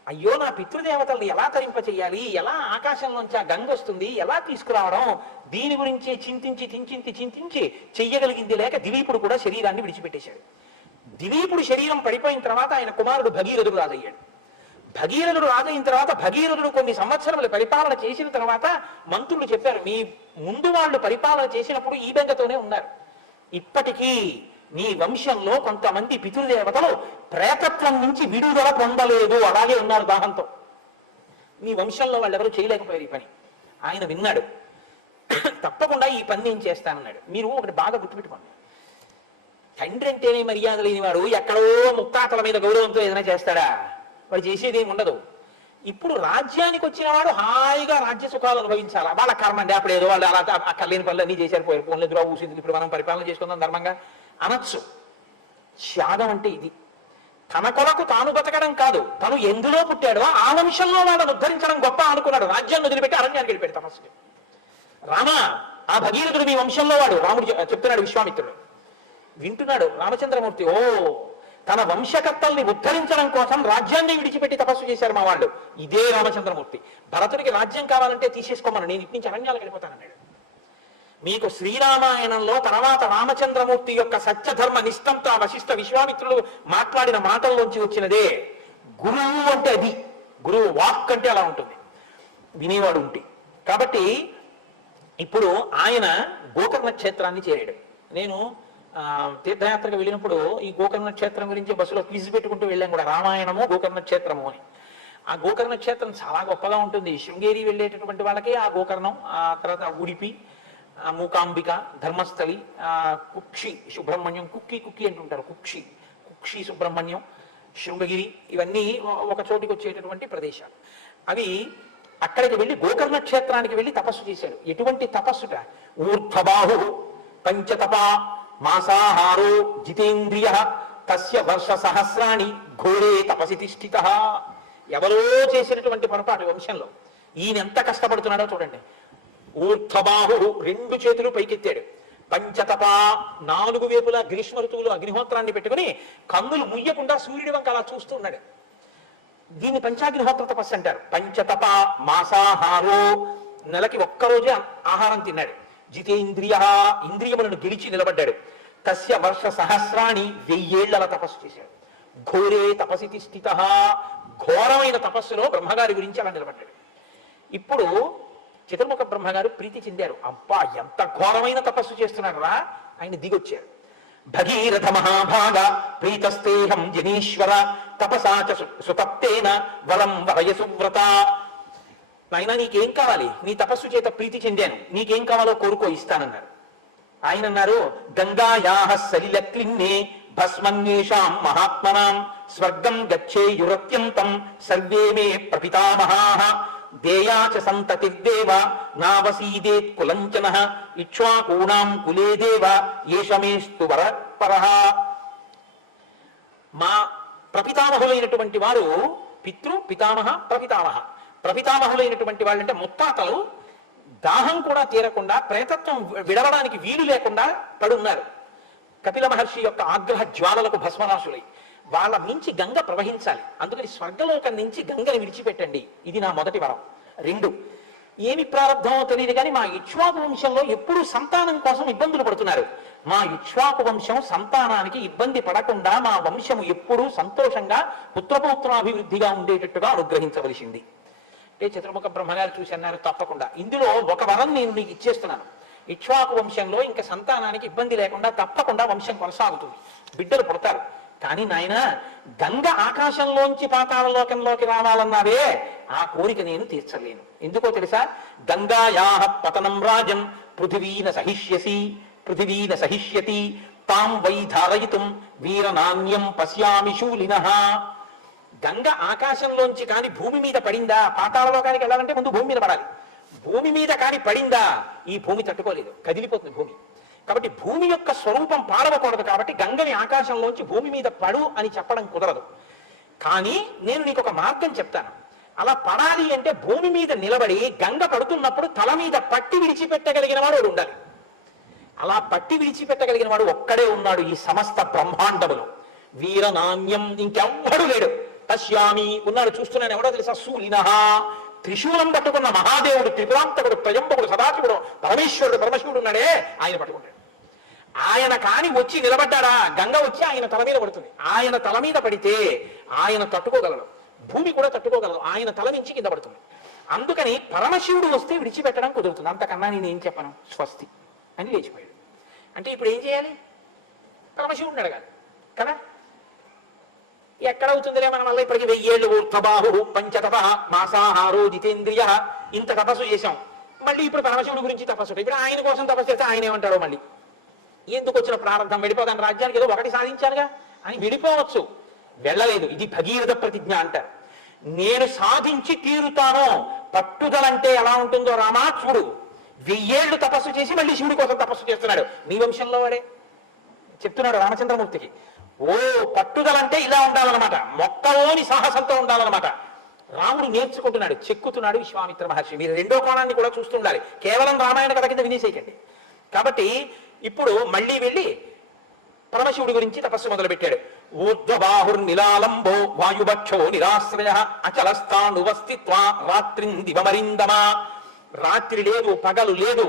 అయ్యో, నా పితృదేవతల్ని ఎలా తరింప చెయ్యాలి, ఎలా ఆకాశంలోంచి ఆ గంగ వస్తుంది, ఎలా తీసుకురావడం, దీని గురించి చింతించి చెయ్యగలిగింది లేక దిలీపుడు కూడా శరీరాన్ని విడిచిపెట్టేశాడు. దిలీపుడు శరీరం పడిపోయిన తర్వాత ఆయన కుమారుడు భగీరథుడు రాజయ్యాడు. భగీరథుడు రాజైన తర్వాత భగీరథుడు కొన్ని సంవత్సరములు పరిపాలన చేసిన తర్వాత మంత్రులు చెప్పారు, మీ ముందు వాళ్ళు పరిపాలన చేసినప్పుడు ఈ బెంగతోనే ఉన్నారు, ఇప్పటికీ నీ వంశంలో కొంతమంది పితృదేవతలు ప్రేతత్వం నుంచి విడుదల పొందలేదు, అలాగే ఉన్నారు దాహంతో. మీ వంశంలో వాళ్ళు ఎవరు చేయలేకపోయారు ఈ పని. ఆయన విన్నాడు, తప్పకుండా ఈ పని నేను చేస్తానన్నాడు. మీరు ఒకటి బాగా గుర్తుపెట్టుకోండి, తండ్రి అంటేనే మర్యాద లేనివాడు ఎక్కడో ముత్తాతల మీద గౌరవంతో ఏదైనా చేస్తాడా? వాడు చేసేది ఏమి ఉండదు. ఇప్పుడు రాజ్యానికి వచ్చిన వాడు హాయిగా రాజ్య సుఖాలు అనుభవించాలా, వాళ్ళ కర్మ అండి, అప్పుడు ఏదో వాళ్ళు అలా అక్కర్లేని పనులు అన్నీ చేశారు, పోయారు, ఫోన్లు ఎదురు ఊసింది, ఇప్పుడు మనం పరిపాలన చేసుకుందాం ధర్మంగా అనొచ్చు. త్యాగం అంటే ఇది. తన కొరకు తాను బతకడం కాదు, తను ఎందులో పుట్టాడో ఆ వంశంలో వాళ్ళని ఉద్ధరించడం గొప్ప అనుకున్నాడు. రాజ్యాన్ని వదిలిపెట్టి అరణ్యానికి వెళ్ళిపెట్టి తపస్సుకి. రామ, ఆ భగీరథుడు మీ వంశంలో వాడు, రాముడు చెప్తున్నాడు విశ్వామిత్రుడు. వింటున్నాడు రామచంద్రమూర్తి. ఓ, తన వంశకర్తల్ని ఉద్ధరించడం కోసం రాజ్యాన్ని విడిచిపెట్టి తపస్సు చేశారు మా వాళ్ళు. ఇదే రామచంద్రమూర్తి. భరతుడికి రాజ్యం కావాలంటే తీసేసుకోమని, నేను ఇటు నుంచి అరణ్యాలకు వెళ్ళిపోతానన్నాడు. మీకు శ్రీరామాయణంలో తర్వాత రామచంద్రమూర్తి యొక్క సత్యధర్మ నిష్టంతో వశిష్ఠ విశ్వామిత్రులు మాట్లాడిన మాటల్లోంచి వచ్చినదే. గురువు అంటే అది, గురువు వాక్ అంటే అలా ఉంటుంది, వినేవాడు ఉంటే. కాబట్టి ఇప్పుడు ఆయన గోకర్ణ క్షేత్రాన్ని చేరాడు. నేను తీర్థయాత్రకు వెళ్ళినప్పుడు ఈ గోకర్ణ క్షేత్రం గురించి బస్సులో క్విజ్ పెట్టుకుంటూ వెళ్ళాం కూడా, రామాయణము గోకర్ణ క్షేత్రము అని. ఆ గోకర్ణ క్షేత్రం చాలా గొప్పగా ఉంటుంది. శృంగేరి వెళ్ళేటటువంటి వాళ్ళకి ఆ గోకర్ణం, ఆ తర్వాత ఉడిపి, మూకాంబిక, ధర్మస్థలి, కుక్షి సుబ్రహ్మణ్యం, కుక్కి అంటుంటారు, కుక్షి సుబ్రహ్మణ్యం, శృంగగిరి, ఇవన్నీ ఒక చోటికి వచ్చేటటువంటి ప్రదేశాలు. అవి అక్కడికి వెళ్ళి గోకర్ణ క్షేత్రానికి వెళ్ళి తపస్సు చేశాడు. ఎటువంటి తపస్సుట? ఊర్ధ్వబాహు పంచతప మాసాహారో జితేంద్రియ తస్య వర్ష సహస్రాణి ఘోరే తపసి తిష్ఠిత. ఎవరో చేసినటువంటి పొరపాటు వంశంలో. ఈయన ఎంత కష్టపడుతున్నాడో చూడండి. ఊర్ధ్వబాహు, 2 చేతులు పైకెత్తాడు. పంచతప, 4 వైపులా గ్రీష్మ ఋతువులు అగ్నిహోత్రాన్ని పెట్టుకుని కన్నులు ముయ్యకుండా సూర్యుడి వంక అలా చూస్తూ ఉన్నాడు. దీన్ని పంచాగ్నిహోత్ర తపస్సు అంటారు. పంచతప మాసాహారో, నెలకి ఒక్కరోజే ఆహారం తిన్నాడు. జితేంద్రియ, ఇంద్రియములను గెలిచి నిలబడ్డాడు. తస్య వర్ష సహస్రాణి, 1000 ఏళ్ల తపస్సు చేశాడు. ఘోరే తపసి తిష్ఠిత, ఘోరమైన తపస్సులో బ్రహ్మగారి గురించి అలా నిలబడ్డాడు. ఇప్పుడు చతుర్ముఖ బ్రహ్మగారు ప్రీతి చెందారు. అబ్బా, ఎంత ఘోరమైన తపస్సు చేస్తున్నాడు రా. ఆయన దిగొచ్చారు. భగీరథ మహాభాగ ప్రీతస్తేహం జనీశ్వర తపసాచ సుతప్తేన వరం వరయసువ్రత. నాయన, నీకేం కావాలి? నీ తపస్సు చేత ప్రీతి చెందాను, నీకేం కావాలో కోరుకో, ఇస్తానన్నారు. ఆయన అన్నారు, గంగాయాః సలిలక్లిన్నే భస్మన్యేషాం మహాత్మనాం స్వర్గం గచ్చేయురత్యంతం సర్వే మే ప్రపితామహాః దేయాచ సంతతిర్దేవ నావసీదేత్ కులంచనః ఇక్ష్వాకూణాం కులే దేవ ఏషమేస్తు వరపరః. మా ప్రపితామహులైనటువంటి వారు, పితృ పితామహ ప్రపితామహ, ప్రపితామహులైనటువంటి వాళ్ళంటే ముత్తాతలు దాహం కూడా తీరకుండా, ప్రేతత్వం విడవడానికి వీలు లేకుండా పడున్నారు. కపిల మహర్షి యొక్క ఆగ్రహ జ్వాలలకు భస్మరాశులై వాళ్ళ నుంచి గంగ ప్రవహించాలి. అందుకని స్వర్గలోకం నుంచి గంగని విడిచిపెట్టండి, ఇది నా మొదటి వరం. 2, ఏమి ప్రారంభమో తెలియదు కానీ మా ఇక్ష్వాకు వంశంలో ఎప్పుడూ సంతానం కోసం ఇబ్బందులు పడుతున్నారు. మా ఇక్ష్వాకు వంశం సంతానానికి ఇబ్బంది పడకుండా మా వంశము ఎప్పుడూ సంతోషంగా పుత్రపౌత్రాభివృద్ధిగా ఉండేటట్టుగా అనుగ్రహించవలసింది. అంటే చతుర్ముఖ బ్రహ్మగారు చూసి అన్నారు, తప్పకుండా ఇందులో ఒక వరం నేను నీకు ఇచ్చేస్తున్నాను. ఇక్ష్వాకు వంశంలో ఇంకా సంతానానికి ఇబ్బంది లేకుండా తప్పకుండా వంశం కొనసాగుతుంది, బిడ్డలు పుడతారు. కానీ నాయన, గంగ ఆకాశంలోంచి పాతాళలోకంలోకి రావాలన్నావే, ఆ కోరిక నేను తీర్చలేను. ఎందుకో తెలుసా? గంగాయాః పతనం రాజన్ పృథివీన సహిష్యతి తాం వై ధారయితుం వీరనాన్యం పశ్యామి శూలినః. గంగ ఆకాశంలోంచి కాని భూమి మీద పడిందా, పాతాళలోకానికి వెళ్ళాలంటే ముందు భూమి మీద పడాలి. భూమి మీద కాని పడిందా, ఈ భూమి తట్టుకోలేదు, కదిలిపోతుంది భూమి. కాబట్టి భూమి యొక్క స్వరూపం పాడవకూడదు. కాబట్టి గంగని ఆకాశంలోంచి భూమి మీద పడు అని చెప్పడం కుదరదు. కానీ నేను నీకు ఒక మార్గం చెప్తాను. అలా పడాలి అంటే భూమి మీద నిలబడి గంగ పడుతున్నప్పుడు తల మీద పట్టి విడిచిపెట్టగలిగిన వాడు ఉండాలి. అలా పట్టి విడిచిపెట్టగలిగిన వాడు ఒక్కడే ఉన్నాడు ఈ సమస్త బ్రహ్మాండములు. వీరనాన్యం, ఇంకెవ్వడు లేడు. పశ్యామి, ఉన్నాడు, చూస్తున్నాను. ఎవడో తెలుసా? శూలినః, త్రిశూలం పట్టుకున్న మహాదేవుడు, త్రిపురాంతకుడు, త్రయంబకుడు, సదాశివుడు, పరమశివుడు ఉన్నాడే, ఆయన పట్టుకుంటాడు. ఆయన కాని వచ్చి నిలబడ్డాడా, గంగ వచ్చి ఆయన తల మీద పడుతుంది. ఆయన తల మీద పడితే ఆయన తట్టుకోగలడు, భూమి కూడా తట్టుకోగలదు. ఆయన తల నుంచి కింద పడుతుంది. అందుకని పరమశివుడు వస్తే విడిచిపెట్టడం కుదురుతుంది. అంతకన్నా నేను ఏం చెప్పను, స్వస్తి అని లేచిపోయాడు. అంటే ఇప్పుడు ఏం చేయాలి? పరమశివుడిని అడగాలి కదా. ఎక్కడవుతుందిలే మన వల్ల, ఇప్పటికి 1000 ఏళ్ళు. ఊర్ధ్వబాహు పంచతప మాసాహారో జితేంద్రియ, ఇంత తపస్సు చేశాం. మళ్ళీ ఇప్పుడు పరమశివుడి గురించి తపస్సు. ఇప్పుడు ఆయన కోసం తపస్సు చేస్తే ఆయన ఏమంటారో, మళ్ళీ ఎందుకు వచ్చిన ప్రారంభం, వెళ్ళిపోతాను రాజ్యానికి, ఏదో ఒకటి సాధించారుగా అని వెళ్ళిపోవచ్చు. వెళ్ళలేదు. ఇది భగీరథ ప్రతిజ్ఞ అంటారు. నేను సాధించి తీరుతాను. పట్టుదలంటే ఎలా ఉంటుందో రామా చూడు. 1000 ఏళ్ళు తపస్సు చేసి మళ్ళీ శివుడి కోసం తపస్సు చేస్తున్నాడు. మీ వంశంలో వాడే చెప్తున్నాడు రామచంద్రమూర్తికి. ఓ, పట్టుదలంటే ఇలా ఉండాలన్నమాట, మొక్కలోని సాహసంతో ఉండాలన్నమాట. రాముడు నేర్చుకుంటున్నాడు, చెక్కుతున్నాడు విశ్వామిత్ర మహర్షి. మీరు 2వ కోణాన్ని కూడా చూస్తుండాలి, కేవలం రామాయణ కథ కింద వినేసేయకండి. కాబట్టి ఇప్పుడు మళ్ళీ వెళ్ళి పరమశివుడి గురించి తపస్సు మొదలుపెట్టాడు. ఊర్ధ్వబాహుర్నిలాలంబో వాయుభక్షో నిరాశ్రయ అచలస్థానువస్థిత్వా రాత్రిందివమరిందమా. రాత్రి లేదు, పగలు లేదు,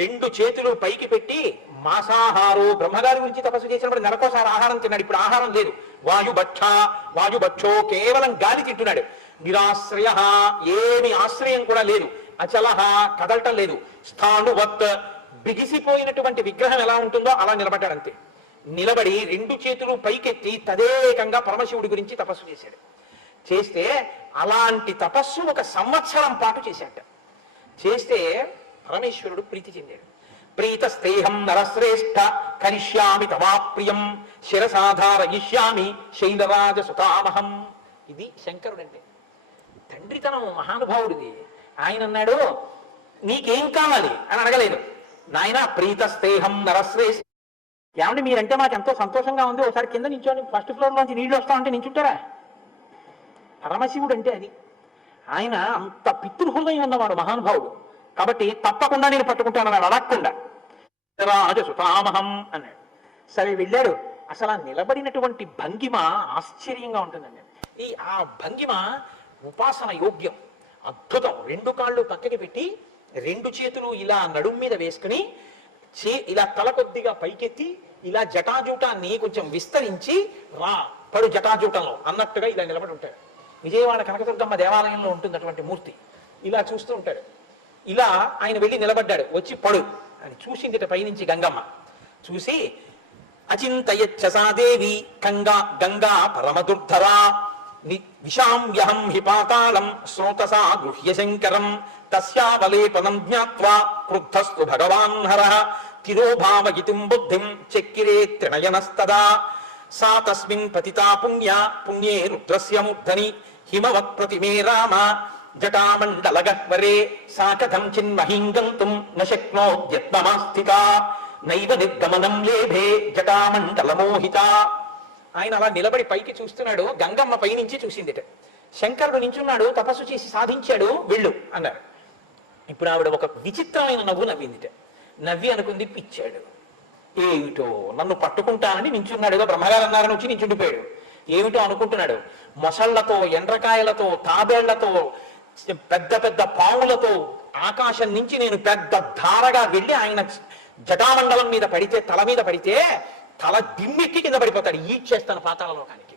రెండు చేతులు పైకి పెట్టి మాసాహారో, బ్రహ్మగారి గురించి తపస్సు చేసినప్పుడు నెలకోసారి ఆహారం తిన్నాడు, ఇప్పుడు ఆహారం లేదు. వాయుభక్షో కేవలం గాలి తింటున్నాడు. నిరాశ్రయ ఏమి ఆశ్రయం కూడా లేదు. అచలహ కదలటం లేదు. స్థాణువత్ బిగిసిపోయినటువంటి విగ్రహం ఎలా ఉంటుందో అలా నిలబడ్డాడు అంతే. నిలబడి రెండు చేతులు పైకెత్తి తదేకంగా పరమశివుడి గురించి తపస్సు చేశాడు. చేస్తే అలాంటి తపస్సు 1 సంవత్సరం పాటు చేశాట. చేస్తే పరమేశ్వరుడు ప్రీతి చెందాడు. ప్రీతస్తేహం నరశ్రేష్ఠ కరిష్యామి తమాప్రియం శిరసాధారయిష్యామి శైలరాజ సుతామహం. ఇది శంకరుడంటే తండ్రితనం మహానుభావుడిది. ఆయన అన్నాడు నీకేం కావాలి అని అడగలేదు. నాయన ప్రీతస్తేహం నరశ్రేష్ఠ, ఏమంటే మీరంటే మాకు ఎంతో సంతోషంగా ఉంది, ఒకసారి కింద నించోండి, ఫస్ట్ ఫ్లోర్ లోంచి నీళ్లు వస్తామంటే నించుంటారా? పరమశివుడు అంటే అది. ఆయన అంత పితృహృదయం ఉన్నవాడు మహానుభావుడు. కాబట్టి తప్పకుండా నేను పట్టుకుంటానన్నాడు, అడగకుండా. రాజ సుతామహం అన్నాడు. సరే వెళ్ళాడు. అసలు ఆ నిలబడినటువంటి భంగిమ ఆశ్చర్యంగా ఉంటుందండి. ఆ భంగిమ ఉపాసన యోగ్యం, అద్భుతం. 2 కాళ్ళు పక్కకి పెట్టి 2 చేతులు ఇలా నడుం మీద వేసుకుని ఇలా తల కొద్దిగా పైకెత్తి ఇలా జటాజూటాన్ని కొంచెం విస్తరించి రా పడు జటాజూటంలో అన్నట్టుగా ఇలా నిలబడి ఉంటాడు. విజయవాడ కనకదుర్గమ్మ దేవాలయంలో ఉంటుంది అటువంటి మూర్తి. ఇలా చూస్తూ ఉంటాడు. ఇలా ఆయన వెళ్ళి నిలబడ్డాడు. వచ్చి పడు అని చూసిందిట పైనుంచి గంగమ్మ. చూసి అచింతయచ్చసాదేవి గంగా పరమదుర్ధరా విషామ్యహం హి పాతాళం శ్రోతసా గృహ్య శంకరం తస్యావలేపనం జ్ఞాత్వా క్రుద్ధస్తు భగవాన్ హరః తిరోభావయితిం బుద్ధిం చక్కిరే త్రినయనస్తదా సా తస్మిన్ పతితా పుణ్యే రుద్రస్య మూర్ధని హిమవత్ ప్రతిమే రామ జటామండలగహ్వరే సా కథం చిన్మహీం గంతుం న శక్నోద్యత్నమాస్థితా నైవ నిర్గమనం లేభే జటామండలమోహిత. ఆయన అలా నిలబడి పైకి చూస్తున్నాడు. గంగమ్మ పైనుంచి చూసిందిట. శంకరుడు నించున్నాడు, తపస్సు చేసి సాధించాడు, వెళ్ళు అన్నారు. ఇప్పుడు ఆవిడ ఒక విచిత్రమైన నవ్వు నవ్విందిట. నవ్వి అనుకుంది పిచ్చాడు. ఏమిటో నన్ను పట్టుకుంటానని నించున్నాడుగా, బ్రహ్మగారు అన్నారని వచ్చి నించుండిపోయాడు. ఏమిటో అనుకుంటున్నాడు. మొసళ్లతో, ఎండ్రకాయలతో, తాబేళ్లతో, పెద్ద పెద్ద పావులతో ఆకాశం నుంచి నేను పెద్ద ధారగా వెళ్ళి ఆయన జటామండలం మీద పడితే, తల మీద పడితే తల దిమ్మెక్కి కింద పడిపోతాడు. ఈడ్చేస్తాను పాతాళలోకానికి.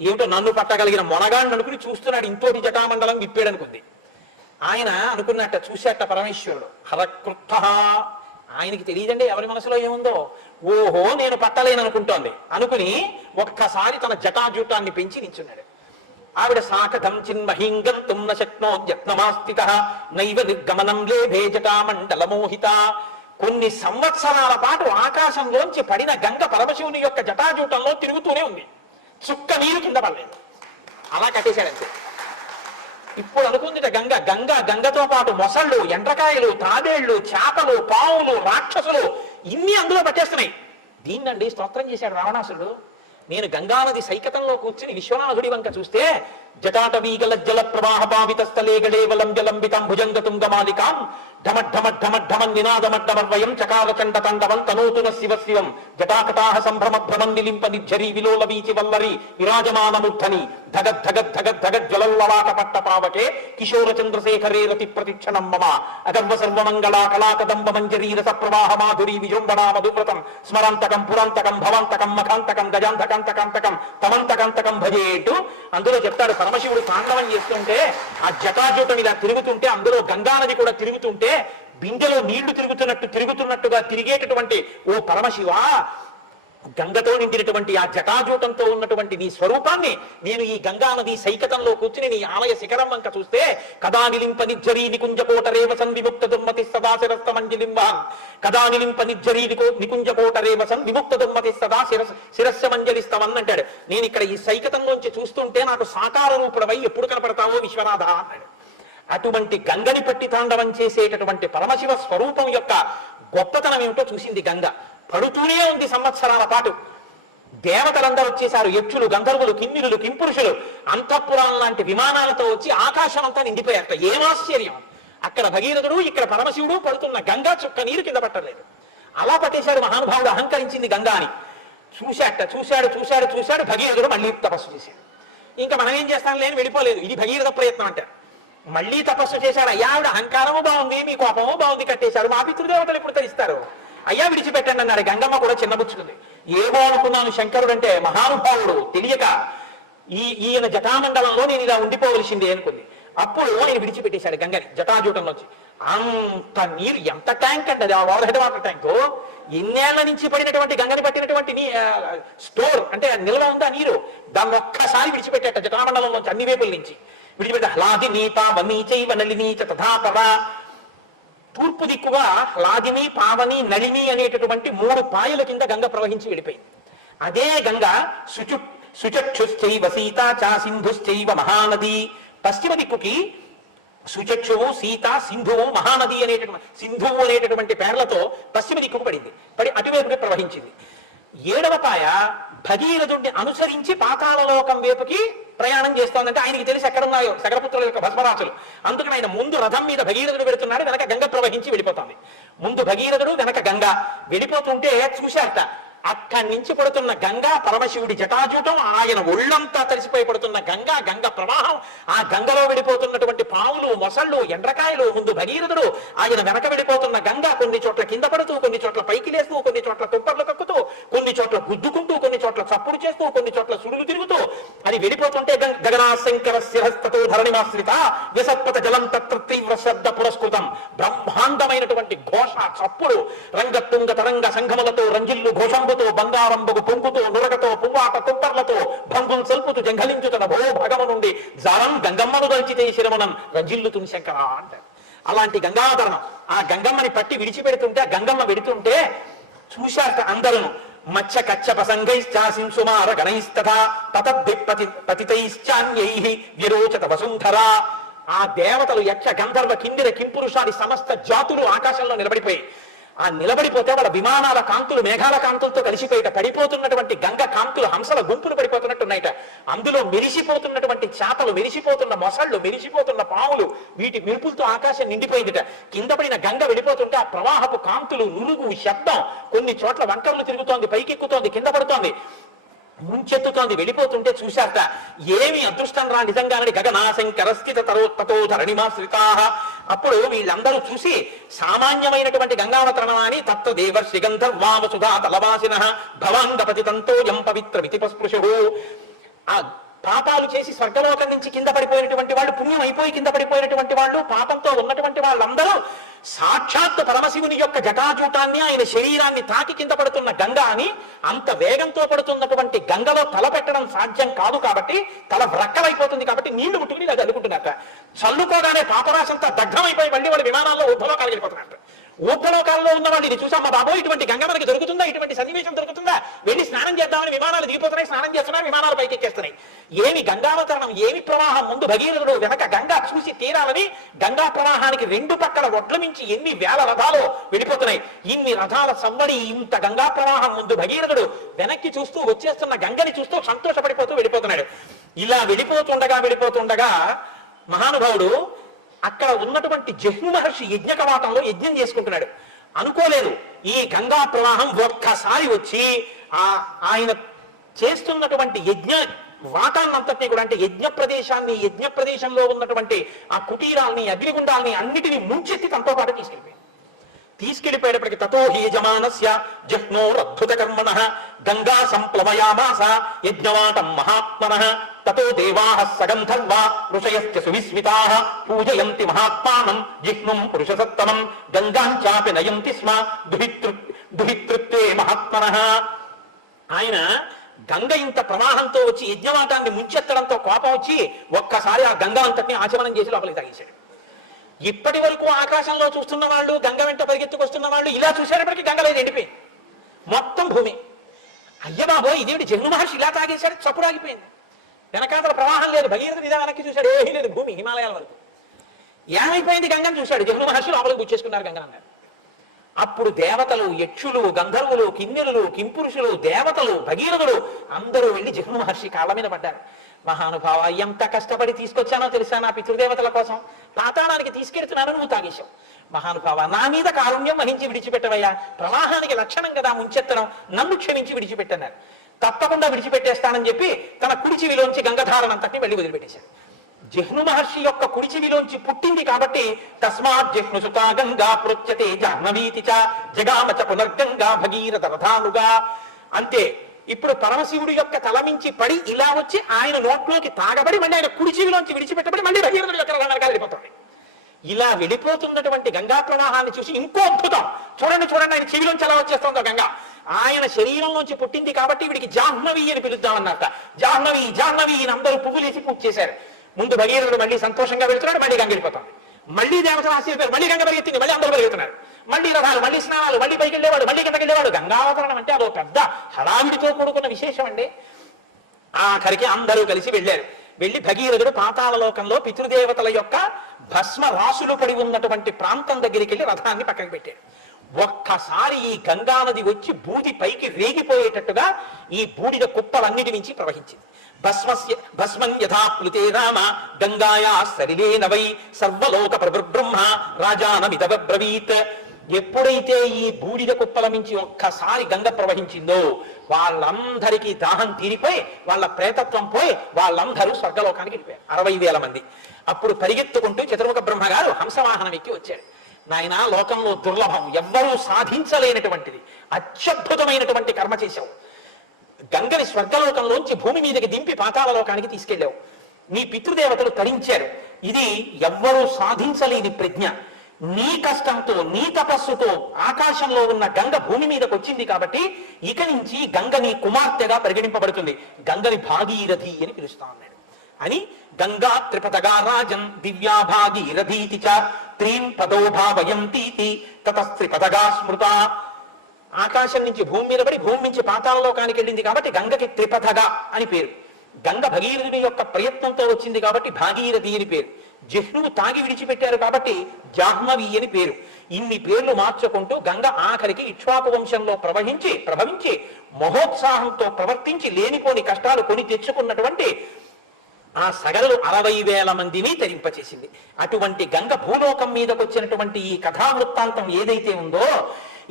ఏమిటో నన్ను పట్టగలిగిన మొనగాడిని అనుకుని చూస్తున్నాడు. ఇంతోటి జటామండలం విప్పాడు అనుకుంది. ఆయన అనుకున్నట్ట చూశాట పరమేశ్వరుడు. హరకృత్త. ఆయనకి తెలియదండి ఎవరి మనసులో ఏముందో. ఓహో నేను పట్టలేననుకుంటోంది అనుకుని ఒక్కసారి తన జటాజూటాన్ని పెంచి నించున్నాడు. ఆవిడ సాకథం చిన్మహీం గంతుం న శక్నోద్యత్నమాస్థితః నైవ నిర్గమనం లేభే జటామండలమోహిత. కొన్ని సంవత్సరాల పాటు ఆకాశంలోంచి పడిన గంగ పరమశివుని యొక్క జటాజూటంలో తిరుగుతూనే ఉంది. చుక్క నీరు కింద పడలేదు. అలా కట్టేశాడంతే. ఇప్పుడు అనుకుందిట గంగతో పాటు మొసళ్ళు, ఎండ్రకాయలు, తాబేళ్లు, చేపలు, పావులు, రాక్షసులు ఇన్ని అందులో పట్టేస్తున్నాయి. దీన్నండి స్తోత్రం చేశాడు రావణాసురుడు. నేను గంగానది సైకతంలో కూర్చుని విశ్వనాథుడి వంక చూస్తే జటాటవీగలజ్జల ప్రవాహ పావిత స్థలే గళేవలం జలంబితం భుజంగతుంగమాలికాం ఢమఢమఢమఢమం నినాదమడ్డమర్వయం చకార చండ తండవం తనోతున శివ శివం జటాకటాహ సంభ్రమ భ్రమం నిలింప నిర్ఝరీ విలోల వీచి వల్లరి విరాజమానముద్ధని ధగద్ధగద్ధగద్ధగ జ్వలల్లవాట పట్ట పావకే కిశోర చంద్రశేఖరే రతి ప్రతిక్షణం మమ అగర్వ సర్వమంగళా కళాకదంబ మంజరీరస ప్రవాహ మాధురీ విజృంభణా మధువ్రతం స్మరంతకం పురంతకం భవంతకం మఖాంతకం గజాంతకంతకంతకం తమంతకంతకం భజేటు. అందులో చెప్తాడు పరమశివుడు తాండవం చేస్తుంటే ఆ జటాజూటం ఇలా తిరుగుతుంటే అందులో గంగానది కూడా తిరుగుతుంటే బిందెలో నీళ్లు తిరుగుతున్నట్టుగా తిరిగేటటువంటి ఓ పరమశివ, గంగతో నిండినటువంటి ఆ జటాజూటంతో ఉన్నటువంటి నీ స్వరూపాన్ని నేను ఈ గంగానది సైకతంలో కూర్చుని నీ ఆలయ శిఖరం వంక చూస్తే కదా నిలింప నిర్జరీ నికుంజకోటరేవసన్ విముక్త దుర్మతి సదా శిరస్తమంజలింవాన్ కదా నిలింప నిర్జరీ నికుంజకోటరేవసన్ విముక్త దుర్మతి సదా శిరస్యమంజలిస్తామని అంటాడు. నేను ఇక్కడ ఈ సైకతంలోంచి చూస్తుంటే నాకు సాకార రూపుడవై ఎప్పుడు కనపడతావో విశ్వనాథ అన్నాడు. అటువంటి గంగని పట్టి తాండవం చేసేటటువంటి పరమశివ స్వరూపం యొక్క గొప్పతనం ఏమిటో చూసింది గంగ. పడుతూనే ఉంది సంవత్సరాల పాటు. దేవతలందరూ వచ్చేశారు. యక్షులు, గంధర్వులు, కిన్నెరులు, కింపురుషులు అంతఃపురాల లాంటి విమానాలతో వచ్చి ఆకాశం అంతా నిండిపోయారట. ఏమాశ్చర్యం! అక్కడ భగీరథుడు, ఇక్కడ పరమశివుడు పడుతున్న గంగా చుక్క నీరు కింద పట్టలేదు. అలా పట్టేశాడు మహానుభావుడు. అహంకరించింది గంగా అని. చూశాడు భగీరథుడు మళ్ళీ తపస్సు చేశాడు. ఇంకా మనం ఏం చేస్తాం లేని వెళ్ళిపోలేదు, ఇది భగీరథ ప్రయత్నం అంటారు. మళ్ళీ తపస్సు చేశాడు. అయ్యా ఆవిడ అహంకారము బాగుంది, మీ కోపము బాగుంది, కట్టేశారు, మా పితృదేవతలు ఎప్పుడు తరిస్తారు, అయ్యా విడిచిపెట్టండి అన్నాడు. గంగమ్మ కూడా చిన్నబుచ్చుకుంది. ఏమో అనుకున్నాను శంకరుడు అంటే మహానుభావుడు, తెలియక ఈయన జటామండలంలో నేను ఇలా ఉండిపోవలసిందే అనుకుంది. అప్పుడు ఆయన విడిచిపెట్టేశాడు గంగని జటాజూటంలోంచి. అంత నీరు, ఎంత ట్యాంక్ అంటే అది, ఆ ఓవర్ వాటర్ ట్యాంకు, ఎన్నేళ్ల నుంచి పడినటువంటి గంగని పట్టినటువంటి స్టోర్ అంటే నిల్వ ఉంది ఆ నీరు, దాన్ని ఒక్కసారి విడిచిపెట్టేట జటామండలంలోంచి అన్ని వైపుల నుంచి విడిచిపెట్ట. హ్లాది నీత వనీచై వనలినీచ తథాతవ. తూర్పు దిక్కుగా హ్లాదిని, పావని, నళిని అనేటటువంటి 3 పాయల కింద గంగ ప్రవహించి వెళ్ళిపోయింది. అదే గంగ శుచక్షుశ్చైవ సీత చ సింధుశ్చైవ మహానది. పశ్చిమ దిక్కుకి సుచక్షువు, సీత, సింధువు, మహానది సింధువు అనేటటువంటి పేర్లతో పశ్చిమ దిక్కుకు పడి అటువైపుకి ప్రవహించింది. 7వ పాయ భగీరథుడిని అనుసరించి పాతాళలోకం వైపుకి ప్రయాణం చేస్తోందంటే ఆయనకి తెలిసి ఎక్కడున్నాయో సగరపుత్రుల యొక్క భస్మరాశులు. అందుకని ఆయన ముందు రథం మీద భగీరథుడు పెడుతున్నాడు, వెనక గంగ ప్రవహించి వెళ్ళిపోతుంది. ముందు భగీరథుడు, వెనక గంగ వెళ్ళిపోతుంటే చూశారట, అక్కడి నుంచి పడుతున్న గంగా పరమశివుడి జటాజూటం, ఆయన ఒళ్ళంతా తడిసిపోయి పడుతున్న గంగ ప్రవాహం, ఆ గంగలో వెళ్ళిపోతున్నటువంటి పావులు, మొసళ్ళు, ఎండ్రకాయలు, ముందు భగీరథుడు, ఆయన వెనక వెళ్ళిపోతున్న గంగ కొన్ని చోట్ల కింద పడుతూ, కొన్ని చోట్ల పైకి లేస్తూ, కొన్ని చోట్ల తుంపర్లు కక్కుతూ, కొన్ని చోట్ల గుద్దుకుంటూ, కొన్ని చోట్ల చప్పుడు చేస్తూ, కొన్ని చోట్ల సుడులు తిరుగుతూ అది వెళ్ళిపోతుంటే గగనాశంకర శిరస్తతో ధరణిమాశ్రిత విసత్పత జలం తత్ర తీవ్ర శబ్ద పురస్కృతం. బ్రహ్మాండమైనటువంటి ఘోష, చప్పుడు, రంగతుంగ తరంగ సంఘములతో రంజిల్లు ఘోషంబుతో, బంగారంబగు పొంగుతో, నురగతో, పువ్వాట తుప్పర్లతో భంగులు సల్పుతూ జంఘలించుతున్న భో భగము నుండి జారం గంగమ్మను దల్చితే శిరమణం రంజిల్లుతుని శంకర అంటారు. అలాంటి గంగావతరణం. ఆ గంగమ్మని పట్టి విడిచిపెడుతుంటే, ఆ గంగమ్మ వెడుతుంటే చూశాక అందరూ మత్స్య కచ్చప సంఘైశ్చాసింసుమార గణైస్తథా పతితైశ్చాన్యైః విరోచత వసుంధరా. ఆ దేవతలు యక్ష గంధర్వ కిందిర కింపురుషాది సమస్త జాతులు ఆకాశంలో నిలబడిపోయి, ఆ నిలబడిపోతే వాళ్ళ విమానాల కాంతులు మేఘాల కాంతులతో కలిసిపోయిట, పడిపోతున్నటువంటి గంగ కాంతులు హంసల గుంపులు పడిపోతున్నట్టున్నాయిట. అందులో మెరిసిపోతున్నటువంటి చేపలు, మెరిసిపోతున్న మొసళ్ళు, మెరిసిపోతున్న పాములు, వీటి మెరుపులతో ఆకాశం నిండిపోయిందిట. కింద పడిన గంగ వెళ్ళిపోతుంటే ఆ ప్రవాహపు కాంతులు, నురుగు, శబ్దం, కొన్ని చోట్ల వంకర్లు తిరుగుతోంది, పైకెక్కుతోంది, కింద పడుతోంది, ముంచెత్తుతోంది. వెళ్ళిపోతుంటే చూశారట, ఏమి అదృష్టం రా నిజంగానని గగనాశంకరస్థిత తతో ధరణిమాశ్రితా. అప్పుడు వీళ్ళందరూ చూసి సామాన్యమైనటువంటి గంగావతరణాన్ని తత్వదేవర్షి గంధర్వామసుధా తలవాసిన భవాంగపతి తంతో యం పవిత్ర వితిపస్పృశు. ఆ పాపాలు చేసి స్వర్గలోకం నుంచి కింద పడిపోయినటువంటి వాళ్ళు, పుణ్యం అయిపోయి కింద పడిపోయినటువంటి వాళ్ళు, పాపంతో ఉన్నటువంటి వాళ్ళందరూ సాక్షాత్ పరమశివుని యొక్క జటాజూటాన్ని, ఆయన శరీరాన్ని తాకి కింద పడుతున్న గంగ అని, అంత వేగంతో పడుతున్నటువంటి గంగలో తల పెట్టడం సాధ్యం కాదు కాబట్టి, తల వ్రక్కలైపోతుంది కాబట్టి నీళ్లు ముట్టుకుని ఇలా చల్లుకుంటున్నట్ట. చల్లుకోగానే పాపరాశంతా దగ్ధమైపోయి మళ్ళీ వాళ్ళు విమానాల్లో ఉద్భలోకాలు వెళ్ళిపోతున్నట్టు. ఊర్ధలోకాల్లో ఉన్న వాళ్ళు ఇది చూసాం, మా బాబో ఇటువంటి గంగ మనకి దొరుకుతుందా, ఇటువంటి సన్నివేశం దొరుకుతుందా, వెళ్ళి స్నానం చేద్దామని విమానాలు దిగిపోతున్నాయి, స్నానం చేస్తున్నాయి, విమానాలు పైకి ఎక్కేస్తున్నాయి. ఏమి గంగావతరణం, ఏమి ప్రవాహం. ముందు భగీరథుడు, వెనక గంగా చూసి తీరాలని గంగా ప్రవాహానికి 2 పక్కల ఒడ్ల మించి ఎన్ని వేల రథాలు వెళ్ళిపోతున్నాయి. ఇన్ని రథాల సంవడి, ఇంత గంగా ప్రవాహం. ముందు భగీరథుడు వెనక్కి చూస్తూ వచ్చేస్తున్న గంగని చూస్తూ సంతోషపడిపోతూ వెళ్ళిపోతున్నాడు. ఇలా వెళ్ళిపోతుండగా మహానుభావుడు అక్కడ ఉన్నటువంటి జహ్ను మహర్షి యజ్ఞ కవాటంలో యజ్ఞం చేసుకుంటున్నాడు. అనుకోలేదు ఈ గంగా ప్రవాహం ఒక్కసారి వచ్చి ఆయన చేస్తున్నటువంటి యజ్ఞ వాతాన్నంతటినీ కూడా, అంటే యజ్ఞ ప్రదేశంలో ఉన్నటువంటి ఆ కుటీరాల్ని, అగ్నిగుండాల్ని అన్నిటినీ ముంచెత్తి తనతో పాటు తీసుకెళ్లిపోయేటప్పటికి తతో హి యజమానస్య జహ్నోరద్భుత కర్మణః గంగా సంప్లవయామాస యజ్ఞవాటం మహాత్మనః తతో దేవాః సగంధర్వా ఋషయశ్చ సువిస్మితాః పూజయంతి మహాత్మానం జిహ్నుం పురుషసత్తమం గంగాంచాపి నయంతి స్మ దుహితృత్వే మహాత్మనః. ఆయన గంగ ఇంత ప్రవాహంతో వచ్చి యజ్ఞవాటాన్ని ముంచెత్తడంతో కోపం వచ్చి ఒక్కసారి ఆ గంగా అంతటిని ఆచమనం చేసి లోపలికి తాగేశాడు. ఇప్పటి వరకు ఆకాశంలో చూస్తున్న వాళ్ళు, గంగ వెంట పరిగెత్తుకొస్తున్న వాళ్ళు ఇలా చూసేటప్పటికీ గంగ లేదు, ఎండిపోయింది మొత్తం భూమి. అయ్య బాబో ఇదేమిటి, జహ్ను మహర్షి ఇలా తాగేశాడు, చప్పుడు ఆగిపోయింది. వెనకాతల ప్రవాహం లేదు, భగీరథుడు ఇలా వెనక్కి చూశాడు, ఏమీ లేదు భూమి, హిమాలయాల వరకు. ఏమైపోయింది గంగను చూశాడు, జహ్ను మహర్షి లోపలికి గుచ్చేసుకున్నారు గంగ అన్నారు. అప్పుడు దేవతలు, యక్షులు, గంధర్వులు, కిన్నెరులు, కింపురుషులు, దేవతలు, భగీరథుడు అందరూ వెళ్ళి జహ్ను మహర్షి కాళ్ళ మీద పడ్డారు. మహానుభావ, ఎంత కష్టపడి తీసుకొచ్చానో తెలుసా నా పితృదేవతల కోసం, పాతాళానికి తీసుకెడుతున్నాను, నువ్వు తాగేశావు. మహానుభావ, నా మీద కారుణ్యం వహించి విడిచిపెట్టవయ్యా, ప్రవాహానికి లక్షణం కదా ముంచెత్తడం, నన్ను క్షమించి విడిచిపెట్టన్నారు. తప్పకుండా విడిచిపెట్టేస్తానని చెప్పి తన కుడి చెవిలోంచి గంగధారనంతటి వెళ్ళి వదిలిపెట్టేశాడు. జిహ్ను మహర్షి యొక్క కుడి చెవిలోంచి పుట్టింది కాబట్టి తస్మాత్ జిహ్ను సుతా గంగా ప్రోచ్యతే జాహ్నవీతి చ జగామచ పునర్గంగా భగీరథ రథానుగా. అంతే. ఇప్పుడు పరమశివుడి యొక్క తలమించి పడి ఇలా వచ్చి ఆయన నోట్లోకి తాగబడి మళ్ళీ ఆయన కుడి చెవిలోంచి విడిచిపెట్టబడి మళ్ళీ భగీరథుడి యొక్క రథానికి వెళ్ళిపోతుంది. ఇలా వెళ్ళిపోతున్నటువంటి గంగా ప్రవాహాన్ని చూసి ఇంకో అద్భుతం, చూడండి చూడండి, ఆయన చెవిలోంచి ఎలా వచ్చేస్తుందో గంగా. ఆయన శరీరంలోంచి పుట్టింది కాబట్టి వీడికి జాహ్నవి అని పిలుద్దామన్నట్ట. జాహ్నవి జాహ్నవి అని అందరూ పువ్వులేసి పూజ చేశారు. ముందు భగీరథుడు మళ్ళీ సంతోషంగా వెళ్తున్నాడు, మళ్ళీ గంగ వెళ్ళిపోతాడు. మళ్ళీ దేవతలు ఆశ్చర్యపోయారు, మళ్ళీ గంగ పరిగెత్తింది, మళ్ళీ అందరూ పరిగెత్తున్నారు. మళ్ళీ రథాలు, మళ్ళీ స్నానాలు, మళ్ళీ పైకి వెళ్ళేవాడు, మళ్ళీ కిందకి వెళ్ళేవాడు. గంగావతరణం అంటే అదో పెద్ద హడావిడితో కూడుకున్న విశేషం అండి. ఆఖరికి అందరూ కలిసి వెళ్ళారు. వెళ్ళి భగీరథుడు పాతాళలోకంలో పితృదేవతల యొక్క భస్మ రాసులు పడి ఉన్నటువంటి ప్రాంతం దగ్గరికి వెళ్ళి రథాన్ని పక్కకి పెట్టాడు. ఒక్కసారి ఈ గంగానది వచ్చి బూది పైకి రేగిపోయేటట్టుగా ఈ బూడిద కుప్పలన్నిటి నుంచి ప్రవహించింది. భస్మం యథా ప్లుతే రామ గంగాయా సరిలే నవై సర్వలోక ప్రభుర్బ్రహ్మ రాజానమిదబ్రవీత్. ఎప్పుడైతే ఈ బూడిద కుప్పల నుంచి ఒక్కసారి గంగ ప్రవహించిందో వాళ్ళందరికీ దాహం తీరిపోయి వాళ్ళ ప్రేతత్వం పోయి వాళ్ళందరూ స్వర్గలోకానికి వెళ్ళిపోయారు, 60,000 మంది. అప్పుడు పరిగెత్తుకుంటూ చతుర్ముఖ బ్రహ్మగారు హంసవాహనం ఎక్కి వచ్చాడు. నాయన, లోకంలో దుర్లభం, ఎవ్వరూ సాధించలేనటువంటిది, అత్యద్భుతమైనటువంటి కర్మ చేశావు. గంగని స్వర్గలోకంలోంచి భూమి మీదకి దింపి పాతాళలోకానికి తీసుకెళ్ళావు. నీ పితృదేవతలు తరించారు. ఇది ఎవ్వరూ సాధించలేని ప్రజ్ఞ. నీ కష్టంతో, నీ తపస్సుతో ఆకాశంలో ఉన్న గంగ భూమి మీదకి వచ్చింది కాబట్టి ఇక నుంచి గంగ నీ కుమార్తెగా పరిగణింపబడుతుంది. గంగని భాగీరథి అని పిలుస్తా ఉన్నాడు. అని గంగా త్రిపదగా రాజన్ దివ్యా భాగీరథీతి చ త్రీం పదో భావయంతీతి తతస్త్రిపదగా స్మృత. ఆకాశం నుంచి భూమి మీద పడి భూమి నుంచి పాతాళలోకానికి వెళ్ళింది కాబట్టి గంగకి త్రిపథగా అని పేరు. గంగ భగీరథుడి యొక్క ప్రయత్నంతో వచ్చింది కాబట్టి భాగీరథి అని పేరు. జిహ్నువు తాగి విడిచిపెట్టారు కాబట్టి జాహ్నవి అని పేరు. ఇన్ని పేర్లు మార్చుకుంటూ గంగ ఆఖరికి ఇక్ష్వాకు వంశంలో ప్రభవించి మహోత్సాహంతో ప్రవర్తించి లేనిపోని కష్టాలు కొని తెచ్చుకున్నటువంటి ఆ సగలు 60,000 మందిని తరింపచేసింది. అటువంటి గంగ భూలోకం మీదకి వచ్చినటువంటి ఈ కథావృత్తాంతం ఏదైతే ఉందో,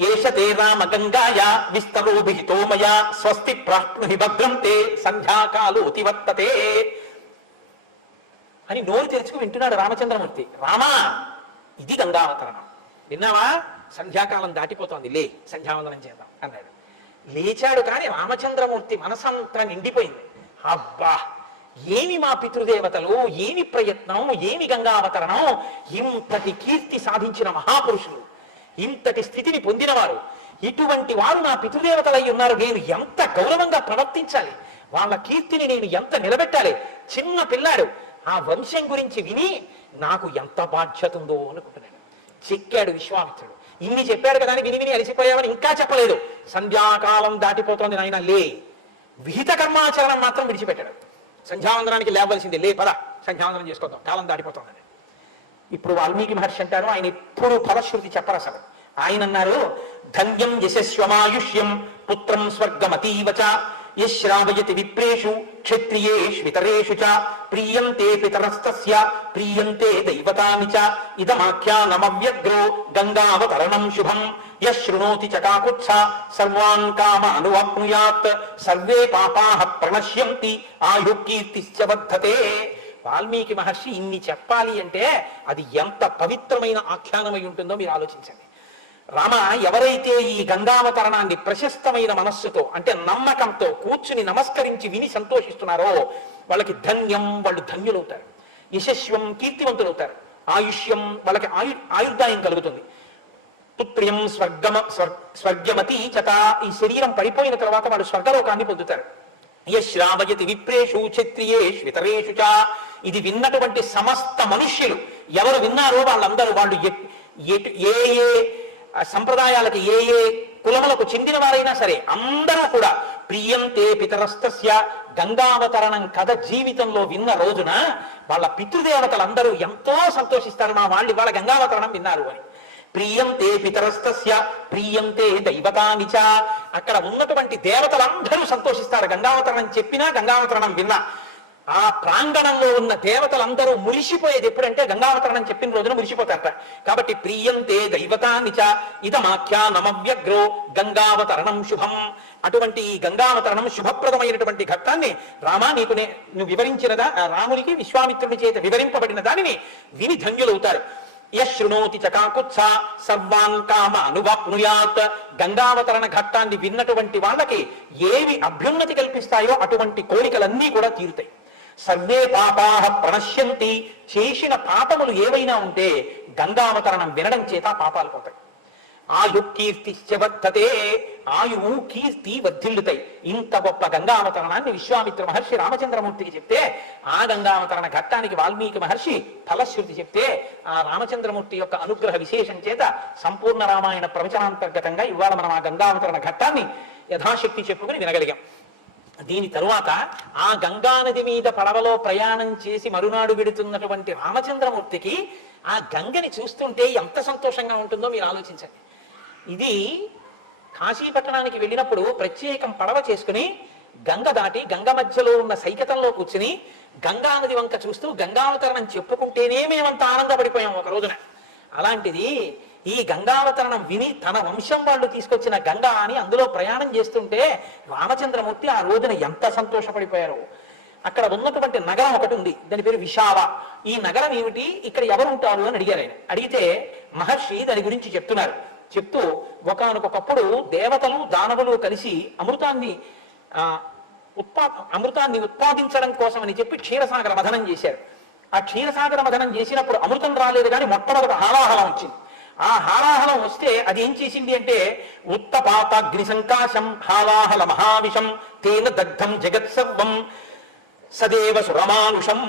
ఏషతే రామ గంగాయ విస్తరోభిహితోమయ స్వస్తి ప్రాప్నుహి భద్రంతే సంధ్యాకాలోతివర్తతే అని నోరు తెరుచుకు వింటున్నాడు రామచంద్రమూర్తి. రామా, ఇది గంగావతరణం, విన్నావా? సంధ్యాకాలం దాటిపోతోంది, లే సంధ్యావందనం చేద్దాం అన్నాడు. లేచాడు. కానీ రామచంద్రమూర్తి మనసంతా నిండిపోయింది. అబ్బా, ఏమి మా పితృదేవతలు, ఏమి ప్రయత్నం, ఏమి గంగావతరణం! ఇంతటి కీర్తి సాధించిన మహాపురుషులు, ఇంతటి స్థితిని పొందినవారు, ఇటువంటి వారు నా పితృదేవతలై ఉన్నారు. నేను ఎంత గౌరవంగా ప్రవర్తించాలి, వాళ్ళ కీర్తిని నేను ఎంత నిలబెట్టాలి. చిన్న పిల్లాడు ఆ వంశం గురించి విని నాకు ఎంత బాధ్యత ఉందో అనుకుంటున్నాడు. చిక్కాడు విశ్వామిత్రుడు. ఇన్ని చెప్పాడు కదా అని విని విని అలసిపోయామని ఇంకా చెప్పలేదు. సంధ్యాకాలం దాటిపోతోంది నాయన, లే. విహిత కర్మాచరణం మాత్రం విడిచిపెట్టాడు. సంధ్యావందనానికి లేవలసిందే, లే పద సంధ్యావందనం చేసుకోద్దాం, కాలం దాటిపోతుందని. ఇప్పుడు వాల్మీకి మహర్షి అంటారు, ఆయన ఎప్పుడు ఫలశ్రుతి చెప్పరు అసలు. ఆయన అన్నారు, ధన్యం యశస్వమాయుష్యం పుత్రం స్వర్గమతీవచ యశ్రావయతి విప్రేషు క్షత్రియేషు వితరేషు చ ప్రీయంతే పితరస్తస్య ప్రీయంతే దైవతాని చ ఇదమాఖ్యానమవ్యగ్రో గంగావతరణం శుభం యశృణోతి చ కాకుత్స సర్వాన్ కామానువాప్నుయాత్ సర్వే పాపాః ప్రణశ్యంతి ఆయు కీర్తిశ్చ వర్ధతే. వాల్మీకి మహర్షి ఇన్ని చెప్పాలి అంటే అది ఎంత పవిత్రమైన ఆఖ్యానమై ఉంటుందో మీరు ఆలోచించండి. రామ, ఎవరైతే ఈ గంగావతరణాన్ని ప్రశస్తమైన మనస్సుతో అంటే నమ్మకంతో కూర్చుని నమస్కరించి విని సంతోషిస్తున్నారో వాళ్ళకి ధన్యం, వాళ్ళు ధన్యులవుతారు. యశస్వం, కీర్తివంతులవుతారు. ఆయుష్యం, వాళ్ళకి ఆయుర్దాయం కలుగుతుంది. పుత్ర్యం స్వర్గమతి చత, ఈ శరీరం పడిపోయిన తర్వాత వాళ్ళు స్వర్గలోకాన్ని పొందుతారు. యశ్రావయతి విప్రేషు క్షత్రియేషు వితరేషు చ, ఇది విన్నటువంటి సమస్త మనుష్యులు ఎవరు విన్నారో వాళ్ళందరూ, వాళ్ళు ఏ ఏ సంప్రదాయాలకు ఏ ఏ కులములకు చెందిన వారైనా సరే అందరూ కూడా ప్రియంతే పితరస్తస్య, గంగావతరణం కథ జీవితంలో విన్న రోజున వాళ్ళ పితృదేవతలందరూ ఎంతో సంతోషిస్తారు. మా వాళ్ళు ఇవాళ గంగావతరణం విన్నారు అని. ప్రియంతే పితరస్తస్య ప్రియంతే దైవతాని చ, అక్కడ ఉన్నటువంటి దేవతలందరూ సంతోషిస్తారు గంగావతరణం చెప్పినా గంగావతరణం విన్నా. ఆ ప్రాంగణంలో ఉన్న దేవతలందరూ మురిసిపోయేది ఎప్పుడంటే గంగావతరణం చెప్పిన రోజున మురిసిపోతారట. కాబట్టి ప్రియంతే దైవతానిచ ఇదమాఖ్యానమవ్యగ్రో గంగావతరణం శుభం. అటువంటి ఈ గంగావతరణం శుభప్రదమైనటువంటి ఘట్టాన్ని రామా నీకు నువ్వు వివరించినదా, రామునికి విశ్వామిత్రుడి చేత వివరింపబడిన దానిని విని ధన్యులవుతారు. యశృణోతి చకాకుత్స సర్వాన్ కామ అనువాప్నుయాత్. గంగావతరణ ఘట్టాన్ని విన్నటువంటి వాళ్ళకి ఏవి అభ్యున్నతి కల్పిస్తాయో అటువంటి కోరికలన్నీ కూడా తీరుతాయి. సర్వే పాపాహ ప్రణశ్యంతి. చేసిన పాపములు ఏవైనా ఉంటే గంగావతరణం వినడం చేత పాపాలు పోతాయి. ఆయు కీర్తి వర్ధతే. ఆయువు కీర్తి వర్ధిల్లుతాయి. ఇంత గొప్ప గంగావతరణాన్ని విశ్వామిత్ర మహర్షి రామచంద్రమూర్తికి చెప్తే, ఆ గంగావతరణ ఘట్టానికి వాల్మీకి మహర్షి ఫలశ్రుతి చెప్తే, ఆ రామచంద్రమూర్తి యొక్క అనుగ్రహ విశేషం చేత సంపూర్ణ రామాయణ ప్రవచనాంతర్గతంగా ఇవాళ మనం ఆ గంగావతరణ ఘట్టాన్ని యథాశక్తి చెప్పుకుని వినగలిగాం. దీని తరువాత ఆ గంగానది మీద పడవలో ప్రయాణం చేసి మరునాడు విడుతున్నటువంటి రామచంద్రమూర్తికి ఆ గంగని చూస్తుంటే ఎంత సంతోషంగా ఉంటుందో మీరు ఆలోచించండి. ఇది కాశీపట్టణానికి వెళ్ళినప్పుడు ప్రత్యేకం పడవ చేసుకుని గంగ దాటి గంగ మధ్యలో ఉన్న సైకతంలో కూర్చుని గంగా నది వంక చూస్తూ గంగావతరణం చెప్పుకుంటేనే మేమంత ఆనందపడిపోయాం ఒక రోజున. అలాంటిది ఈ గంగావతరణం విని తన వంశం వాళ్ళు తీసుకొచ్చిన గంగా అని అందులో ప్రయాణం చేస్తుంటే రామచంద్రమూర్తి ఆ రోజున ఎంత సంతోషపడిపోయారు. అక్కడ ఉన్నటువంటి నగరం ఒకటి ఉంది, దాని పేరు విశావ. ఈ నగరం ఏమిటి, ఇక్కడ ఎవరు ఉంటారు అని అడిగారు ఆయన. అడిగితే మహర్షి దాని గురించి చెప్తున్నారు. చెప్తూ ఒకానొకప్పుడు దేవతలు దానవులు కలిసి అమృతాన్ని ఉత్పాదించడం కోసం అని చెప్పి క్షీరసాగర మథనం చేశారు. ఆ క్షీరసాగర మథనం చేసినప్పుడు అమృతం రాలేదు, కానీ మొట్టమొదటి హాలాహలం వచ్చింది. ఆ హాలాహలం వస్తే అది ఏం చేసింది అంటే ఉత్తపాతాగ్ని సంకాశం హాలాహల మహావిషం తేన దగ్ధం జగత్సర్వం సదేవ సురమానుషం.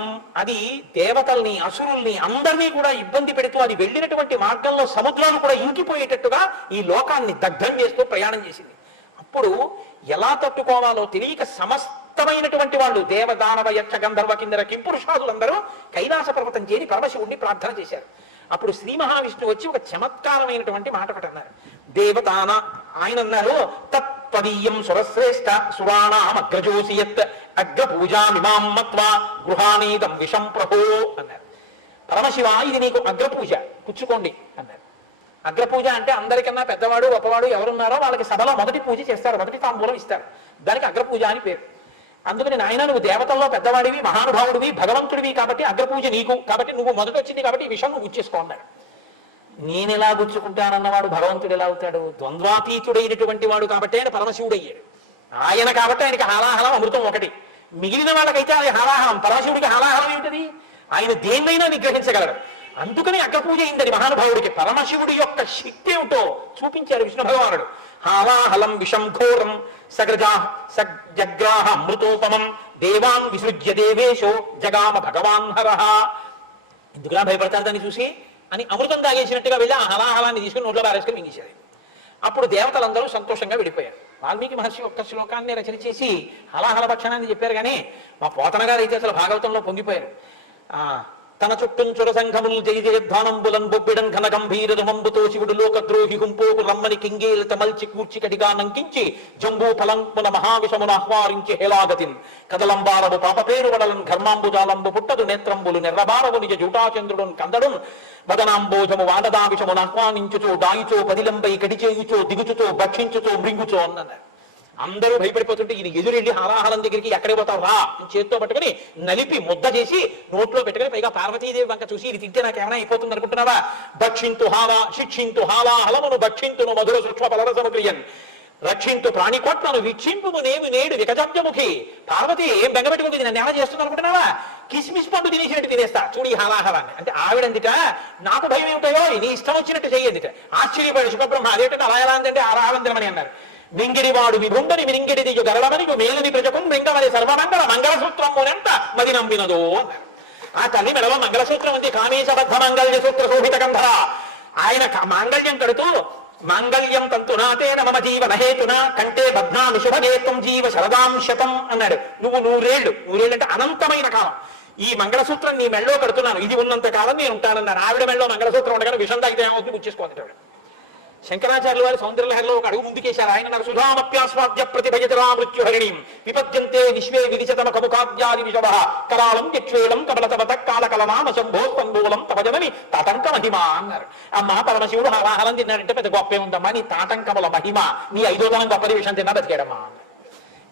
అది దేవతల్ని అసురుల్ని అందరినీ కూడా ఇబ్బంది పెడుతూ అది వెళ్ళినటువంటి మార్గంలో సముద్రాలు కూడా ఇంకిపోయేటట్టుగా ఈ లోకాన్ని దగ్ధం చేస్తూ ప్రయాణం చేసింది. అప్పుడు ఎలా తట్టుకోవాలో తెలియక సమస్తమైనటువంటి వాళ్ళు దేవదానవ యక్ష గంధర్వ కిందర కింపురుషాదులందరూ కైలాస పర్వతం చేరి పరమశివుణ్ణి ప్రార్థన చేశారు. అప్పుడు శ్రీ మహావిష్ణువు వచ్చి ఒక చమత్కారమైనటువంటి మాట ఒకటి అన్నారు. దేవతాన ఆయన అన్నారు, తత్పదీయం సురశ్రేష్ఠ సురాణామగ్రజోసి యత్ అగ్రపూజామిమాం మత్వా గృహాణీదం విషం ప్రభో అన్నారు. పరమశివ, ఇది నీకు అగ్రపూజ, పుచ్చుకోండి అన్నారు. అగ్రపూజ అంటే అందరికన్నా పెద్దవాడు గొప్పవాడు ఎవరున్నారో వాళ్ళకి సభలో మొదటి పూజ చేస్తారు, మొదటి తాంబూలం ఇస్తారు. దానికి అగ్రపూజ అని పేరు. అందుకని నాయన నువ్వు దేవతల్లో పెద్దవాడివి, మహానుభావుడివి, భగవంతుడివి, కాబట్టి అగ్రపూజ నీకు, కాబట్టి నువ్వు మొదట వచ్చింది కాబట్టి ఈ విషయం నువ్వు గుచ్చేసుకో అన్నాడు. నేను ఎలా గుచ్చుకుంటానన్నవాడు భగవంతుడు ఎలా అవుతాడు? ద్వంద్వాతీతుడైనటువంటి వాడు కాబట్టి ఆయన పరమశివుడు అయ్యాడు. ఆయన కాబట్టి ఆయనకి హాలాహలం అమృతం ఒకటి. మిగిలిన వాళ్ళకైతే అది హాలాహలం. పరమశివుడికి హాలాహలం ఏమిటది? ఆయన దేన్నైనా నిగ్రహించగలడు. అందుకని అగ్రపూజ అయిందని మహానుభావుడికి. పరమశివుడి యొక్క శక్తి ఏమిటో చూపించారు విష్ణు భగవానుడు. హాలాహలం విషం ఘోరం సగ్రాహ అమృతోపమం దేవాన్ విసృజ్య దేవేశో జగామ భగవాన్ హరహ. ఎందుకులా భయపడతారు దాన్ని చూసి అని అమృతం తాగేసినట్టుగా వెళ్ళి ఆ హలాహలాన్ని తీసుకుని నోట్లో బారేసుకుని మింగేశారు. అప్పుడు దేవతలందరూ సంతోషంగా విడిపోయారు. వాల్మీకి మహర్షి ఒక్క శ్లోకాన్ని రచన చేసి హలాహల భక్షణాన్ని చెప్పారు. కానీ మా పోతన గారు అయితే అసలు భాగవతంలో పొంగిపోయారు. తన చుట్టూంచుర సంఘములు జయ జయధ్వానంబులన్ బొబ్బిడం ఘన గంభీర రుమంబుతో శివుడు లోకద్రోహి గుంపోకు రమ్మని కింగేలత మల్చి కూర్చి కడిగా నంకించి జంబూ ఫలంపున మహావిషమును ఆహ్వారించి హేలాగతిన్ కదలంబారము పాపపేరు వడలను ఘర్మాంబుజాలంబు పుట్టదు నేత్రంబులు నెర్రబారవు నిజ జూటాచంద్రుడున్ కందడున్ వదనాంబోజము వానదావిషమును ఆహ్వానించుచో దాయిచో పదిలంబై కడిచేయుచో దిగుచుచో భక్షించుచో మృంగుచో అన్నారు. అందరూ భయపడిపోతుంటే ఈయన ఎదురెళ్ళి హాలాహలం దగ్గరికి ఎక్కడికి పోతావు రా చేత్తో పట్టుకుని నలిపి ముద్ద చేసి నోట్లో పెట్టుకుని పైగా పార్వతీదేవి వంక చూసి ఇది తింటే నాకేమైనా అయిపోతుంది అనుకుంటున్నావా? భక్షింతు హాలా శిక్షింతు హాలాహలమును భక్షింతును మధుర సూక్ష్మ పలరసముక్రియన్ రక్షింతు ప్రాణికోట్లను వీక్షింపుము నేమి నేడు వికజబ్జముఖి. పార్వతి ఏం బెంగపెట్టుకుంది, నన్ను ఏమైనా చేస్తుంది అనుకుంటున్నావా? కిస్మిస్ పండు తినేసినట్టు తినేస్తా చూడు ఈ హాలాహలాన్ని అంటే ఆవిడందిట. నాకు భయం ఏమిటాయో నీ ఇష్టం వచ్చినట్టు చెయ్యందిట. ఆశ్చర్యపడి సుఖబ్రహ్మ అదేంటే అలా ఎలా అందంటే ఆరాలందరమని అన్నారు. మింగిడివాడు విభుండని మిరింగిడి దిగు గరళమని మేలుని ప్రజకు మృంగమని సర్వమంగళ మంగళసూత్రమునెంత మది నంబినదో అన్నారు. ఆ తల్లి మెడవ మంగళసూత్రం ఉంది. కామేశబద్ధ మంగళ్య సూత్ర శోభిత గంధర. ఆయన మాంగళ్యం కడుతూ మాంగళ్యం తంతునాతేన మమ జీవన హేతున కంటే బధ్నామి శుభనేత్వం జీవ శరదాం శతం అన్నాడు. నువ్వు నూరేళ్ళు అంటే అనంతమైన కాలం ఈ మంగళసూత్రం నీ మెళ్ళో కడుతున్నాను, ఇది ఉన్నంత కాలం నేను ఉంటానన్నాను. ఆవిడ మెళ్ళో మంగళసూత్రం ఉండగానే విషం తాగితే ఏమవుతుంది, గుచ్చేసుకోవాలి. శంకరాచార్యుల వారి సౌందర్యలహరిలో ఒక అడుగు ముందుకేశారు. ఆయన నాకు సుధామప్యాస్వాద్య ప్రతిభయతరా మృత్యుహరిణీం విపద్యంతే విశ్వే విదిశతమ కముఖాద్యాది విషవ కరాళం యక్ష్వేళం కబలతవత కాలకలనామ శంభో స్తంభూలం తపజనని తాటంక మహిమ అన్నారు. అమ్మా పరమశివుడు హాలాహలం తిన్నాడంటే పెద్ద గొప్పే ఉందమ్మా, నీ తాటంకముల మహిమ, నీ ఐదోదనం గొప్పది విషయం తిన్నా బతికేడమ్మా.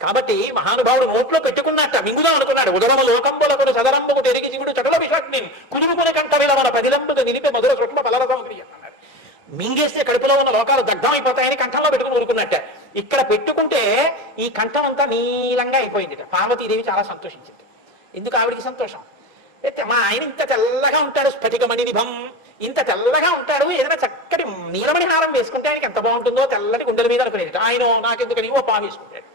కాబట్టి మహానుభావుడు నోట్లో పెట్టుకున్నట్ట మింగుదాం అనుకున్నాడు. ఉదరము లోకంబులకు సదరంబకు తెరిగి శివుడు చటల విషగ్ని కుదురుకుని కంట విలవన పదిలంబకు నిలిపి మధుర సృష్మ పలరసం క్రియ అన్నాడు. మింగేస్తే కడుపులో ఉన్న లోకాలు దగ్ధమైపోతాయని కంఠంలో పెట్టుకుని ఊరుకున్నట్ట. ఇక్కడ పెట్టుకుంటే ఈ కంఠం అంతా నీలంగా అయిపోయింది. పార్వతీదేవి చాలా సంతోషించింది. ఎందుకు ఆవిడికి సంతోషం? మా ఆయన ఇంత తెల్లగా ఉంటాడు, స్ఫటికమణి నిభం, ఇంత తెల్లగా ఉంటాడు, ఏదైనా చక్కటి నీలమణి హారం వేసుకుంటే ఆయనకి ఎంత బాగుంటుందో, తెల్లటి గుండెల మీద అనుకునేది. ఆయన నాకెందుకని ఓ పాము వేసుకుంటాడు.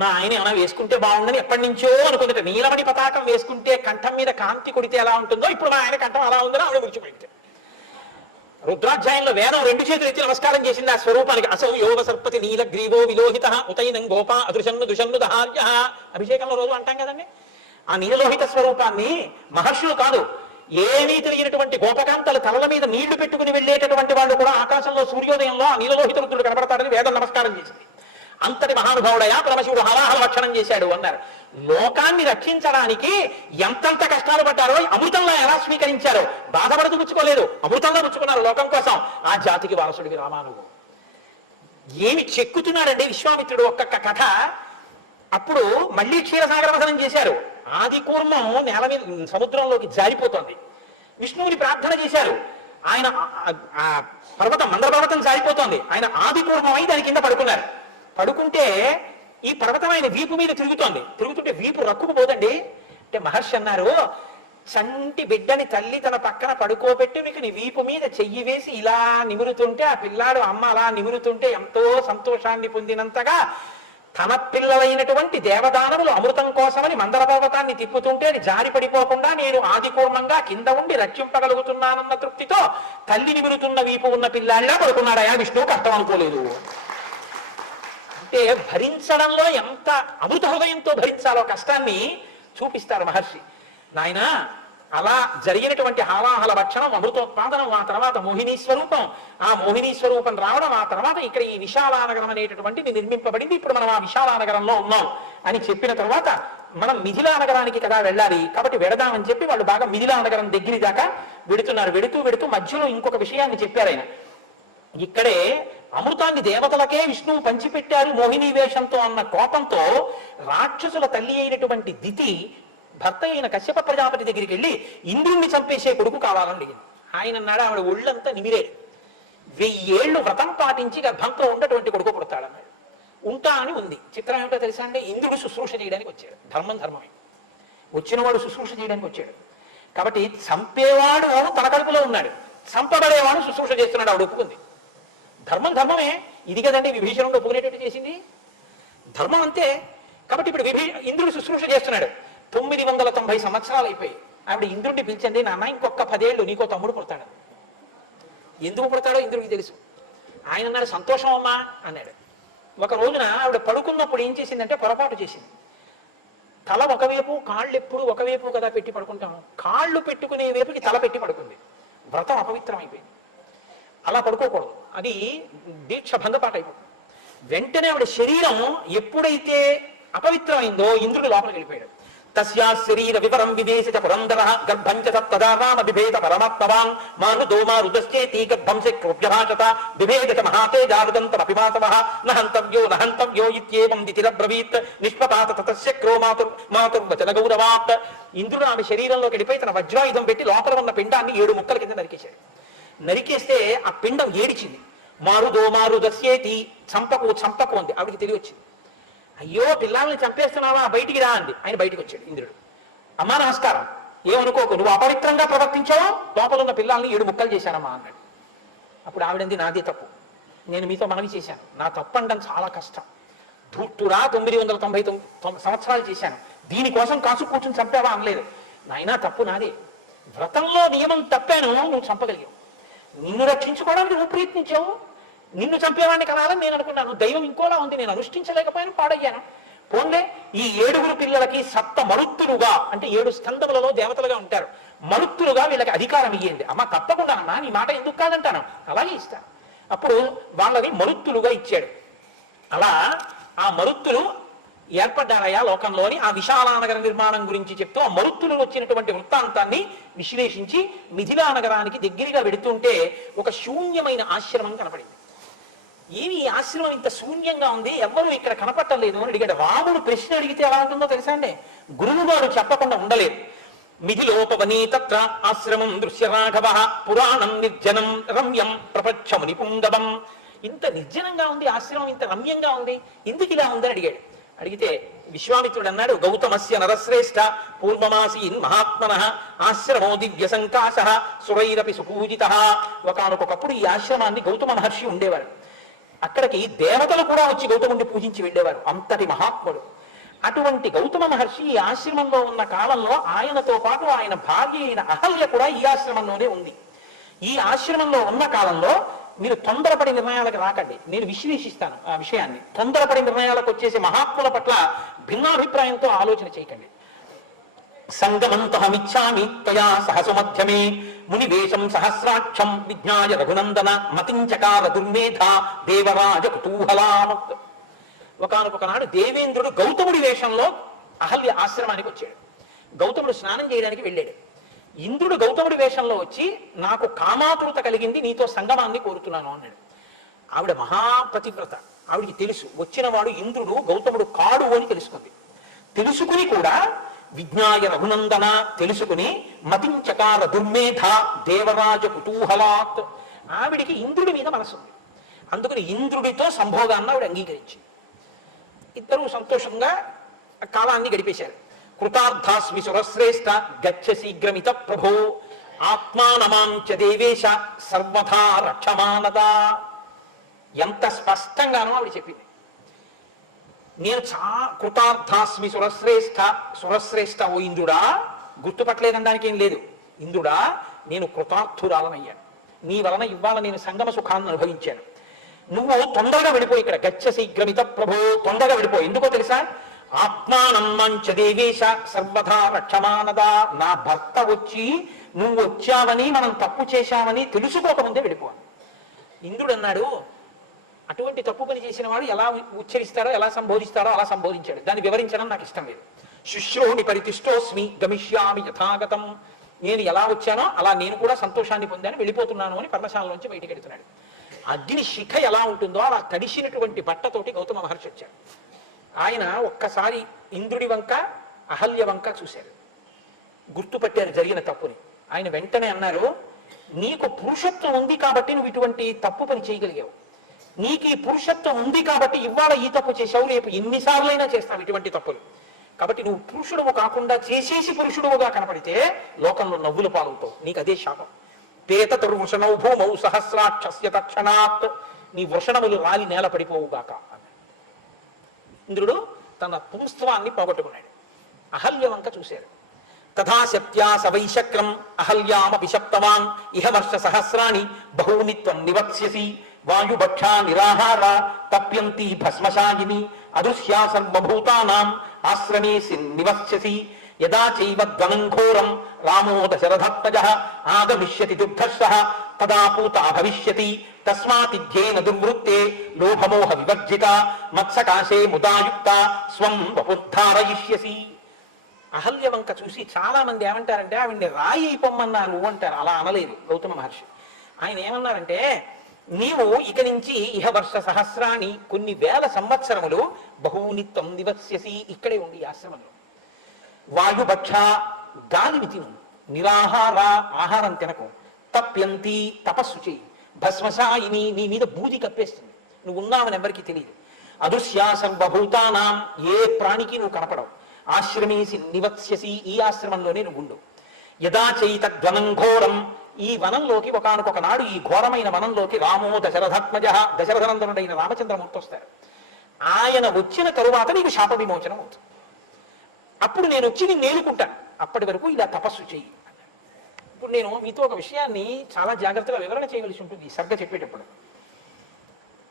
మా ఆయన ఏమైనా వేసుకుంటే బాగుందని ఎప్పటి నుంచో అనుకుంటే, నీలమణి పతాకం వేసుకుంటే కంఠం మీద కాంతి కొడితే ఎలా ఉంటుందో ఇప్పుడు మా ఆయన కంఠం అలా ఉందని ఆవిడ విడిచిపోయింది. రుద్రాధ్యాయంలో వేదం రెండు చేతులు ఎత్తి నమస్కారం చేసింది ఆ స్వరూపానికి. అసౌ యోగ సర్పతి నీల గ్రీవో విలోహిత ఉతైనం గోపా అదృశన్ను దుషన్ను దహార్య. అభిషేకంలో రోజు అంటాం కదండి. ఆ నీలలోహిత స్వరూపాన్ని మహర్షులు కాదు, ఏమీ తెలియనటువంటి గోపకాంతలు తలల మీద నీళ్లు పెట్టుకుని వెళ్ళేటటువంటి వాళ్ళు కూడా ఆకాశంలో సూర్యోదయంలో ఆ నీలలోహిత రుద్రుడు కనబడతాడని వేదం నమస్కారం చేసింది. అంతటి మహానుభావుడయా పరమశివుడు హలాహల రక్షణం చేశాడు అన్నారు. లోకాన్ని రక్షించడానికి ఎంతంత కష్టాలు పడ్డారో అమృతంలో ఎలా స్వీకరించారో, బాధపడుతూ పుచ్చుకోలేదు, అమృతంలో పుచ్చుకున్నారు లోకం కోసం. ఆ జాతికి వారసుడికి రామానువు ఏమి చెక్కుతున్నాడండి విశ్వామిత్రుడు. ఒక్కొక్క కథ. అప్పుడు మళ్ళీ క్షీరసాగర వదనం చేశారు. ఆది కూర్మం నేల మీద సముద్రంలోకి జారిపోతోంది. విష్ణువుని ప్రార్థన చేశారు. ఆయన పర్వతం మందర పర్వతం జారిపోతోంది. ఆయన ఆది కూర్మం అయి దాని కింద పడుకున్నారు. పడుకుంటే ఈ పర్వతం ఆయన వీపు మీద తిరుగుతుంటే వీపు రక్కుకుపోదండి. అంటే మహర్షి అన్నారు, చంటి బిడ్డని తల్లి తన పక్కన పడుకోబెట్టి మీకు నీ వీపు మీద చెయ్యి వేసి ఇలా నిమురుతుంటే, ఆ పిల్లాడు అమ్మ అలా నిమురుతుంటే ఎంతో సంతోషాన్ని పొందినంతగా తన పిల్లలైనటువంటి దేవదానములు అమృతం కోసమని మందర పర్వతాన్ని తిప్పుతుంటే అది జారి పడిపోకుండా నేను ఆదికూర్మంగా కింద ఉండి రక్షింపగలుగుతున్నానన్న తృప్తితో తల్లి నిమురుతున్న వీపు ఉన్న పిల్లాడిలా పడుకున్నాడయా విష్ణువు. కష్టం అనుకోలేదు. అంటే భరించడంలో ఎంత అమృత హృదయంతో భరించాలో కష్టాన్ని చూపిస్తారు మహర్షి. నాయన అలా జరిగినటువంటి హాలాహల భక్షణం, అమృతోత్పాదనం, ఆ తర్వాత మోహినీ స్వరూపం, ఆ మోహినీ స్వరూపం రావడం, ఆ తర్వాత ఇక్కడ ఈ విశాలానగరం అనేటటువంటిది నిర్మింపబడింది. ఇప్పుడు మనం ఆ విశాలానగరంలో ఉన్నాం అని చెప్పిన తర్వాత మనం మిథిలా నగరానికి కదా వెళ్ళాలి, కాబట్టి వెడదామని చెప్పి వాళ్ళు బాగా మిథిలా నగరం దగ్గర దాకా వెడుతున్నారు. వెడుతూ మధ్యలో ఇంకొక విషయాన్ని చెప్పారు ఆయన. ఇక్కడే అమృతాన్ని దేవతలకే విష్ణువు పంచిపెట్టారు మోహినీ వేషంతో అన్న కోపంతో రాక్షసుల తల్లి అయినటువంటి దితి భర్త అయిన కశ్యప ప్రజాపతి దగ్గరికి వెళ్ళి ఇంద్రుణ్ణి చంపేసే కొడుకు కావాలని అడిగింది. ఆయన అన్నాడు, ఆవిడ ఒళ్ళంతా నిమిరే 1000 ఏళ్లు వ్రతం పాటించి గర్భంతో ఉన్నటువంటి కొడుకు పుడతాడన్నాడు. ఉంటా అని ఉంది. చిత్రం ఏమిటో తెలుసా అంటే, ఇంద్రుడు శుశ్రూష చేయడానికి వచ్చాడు. ధర్మమే వచ్చినవాడు శుశ్రూష చేయడానికి వచ్చాడు. కాబట్టి చంపేవాడు తన కడుపులో ఉన్నాడు, చంపబడేవాడు శుశ్రూష చేస్తున్నాడు. ఆవిడ ఒప్పుకుంది. ధర్మమే ఇది కదండి విభీషణుడు ఒప్పుకునేటట్టు చేసింది. ధర్మం అంతే. కాబట్టి ఇప్పుడు ఇంద్రుడు శుశ్రూష చేస్తున్నాడు. 990 సంవత్సరాలు అయిపోయి ఆవిడ ఇంద్రుడిని పిలిచింది, నాన్న ఇంకొక 10 ఏళ్ళు నీకో తమ్ముడు పుడతాడు. ఎందుకు పుడతాడో ఇంద్రుడికి తెలుసు. ఆయన అన్నాడు, సంతోషం అమ్మా అన్నాడు. ఒక రోజున ఆవిడ పడుకున్నప్పుడు ఏం చేసిందంటే పొరపాటు చేసింది. తల ఒకవైపు, కాళ్ళు ఎప్పుడు ఒకవైపు కదా పెట్టి పడుకుంటాము, కాళ్ళు పెట్టుకునే వైపుకి తల పెట్టి పడుకుంది. వ్రతం అపవిత్రం అయిపోయింది. అలా పడుకోకూడదు, అది దీక్ష భంగపాటు అయిపోతుంది. వెంటనే ఆవిడ శరీరం ఎప్పుడైతే అపవిత్రమైందో ఇంద్రుడు లోపలికి వెళ్ళిపోయాడు. తస్యా శరీర వివరం విదేశ పురంధర గర్భంచ తదా రామ బిభేద పరమాత్మవాన్ మానుదో మారుదశ్చేతి గర్భం శక్రోభ్యభాషత బిభేదత మహాతేజారుదంత అపిమాతవః నహంతవ్యో ఇత్యేవం దితిరబ్రవీత్ నిష్పపాత తతశక్రో మాతుర్వచన గౌరవాత్. ఇంద్రుడు ఆమె శరీరంలోకి వెళ్ళిపోయి తన వజ్రాయుధం పెట్టి లోపల ఉన్న పిండాన్ని 7 ముక్కల కింద నరికేశాడు. నరికేస్తే ఆ పిండం ఏడిచింది. మారు దస్యేతి, చంపకు అంది. ఆవిడికి తెలియొచ్చింది. అయ్యో పిల్లల్ని చంపేస్తున్నావా, బయటికి రా అంది. ఆయన బయటికి వచ్చాడు. ఇంద్రుడు, అమ్మా నమస్కారం, ఏమనుకోకు, నువ్వు అపవిత్రంగా ప్రవర్తించావు, లోపల ఉన్న పిల్లల్ని 7 ముక్కలు చేశానమ్మా అన్నాడు. అప్పుడు ఆవిడంది, నాదే తప్పు, నేను మీతో మనవి చేశాను, నా తప్పు అనడం చాలా కష్టం, ధూర్తురా 999 సంవత్సరాలు చేశాను, దీనికోసం కాసు కూర్చుని చంపావా అనలేదు. నాయనా తప్పు నాదే, వ్రతంలో నియమం తప్పాను, నువ్వు చంపగలిగావు, నిన్ను రక్షించుకోవడానికి నువ్వు ప్రయత్నించావు, నిన్ను చంపేవాడిని కనాలని నేను అనుకున్నాను, దైవం ఇంకోలా ఉంది, నేను అనుష్ఠించలేకపోయాను, పాడయ్యాను. పోన్లే, ఈ 7 పిల్లలకి సప్త మరుత్తులుగా, అంటే 7 స్కందములలో దేవతలుగా ఉంటారు, మరుత్తులుగా వీళ్ళకి అధికారం ఇయ్యండి. అమ్మ తప్పకుండా అమ్మా, నీ మాట ఎందుకు కాదంటాను, అలాగే ఇస్తాను. అప్పుడు వాళ్ళని మరుత్తులుగా ఇచ్చాడు. అలా ఆ మరుత్తులు ఏర్పడ్డారయా లోకంలోని ఆ విశాలానగర నిర్మాణం గురించి చెప్తూ ఆ మరుత్తులు వచ్చినటువంటి వృత్తాంతాన్ని విశ్లేషించి మిథిలా నగరానికి దగ్గరగా వెడుతుంటే ఒక శూన్యమైన ఆశ్రమం కనపడింది. ఏమి ఈ ఆశ్రమం ఇంత శూన్యంగా ఉంది, ఎవ్వరూ ఇక్కడ కనపట్టలేదు అని అడిగాడు. రాముడు ప్రశ్న అడిగితే ఎలా ఉంటుందో తెలుసా అండి, గురువు గారు చెప్పకుండా ఉండలేదు. మిథిలోపవనీ తత్ర ఆశ్రమం దృశ్య రాఘవ పురాణం నిర్జనం రమ్యం ప్రపంచముని పుంగవం. ఇంత నిర్జనంగా ఉంది ఆశ్రమం, ఇంత రమ్యంగా ఉంది, ఎందుకు ఇలా ఉందని అడిగాడు. అడిగితే విశ్వామిత్రుడు అన్నాడు, గౌతమస్య నరశ్రేష్ఠ పూర్వమాసీన్ మహాత్మనః ఆశ్రమో దివ్య సంకాశ సురైరపి సుపూజిత. ఒకనొకప్పుడు ఈ ఆశ్రమాన్ని గౌతమ మహర్షి ఉండేవారు. అక్కడికి దేవతలు కూడా వచ్చి గౌతముడిని పూజించి వెళ్ళేవారు, అంతటి మహాత్ముడు. అటువంటి గౌతమ మహర్షి ఈ ఆశ్రమంలో ఉన్న కాలంలో ఆయనతో పాటు ఆయన భార్య అయిన అహల్య కూడా ఈ ఆశ్రమంలోనే ఉంది. ఈ ఆశ్రమంలో ఉన్న కాలంలో మీరు తొందరపడి నిర్ణయాలకు రాకండి, నేను విశ్లేషిస్తాను ఆ విషయాన్ని. తొందరపడి నిర్ణయాలకు వచ్చేసి మహాత్ముల పట్ల భిన్నాభిప్రాయంతో ఆలోచన చేయకండి. సంగమంతహమిచ్చామి త్వయా సహసుమధ్యమే మునివేషం సహస్రాక్షం విజ్ఞాయ రఘునందన మతించకార దుర్మేధ దేవరాజ కుతూహలామత్. ఒకనొకనాడు దేవేంద్రుడు గౌతముడి వేషంలో అహల్య ఆశ్రమానికి వచ్చాడు. గౌతముడు స్నానం చేయడానికి వెళ్ళాడు. ఇంద్రుడు గౌతముడి వేషంలో వచ్చి నాకు కామాతురత కలిగింది, నీతో సంగమాన్ని కోరుతున్నాను అన్నాడు. ఆవిడ మహాపతివ్రత, ఆవిడికి తెలుసు వచ్చినవాడు ఇంద్రుడు గౌతముడు కాడు అని తెలుసుకుంది. తెలుసుకుని కూడా విజ్ఞాయ రఘునందన తెలుసుకుని మతించకార దుర్మేధ దేవరాజ కుతూహలాత్, ఆవిడికి ఇంద్రుడి మీద మనసుంది. అందుకని ఇంద్రుడితో సంభోగాన్ని ఆవిడ అంగీకరించింది. ఇద్దరూ సంతోషంగా కాలాన్ని గడిపేశారు. కృతార్థాస్మి సురశ్రేష్ఠ గచ్చ శీఘ్రమిత ప్రభో ఆత్మానమాంచ దేవేశ సర్వథా రక్షమానదా. ఎంత స్పష్టంగానో ఆవిడ చెప్పింది. నేను కృతార్థాస్మి సురశ్రేష్ఠ, సురశ్రేష్ఠ ఓ ఇంద్రుడా, గుర్తుపట్టలేదనడానికి ఏం లేదు. ఇంద్రుడా, నేను కృతార్థురాలనయ్యాను, నీ వలన ఇవాళ నేను సంగమ సుఖాన్ని అనుభవించాను. నువ్వు తొందరగా వెళ్ళిపో, ఇక్కడ గచ్చ శీఘ్రమిత ప్రభో, తొందరగా వెళ్ళిపో. ఎందుకో తెలుసా, ఆత్మానమ్మంచ దేవేశ సర్వథా రక్షమానదా. నా భర్త వచ్చి నువ్వు వచ్చావని మనం తప్పు చేశామని తెలుసుకోకముందే వెళ్ళిపోవాలి. ఇంద్రుడు అన్నాడు, అటువంటి తప్పు పని చేసిన వాడు ఎలా ఉచ్చరిస్తారో ఎలా సంబోధిస్తారో అలా సంబోధించాడు. దాన్ని వివరించడం నాకు ఇష్టం లేదు. శుశ్రూని పరితిష్టోస్మి గమిష్యామి యథాగతం. నేను ఎలా వచ్చానో అలా నేను కూడా సంతోషాన్ని పొందాను, వెళ్ళిపోతున్నాను అని పర్ణశాలలోంచి బయటికి వెళ్తున్నాడు. అగ్ని శిఖ ఎలా ఉంటుందో అలా తడిసినటువంటి బట్టతోటి గౌతమ మహర్షి వచ్చాడు. ఆయన ఒక్కసారి ఇంద్రుడి వంక అహల్య వంక చూశారు, గుర్తుపట్టారు జరిగిన తప్పుని. ఆయన వెంటనే అన్నారు, నీకు పురుషత్వం ఉంది కాబట్టి నువ్వు ఇటువంటి తప్పు పని చేయగలిగావు. నీకు ఈ పురుషత్వం ఉంది కాబట్టి ఇవాళ ఈ తప్పు చేశావు, రేపు ఎన్నిసార్లైనా చేస్తావు ఇటువంటి తప్పులు. కాబట్టి నువ్వు పురుషుడువు కాకుండా చేసేసి పురుషుడువుగా కనపడితే లోకంలో నవ్వుల పాలవుతావు. నీకు అదే శాపం. పేత తరువృషణౌ భూమౌ సహస్రాక్షస్య తక్షణాత్. నీ వృషణములు రాలి నేల పడిపోవుగాక. ఇంద్రుడు తన పుంస్త్వాన్ని పోగొట్టుకున్నాడు. అహల్య వంక చూశారు. తథా శక్త్యా సవైశక్రం అహల్యామపి శప్తవాన్ ఇహ వర్ష సహస్రాణి బహూని త్వం నివత్స్యసి వాయుభక్షా నిరాహార తప్యంతి భస్మశాయిని అదృశ్యా సర్వభూతానాం ఆశ్రమేసి నివస్యసి యదా చైవ ధ్వనం ఘోరం రామో దశరథాత్మజః ఆగమిష్యతి దుర్ధర్షః తదా పూతా భవిష్యతి తస్మాతిధ్యేన దుర్వృత్తే లోభమోహ వివర్జిత మత్సకాశే ముదాయుక్త స్వం వపుర్ధారయిష్యసి. అహల్య వంక చూసి చాలా మంది ఏమంటారంటే ఆవిడ్ని రాయి అయిపోమ్మన్నారు అంటారు. అలా అనలేదు గౌతమ మహర్షి. ఆయన ఏమన్నారంటే, నీవు ఇక నుంచి ఇహ వర్ష సహస్రాన్ని కొన్ని వేల సంవత్సరములు బహూనిత్వం నివస్యసి, ఇక్కడే ఉండి ఆశ్రమంలో. వాయుభక్ష గాలిని తిను, నిరాహార ఆహారం తినకు, తప్యంతి తపస్సు చేయి, భస్మశాయిని నీ మీద బూది కప్పేస్తుంది, నువ్వు ఉన్నావని ఎవరికి తెలియదు. అదృశ్యా సర్వభూతానాం ఏ ప్రాణికి నువ్వు కనపడవు. ఆశ్రమేసి నివత్స్యసి ఈ ఆశ్రమంలోనే నువ్వు ఉండు. యదా చైత ధ్వనం ఘోరం ఈ వనంలోకి ఒకానొక నాడు ఈ ఘోరమైన వనంలోకి రామో దశరథాత్మజ దశరథనందనుడైన రామచంద్రమూర్తి వస్తారు. ఆయన వచ్చిన తరువాత నీకు శాప విమోచనం అవుతుంది. అప్పుడు నేను వచ్చి నేను నేలుకుంటాను, అప్పటి వరకు ఇలా తపస్సు చెయ్యి. ఇప్పుడు నేను మీతో ఒక విషయాన్ని చాలా జాగ్రత్తగా వివరణ చేయవలసి ఉంటుంది ఈ సర్గ చెప్పేటప్పుడు.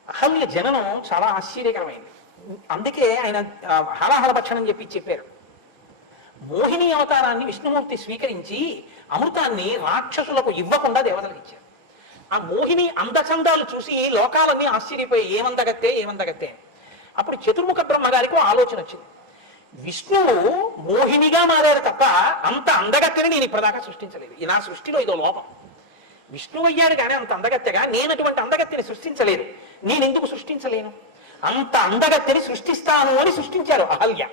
అహల్య జననం చాలా ఆశ్చర్యకరమైంది. అందుకే ఆయన హలాహల భక్షణం చెప్పారు. మోహిని అవతారాన్ని విష్ణుమూర్తి స్వీకరించి అమృతాన్ని రాక్షసులకు ఇవ్వకుండా దేవతలకు ఇచ్చారు. ఆ మోహిని అందచందాలు చూసి లోకాలన్నీ ఆశ్చర్యపోయి ఏమందగత్తే ఏమందగత్తే. అప్పుడు చతుర్ముఖ బ్రహ్మగారికి ఆలోచన వచ్చింది, విష్ణువు మోహినిగా మారారు తప్ప అంత అందగత్తెని నేను ఇప్పటిదాకా సృష్టించలేదు. నా సృష్టిలో ఇదో లోపం. విష్ణువు అయ్యాడు కానీ అంత అందగత్తెగా నేను అటువంటి అందగత్తెని సృష్టించలేదు. నేను ఎందుకు సృష్టించలేను? అంత అందగత్తెని సృష్టిస్తాను అని సృష్టించారు అహల్య.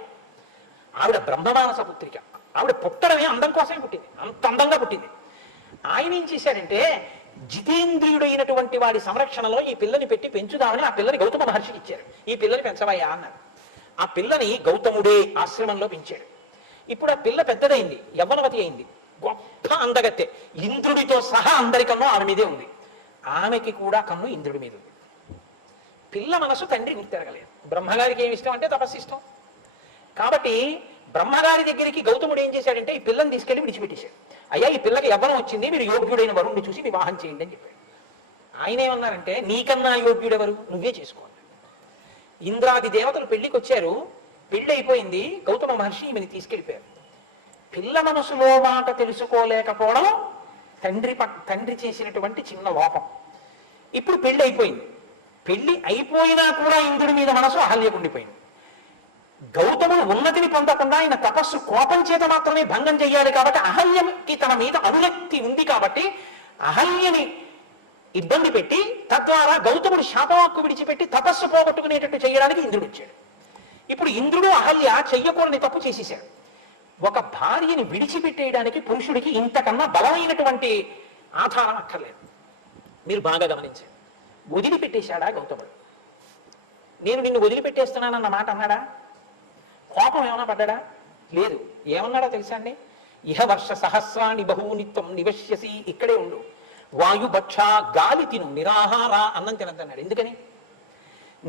ఆవిడ బ్రహ్మమానస పుత్రిక. ఆవిడ పుట్టడమే అందం కోసమే పుట్టింది, అంత అందంగా పుట్టింది. ఆయన ఏం చేశారంటే జితేంద్రియుడైనటువంటి వాడి సంరక్షణలో ఈ పిల్లని పెట్టి పెంచుదామని ఆ పిల్లని గౌతమ మహర్షికి ఇచ్చారు. ఈ పిల్లని పెంచవయ్యా అన్నారు. ఆ పిల్లని గౌతముడే ఆశ్రమంలో పెంచాడు. ఇప్పుడు ఆ పిల్ల పెద్దదైంది, యవ్వనవతి అయింది, గొప్ప అందగత్తె. ఇంద్రుడితో సహా అందరికన్నా ఆమె మీదే ఉంది. ఆమెకి కూడా కన్ను ఇంద్రుడి మీద ఉంది. పిల్ల మనసు తండ్రి తిరగలేదు. బ్రహ్మగారికి ఏమి ఇష్టం అంటే తపస్సు ఇష్టం. కాబట్టి బ్రహ్మగారి దగ్గరికి గౌతముడు ఏం చేశాడంటే ఈ పిల్లని తీసుకెళ్లి విడిచిపెట్టేశాడు. అయ్యా ఈ పిల్లకి యవ్వనం వచ్చింది, మీరు యోగ్యుడైన వరుణ్ణి చూసి వివాహం చేయండి అని చెప్పాడు. ఆయన ఏమన్నారంటే నీకన్నా యోగ్యుడెవరు, నువ్వే చేసుకోవాలి. ఇంద్రాది దేవతలు పెళ్లికి వచ్చారు, పెళ్లి అయిపోయింది. గౌతమ మహర్షి ఈమెని తీసుకెళ్ళిపోయారు. పిల్ల మనసులో మాట తెలుసుకోలేకపోవడం తండ్రి చేసినటువంటి చిన్న లోపం. ఇప్పుడు పెళ్లి అయిపోయింది. పెళ్లి అయిపోయినా కూడా ఇంద్రుడి మీద మనసు అహల్యకుండిపోయింది. గౌతముడు ఉన్నతిని పొందకుండా ఆయన తపస్సు కోపం చేత మాత్రమే భంగం చెయ్యాలి. కాబట్టి అహల్యకి తన మీద అనురక్తి ఉంది కాబట్టి అహల్యని ఇబ్బంది పెట్టి తద్వారా గౌతముడు శాపవాక్కు విడిచిపెట్టి తపస్సు పోగొట్టుకునేటట్టు చేయడానికి ఇంద్రుడు వచ్చాడు. ఇప్పుడు ఇంద్రుడు అహల్య చెయ్యకూడని తప్పు చేసేశాడు. ఒక భార్యని విడిచిపెట్టేయడానికి పురుషుడికి ఇంతకన్నా బలమైనటువంటి ఆధారం అక్కర్లేదు. మీరు బాగా గమనించండి. వదిలిపెట్టేశాడా గౌతముడు? నేను నిన్ను వదిలిపెట్టేస్తున్నానన్న మాట అన్నాడా? కోపం ఏమన్నా పడ్డా? లేదు. ఏమన్నాడో తెలుసా అండి? ఇహ వర్ష సహస్రాన్ని బహూనిత్వం నివశ్యసి, ఇక్కడే ఉండు, వాయుభక్ష గాలి తిను, నిరాహార అన్నం తినద్దన్నాడు. ఎందుకని?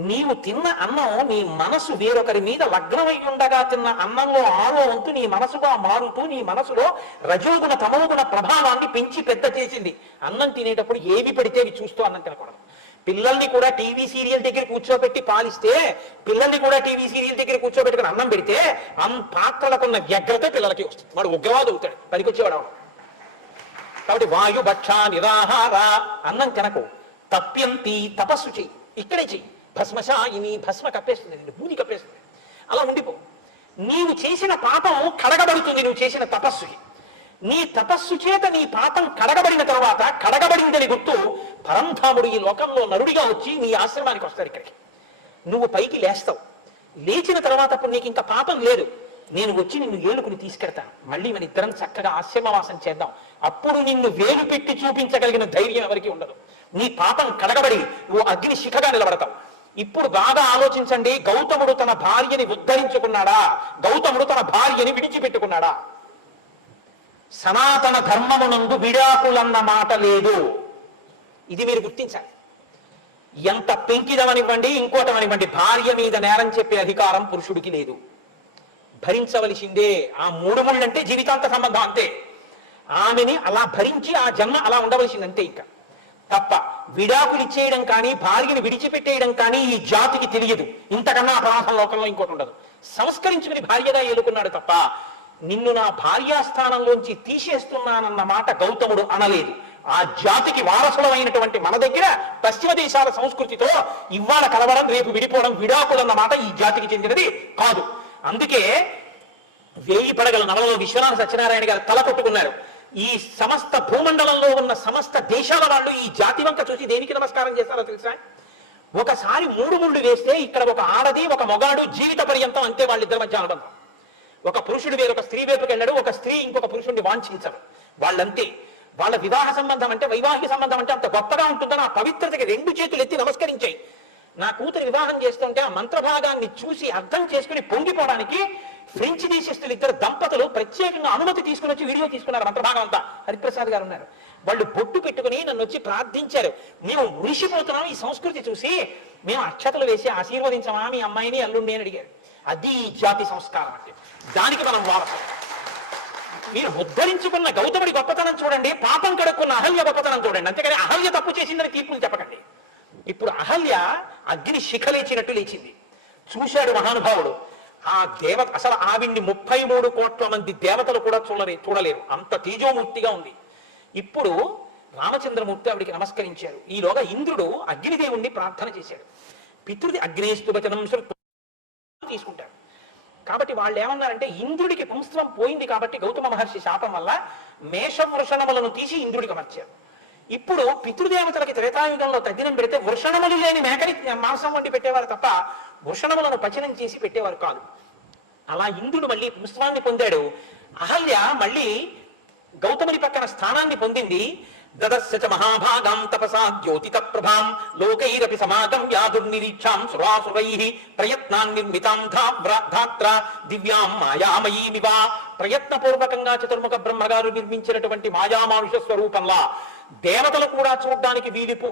నీవు తిన్న అన్నం నీ మనసు వేరొకరి మీద లగ్నమై ఉండగా తిన్న అన్నంలో 6వ వంతు నీ మనసుగా మారుతూ నీ మనసులో రజోగుణ తమోగుణ ప్రభావాన్ని పెంచి పెద్ద చేసింది. అన్నం తినేటప్పుడు ఏవి పడితే అవి చూస్తూ అన్నం తినకూడదు. పిల్లల్ని కూడా టీవీ సీరియల్ దగ్గర కూర్చోబెట్టి పాలిస్తే, పిల్లల్ని కూడా టీవీ సీరియల్ దగ్గర కూర్చోబెట్టుకుని అన్నం పెడితే పాత్రలకున్న వ్యగ్రత పిల్లలకి వస్తుంది. వాడు ఉగ్రవాదు అవుతాడు, పనికొచ్చేవాడు. కాబట్టి వాయుభక్ష నిరాహార, అన్నం తినకు. తప్యంతి, తపస్సు చెయ్యి, ఇక్కడే చెయ్యి. భస్మశాయిని, భస్మ కప్పేస్తుంది, నిన్ను బూది కప్పేస్తుంది. అలా ఉండిపో. నీవు చేసిన పాపం కడగబడుతుంది నువ్వు చేసిన తపస్సుకి. నీ తపస్సు చేత నీ పాపం కడగబడిన తర్వాత, కడగబడిందని గుర్తు పరంధాముడు ఈ లోకంలో నరుడిగా వచ్చి నీ ఆశ్రమానికి వస్తాడు. ఇక్కడికి నువ్వు పైకి లేస్తావు. లేచిన తర్వాత అప్పుడు నీకు ఇంకా పాపం లేదు. నేను వచ్చి నిన్ను ఏలుకుని తీసుకెడతాను. మళ్ళీ మన ఇద్దరం చక్కగా ఆశ్రమవాసం చేద్దాం. అప్పుడు నిన్ను వేలు పెట్టి చూపించగలిగిన ధైర్యం ఎవరికి ఉండదు. నీ పాపం కడగబడి నువ్వు అగ్ని శిఖగా నిలబడతావు. ఇప్పుడు బాగా ఆలోచించండి. గౌతముడు తన భార్యని ఉద్ధరించుకున్నాడా? గౌతముడు తన భార్యని విడిచిపెట్టుకున్నాడా? సనాతన ధర్మమునందు విడాకులన్న మాట లేదు. ఇది మీరు గుర్తించాలి. ఎంత పెంకిదమనివ్వండి, ఇంకోటమనివ్వండి, భార్య మీద నేరం చెప్పే అధికారం పురుషుడికి లేదు. భరించవలసిందే. ఆ 3 ముళ్ళంటే జీవితాంత సంబంధం, అంతే. ఆమెని అలా భరించి ఆ జన్మ అలా ఉండవలసిందంతే. ఇంకా తప్ప విడాకులు ఇచ్చేయడం కానీ భార్యని విడిచిపెట్టేయడం కానీ ఈ జాతికి తెలియదు. ఇంతకన్నా అపరాధం లోకంలో ఇంకోటి ఉండదు. సంస్కరించుకుని భార్యగా ఏలుకున్నాడు తప్ప నిన్ను నా భార్యాస్థానంలోంచి తీసేస్తున్నానన్న మాట గౌతముడు అనలేదు. ఆ జాతికి వారసులమైనటువంటి మన దగ్గర పశ్చిమ దేశాల సంస్కృతితో ఇవాళ కలవడం రేపు విడిపోవడం, విడాకులన్న మాట ఈ జాతికి చెందినది కాదు. అందుకే 1000 పడగల నవలలో విశ్వనాథ సత్యనారాయణ గారు తల కొట్టుకున్నారు. ఈ సమస్త భూమండలంలో ఉన్న సమస్త దేశాల వాళ్ళు ఈ జాతి వంక చూసి దేనికి నమస్కారం చేస్తారో తెలుసా? ఒకసారి 3 ముళ్ళు వేస్తే ఇక్కడ ఒక ఆడది ఒక మొగాడు జీవిత పర్యంతం అంతే. వాళ్ళిద్దరి మధ్య అనుబంధం. ఒక పురుషుడు వేరొక స్త్రీ వైపుకి వెళ్ళాడు, ఒక స్త్రీ ఇంకొక పురుషుడిని వాంఛించరు. వాళ్ళంతే. వాళ్ళ వివాహ సంబంధం అంటే, వైవాహిక సంబంధం అంటే అంత గొప్పగా ఉంటుందని ఆ పవిత్రతకి 2 చేతులు ఎత్తి నమస్కరించాయి. నా కూతురు వివాహం చేస్తుంటే ఆ మంత్రభాగాన్ని చూసి అర్థం చేసుకుని పొంగిపోవడానికి ఫ్రెంచ్ దేశస్తులు 2 దంపతులు ప్రత్యేకంగా అనుమతి తీసుకుని వచ్చి వీడియో తీసుకున్నారు. మంత్రభాగం అంతా హరిప్రసాద్ గారు ఉన్నారు. వాళ్ళు బొట్టు పెట్టుకుని నన్ను వచ్చి ప్రార్థించారు. మేము మురిసిపోతున్నాం ఈ సంస్కృతి చూసి, మేము అక్షతలు వేసి ఆశీర్వదించమా మీ అమ్మాయిని అల్లుండి అని అడిగారు. అది జాతి సంస్కారం అంటే. దానికి మనం వారసం. మీరు ఉద్ధరించుకున్న గౌతముడి గొప్పతనం చూడండి, పాపం కడుక్కున్న అహల్య గొప్పతనం చూడండి. అంతేకాని అహల్య తప్పు చేసిందని తీర్పులు చెప్పకండి. ఇప్పుడు అహల్య అగ్ని శిఖ లేచినట్టు లేచింది. చూశాడు మహానుభావుడు. ఆ దేవత అసలు ఆవిడ్ని 33 కోట్ల మంది దేవతలు కూడా చూడలేరు. అంత తేజోమూర్తిగా ఉంది. ఇప్పుడు రామచంద్రమూర్తి ఆవిడికి నమస్కరించారు. ఈలోగా ఇంద్రుడు అగ్నిదేవుణ్ణి ప్రార్థన చేశాడు. పితృది అగ్నేస్తు వచనం తీసుకుంటారు. కాబట్టి వాళ్ళు ఏమన్నారంటే ఇంద్రుడికి పుంస్త్వం పోయింది కాబట్టి గౌతమ మహర్షి శాపం వల్ల మేషం వృషణములను తీసి ఇంద్రుడికి అమర్చారు. ఇప్పుడు పితృదేవతలకి త్రేతాయుగంలో తగ్గినం పెడితే వృషణములు లేని మేకని మాంసం వండి పెట్టేవారు తప్ప వృషణములను పచనం చేసి పెట్టేవారు కాదు. అలా ఇంద్రుడు మళ్ళీ పుంస్త్వాన్ని పొందాడు. అహల్య మళ్ళీ గౌతముని పక్కన స్థానాన్ని పొందింది. దదస్య చ మహాభాగాం తపసా జ్యోతిత ప్రభాం లోకైరపి సమాగం యాదుర్నిరీక్షాం సురాసురైః ప్రయత్నాన్ నిర్మితాం ధాత్ర దివ్యాం మాయామయీమివ. ప్రయత్నపూర్వకంగా చతుర్ముఖ బ్రహ్మగారు నిర్మించినటువంటి మాయామానుష స్వరూపంలా దేవతలు కూడా చూడడానికి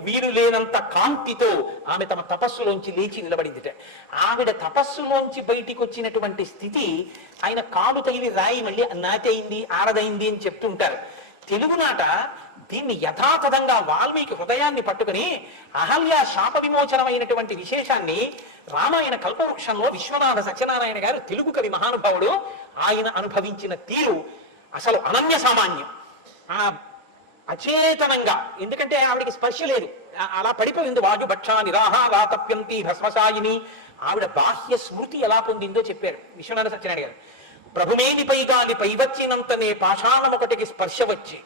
వీలు లేనంత కాంతితో ఆమె తమ తపస్సులోంచి లేచి నిలబడిందిట. ఆవిడ తపస్సులోంచి బయటికి వచ్చినటువంటి స్థితి ఆయన కాలు తగిలి రాయి మళ్ళీ నాతయింది ఆరదైంది అని చెప్తుంటారు. తెలుగునాట దీన్ని యథాతథంగా వాల్మీకి హృదయాన్ని పట్టుకుని అహల్య శాప విమోచనమైనటువంటి విశేషాన్ని రామాయణ కల్పవృక్షంలో విశ్వనాథ సత్యనారాయణ గారు తెలుగు కవి మహానుభావుడు ఆయన అనుభవించిన తీరు అసలు అనన్య సామాన్యం. ఆ అచేతనంగా, ఎందుకంటే ఆవిడికి స్పర్శ లేదు, అలా పడిపోయింది. వాయుభక్ష నిరాహారా తప్యంతి భస్మసాయిని. ఆవిడ బాహ్య స్మృతి ఎలా పొందిందో చెప్పారు విశ్వనాథ సత్యనారాయణ గారు. ప్రభుమేని పైగాలి పైవచ్చినంతనే పాషాణమొకటికి స్పర్శ వచ్చి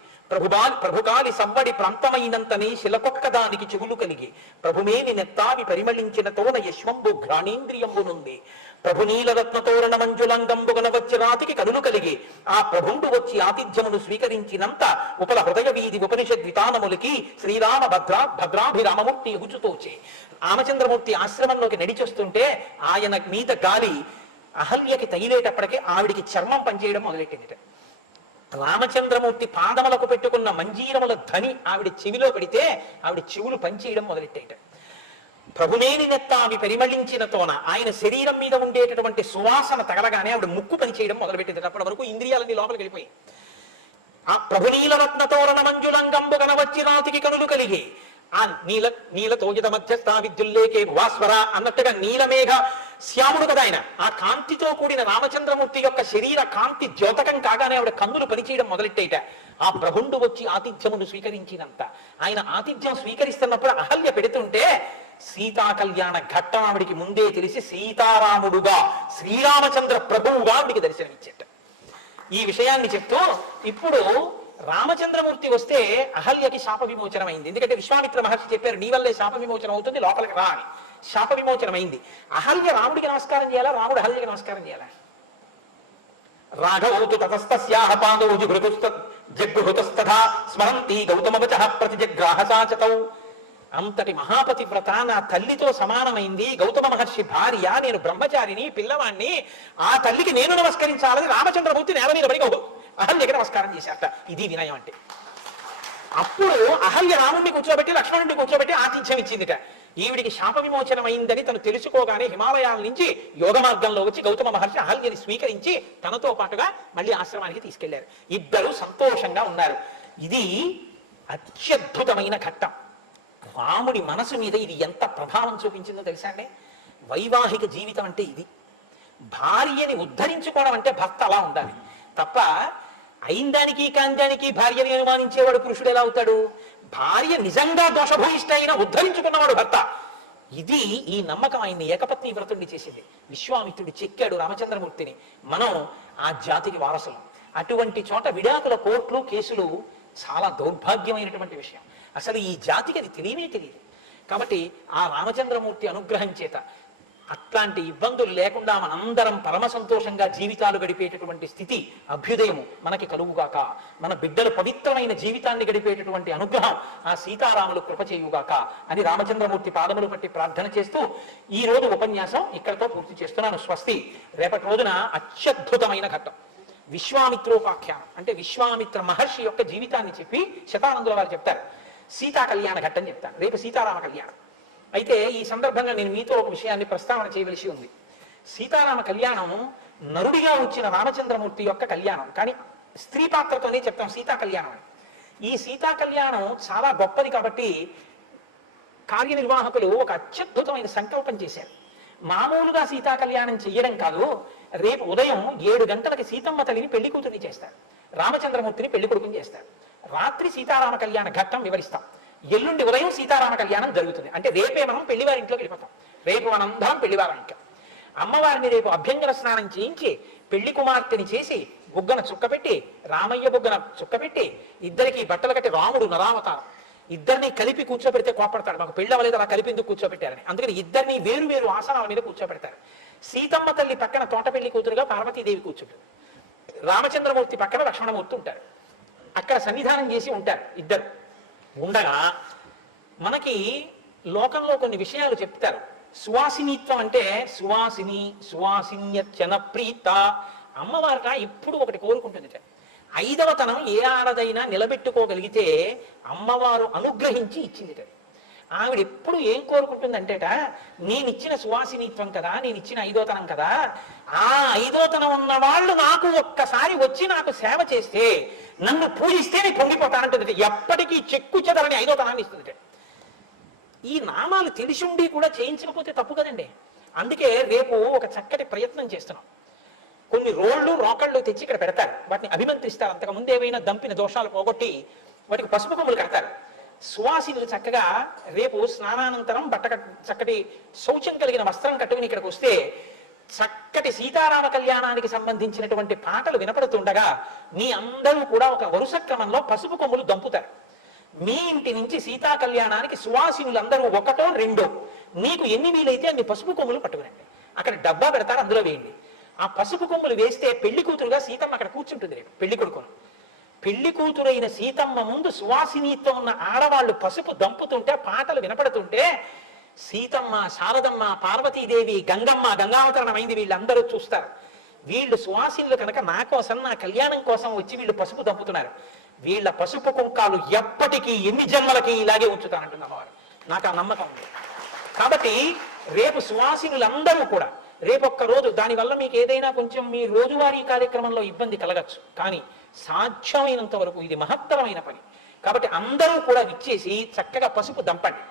ప్రభుకాలి సవ్వడి ప్రాంతమైనంతనే శిలకొక్కదానికి చెవులు కలిగి ప్రభుమేని నెత్తావి పరిమళించిన తోన యశ్వంబు ఘ్రాణేంద్రియంబునుంది ప్రభునీలరత్న తోరణ మంజులంగంబుగన వచ్చి రాతికి కనులు కలిగి ఆ ప్రభుండు వచ్చి ఆతిథ్యమును స్వీకరించినంత ఉపల హృదయ వీధి ఉపనిషద్ వితానములకి శ్రీరామ భద్రాభిరామమూర్తి ఎగుచుతోచే. రామచంద్రమూర్తి ఆశ్రమంలోకి నడిచొస్తుంటే ఆయన మీద గాలి అహల్యకి తగిలేటప్పటికే ఆవిడికి చర్మం పనిచేయడం మొదలెట్టిందిట. రామచంద్రమూర్తి పాదములకు పెట్టుకున్న మంజీరముల ధ్వని ఆవిడ చెవిలో పెడితే ఆవిడ చెవులు పనిచేయడం మొదలెట్టాయిట. ప్రభునేని నెత్తావి పరిమళించిన తోన ఆయన శరీరం మీద ఉండేటటువంటి సువాసన తగలగానే ఆవిడ ముక్కు పనిచేయడం మొదలుపెట్టింది. అప్పటి వరకు ఇంద్రియాలన్నీ లోపలికి వెళ్ళిపోయి ఆ ప్రభునీలరత్న తోరణ మంజులంగంబు కనవచ్చి రాతికి కనులు కలిగి ఆ నీల తోజిత మధ్యస్థ విద్యుల్లేకే భువాస్వర అన్నట్టుగా నీలమేఘ శ్యాముడు కదా ఆయన. ఆ కాంతితో కూడిన రామచంద్రమూర్తి యొక్క శరీర కాంతి ద్యోతకం కాగానే ఆవిడ కన్నులు పనిచేయడం మొదలెట్టేట. ఆ ప్రభుండు వచ్చి ఆతిథ్యమును స్వీకరించినంత ఆయన ఆతిథ్యం స్వీకరిస్తున్నప్పుడు అహల్య పెడుతుంటే సీతా కళ్యాణ ఘట్టం ఆవిడికి ముందే తెలిసి సీతారాముడుగా శ్రీరామచంద్ర ప్రభువుగా ఆవిడికి దర్శనమిచ్చేట. ఈ విషయాన్ని చెప్తూ ఇప్పుడు రామచంద్రమూర్తి వస్తే అహల్యకి శాప విమోచనం అయింది. ఎందుకంటే విశ్వామిత్ర మహర్షి చెప్పారు నీ వల్లే శాప విమోచనం అవుతుంది, లోపలికి రా అని. శాప విమోచనం అయింది. అహల్య రాముడికి నమస్కారం చేయాలా, రాముడు అహల్యకి నమస్కారం చేయాలా? రాఘవౌతు తతస్తస్యాహ పాదౌ జగృహుతస్తథా స్మరంతి గౌతమవచః ప్రతిజగ్రాహ సాచతౌ. అంతటి మహాపతివ్రత నా తల్లితో సమానమైంది, గౌతమ మహర్షి భార్య, నేను బ్రహ్మచారిని పిల్లవాణ్ణి, ఆ తల్లికి నేను నమస్కరించాలని రామచంద్రమూర్తి నేల మీద పడి అహల్యకి నమస్కారం చేశారట. ఇది వినయం అంటే. అప్పుడు అహల్య రాముడిని కూర్చోబెట్టి లక్ష్మణుడిని కూర్చోబెట్టి ఆతిథ్యం ఇచ్చిందిట. ఈవిడికి శాప విమోచనం అయిందని తను తెలుసుకోగానే హిమాలయాల నుంచి యోగ మార్గంలో వచ్చి గౌతమ మహర్షి అహల్యని స్వీకరించి తనతో పాటుగా మళ్ళీ ఆశ్రమానికి తీసుకెళ్లారు. ఇద్దరు సంతోషంగా ఉన్నారు. ఇది అత్యద్భుతమైన ఘట్టం. రాముడి మనసు మీద ఇది ఎంత ప్రభావం చూపించిందో తెలుసా అండి? వైవాహిక జీవితం అంటే ఇది. భార్యని ఉద్ధరించుకోవడం అంటే భర్త అలా ఉండాలి తప్ప అయిందానికి కాందానికి భార్యని అనుమానించేవాడు పురుషుడు ఎలా అవుతాడు? భార్య నిజంగా దోషభూయిష్ట అయినా ఉద్ధరించుకున్నవాడు భర్త. ఇది ఈ నమ్మకం ఆయన్ని ఏకపత్ని వ్రతుడిని చేసింది. విశ్వామిత్రుడు చెక్కాడు రామచంద్రమూర్తిని. మనం ఆ జాతికి వారసులం. అటువంటి చోట విడాకుల కోర్టులు కేసులు చాలా దౌర్భాగ్యమైనటువంటి విషయం. అసలు ఈ జాతికి అది తెలియనే తెలియదు. కాబట్టి ఆ రామచంద్రమూర్తి అనుగ్రహం చేత అట్లాంటి ఇబ్బందులు లేకుండా మనందరం పరమ సంతోషంగా జీవితాలు గడిపేటటువంటి స్థితి, అభ్యుదయము మనకి కలుగుగాక. మన బిడ్డలు పవిత్రమైన జీవితాన్ని గడిపేటటువంటి అనుగ్రహం ఆ సీతారాములు కృప చేయుగాక అని రామచంద్రమూర్తి పాదములు పట్టి ప్రార్థన చేస్తూ ఈ రోజు ఉపన్యాసం ఇక్కడితో పూర్తి చేస్తున్నాను. స్వస్తి. రేపటి రోజున అత్యద్భుతమైన ఘట్టం విశ్వామిత్రోపాఖ్యానం, అంటే విశ్వామిత్ర మహర్షి యొక్క జీవితాన్ని చెప్పి శతానందుల వారు చెప్తారు. సీతా కళ్యాణ ఘట్టం చెప్తాను. రేపు సీతారామ కళ్యాణం. అయితే ఈ సందర్భంగా నేను మీతో ఒక విషయాన్ని ప్రస్తావన చేయవలసి ఉంది. సీతారామ కళ్యాణం నరుడిగా వచ్చిన రామచంద్రమూర్తి యొక్క కళ్యాణం, కానీ స్త్రీ పాత్రతోనే చెప్తాం సీతా కళ్యాణం అని. ఈ సీతా కళ్యాణం చాలా గొప్పది కాబట్టి కార్యనిర్వాహకులు ఒక అత్యద్భుతమైన సంకల్పం చేశారు. మామూలుగా సీతా కళ్యాణం చెయ్యడం కాదు, రేపు ఉదయం 7 గంటలకి సీతమ్మ తల్లిని పెళ్లి కూతురిని చేస్తారు, రామచంద్రమూర్తిని పెళ్లి కొడుకుని చేస్తారు. రాత్రి సీతారామ కళ్యాణ ఘట్టం వివరిస్తాం. ఎల్లుండి ఉదయం సీతారామ కళ్యాణం జరుగుతుంది. అంటే రేపే మనం పెళ్లివారి ఇంట్లోకి వెళ్ళిపోతాం. రేపు మనందరం పెళ్లివారం ఇంకా. అమ్మవారిని రేపు అభ్యంగన స్నానం చేయించి పెళ్లి కుమార్తెని చేసి బుగ్గన చుక్కపెట్టి, రామయ్య బుగ్గన చుక్కపెట్టి, ఇద్దరికి బట్టలు కట్టి, రాముడు నరావతారం, ఇద్దరిని కలిపి కూర్చోబెడితే కోపడతాడు, మాకు పెళ్లి అవ్వలేదు అలా కలిపి ఎందుకు కూర్చోబెట్టారని. అందుకని ఇద్దరిని వేరు వేరు ఆసనాల మీద కూర్చోబెడతారు. సీతమ్మ తల్లి పక్కన తోటపెళ్లి కూతురుగా పార్వతీదేవి కూర్చుంటుంది. రామచంద్రమూర్తి పక్కన లక్ష్మణమూర్తి ఉంటారు. అక్కడ సన్నిధానం చేసి ఉంటారు ఇద్దరు. ఉండగా మనకి లోకంలో కొన్ని విషయాలు చెప్తారు. సువాసినిత్వం అంటే సువాసిని, సువాసిన్యర్చన ప్రీత. అమ్మవారిట ఎప్పుడు ఒకటి కోరుకుంటుంది, 5వ తనం ఏ ఆడదైనా నిలబెట్టుకోగలిగితే అమ్మవారు అనుగ్రహించి ఇచ్చింది. ఆవిడ ఎప్పుడు ఏం కోరుకుంటుందంటేట, నేనిచ్చిన సువాసినిత్వం కదా, నేనిచ్చిన 5వ తనం కదా, ఆ 5వ తనం ఉన్న వాళ్ళు నాకు ఒక్కసారి వచ్చి నాకు సేవ చేస్తే, నన్ను పూజిస్తే నేను పొంగిపోతానంటుంది. ఎప్పటికీ చెక్కు చెదరని 5వ తనాన్ని ఇస్తుంది. ఈ నామాలు తెలిసి ఉండి కూడా చేయించకపోతే తప్పు కదండి. అందుకే రేపు ఒక చక్కటి ప్రయత్నం చేస్తున్నాం. కొన్ని రోళ్ళు రోకళ్ళు తెచ్చి ఇక్కడ పెడతారు, వాటిని అభిమంత్రిస్తారు. అంతకుముందు ఏవైనా దంపిన దోషాలు పోగొట్టి వాటికి పసుపు కొమ్ములు కడతారు. సువాసినులు చక్కగా రేపు స్నానానంతరం చక్కటి శౌచం కలిగిన వస్త్రం కట్టుకుని ఇక్కడికి వస్తే చక్కటి సీతారామ కళ్యాణానికి సంబంధించినటువంటి పాటలు వినపడుతుండగా మీ అందరూ కూడా ఒక వరుస క్రమంలో పసుపు కొమ్ములు దంపుతారు. మీ ఇంటి నుంచి సీతా కళ్యాణానికి సువాసినులందరూ 1, 2 నీకు ఎన్ని వీలైతే అన్ని పసుపు కొమ్ములు పట్టుకురండి. అక్కడ డబ్బా పెడతారు, అందులో వేయండి. ఆ పసుపు కొమ్ములు వేస్తే పెళ్లి కూతురుగా సీతమ్మ అక్కడ కూర్చుంటుంది. రేపు పెళ్లి కొడుకును, పెళ్లి కూతురైన సీతమ్మ ముందు సువాసినితో ఉన్న ఆడవాళ్ళు పసుపు దంపుతుంటే, పాటలు వినపడుతుంటే సీతమ్మ, శారదమ్మ, పార్వతీదేవి, గంగమ్మ, గంగావతరణం అయింది, వీళ్ళందరూ చూస్తారు. వీళ్ళు సువాసినులు కనుక నా కోసం, నా కళ్యాణం కోసం వచ్చి వీళ్ళు పసుపు దంపుతున్నారు. వీళ్ళ పసుపు కుంకాలు ఎప్పటికీ ఎన్ని జన్మలకి ఇలాగే ఉంచుతానంటుంది అమ్మవారు. నాకు ఆ నమ్మకం ఉంది. కాబట్టి రేపు సువాసినులందరూ కూడా రేపొక్క రోజు, దానివల్ల మీకు ఏదైనా కొంచెం మీ రోజువారీ కార్యక్రమంలో ఇబ్బంది కలగచ్చు, కానీ సాధ్యమైనంత వరకు ఇది మహత్తరమైన పని. కాబట్టి అందరూ కూడా విచ్చేసి చక్కగా పసుపు దంపండి.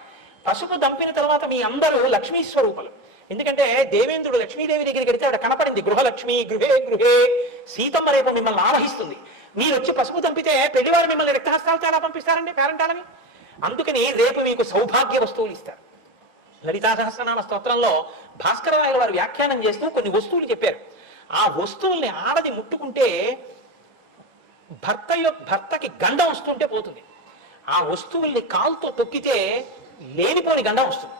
పసుపు దంపిన తర్వాత మీ అందరూ లక్ష్మీ స్వరూపులు. ఎందుకంటే దేవేంద్రుడు లక్ష్మీదేవి దగ్గరికి వెళితే ఆవిడ కనపడింది, గృహలక్ష్మి గృహే గృహే. సీతమ్మ రేపు మిమ్మల్ని ఆవహిస్తుంది. మీరు వచ్చి పసుపు దంపితే పెళ్లివారు మిమ్మల్ని రక్తహస్తాలతో ఎలా పంపిస్తారండి పేరంటాలని. అందుకని రేపు మీకు సౌభాగ్య వస్తువులు ఇస్తారు. లలితా సహస్రనామ స్తోత్రంలో భాస్కర రాయల వారు వ్యాఖ్యానం చేస్తూ కొన్ని వస్తువులు చెప్పారు. ఆ వస్తువుల్ని ఆడది ముట్టుకుంటే భర్తకి గండం వస్తుంటే పోతుంది. ఆ వస్తువుల్ని కాలుతో తొక్కితే లేనిపోని గండం వస్తుంది.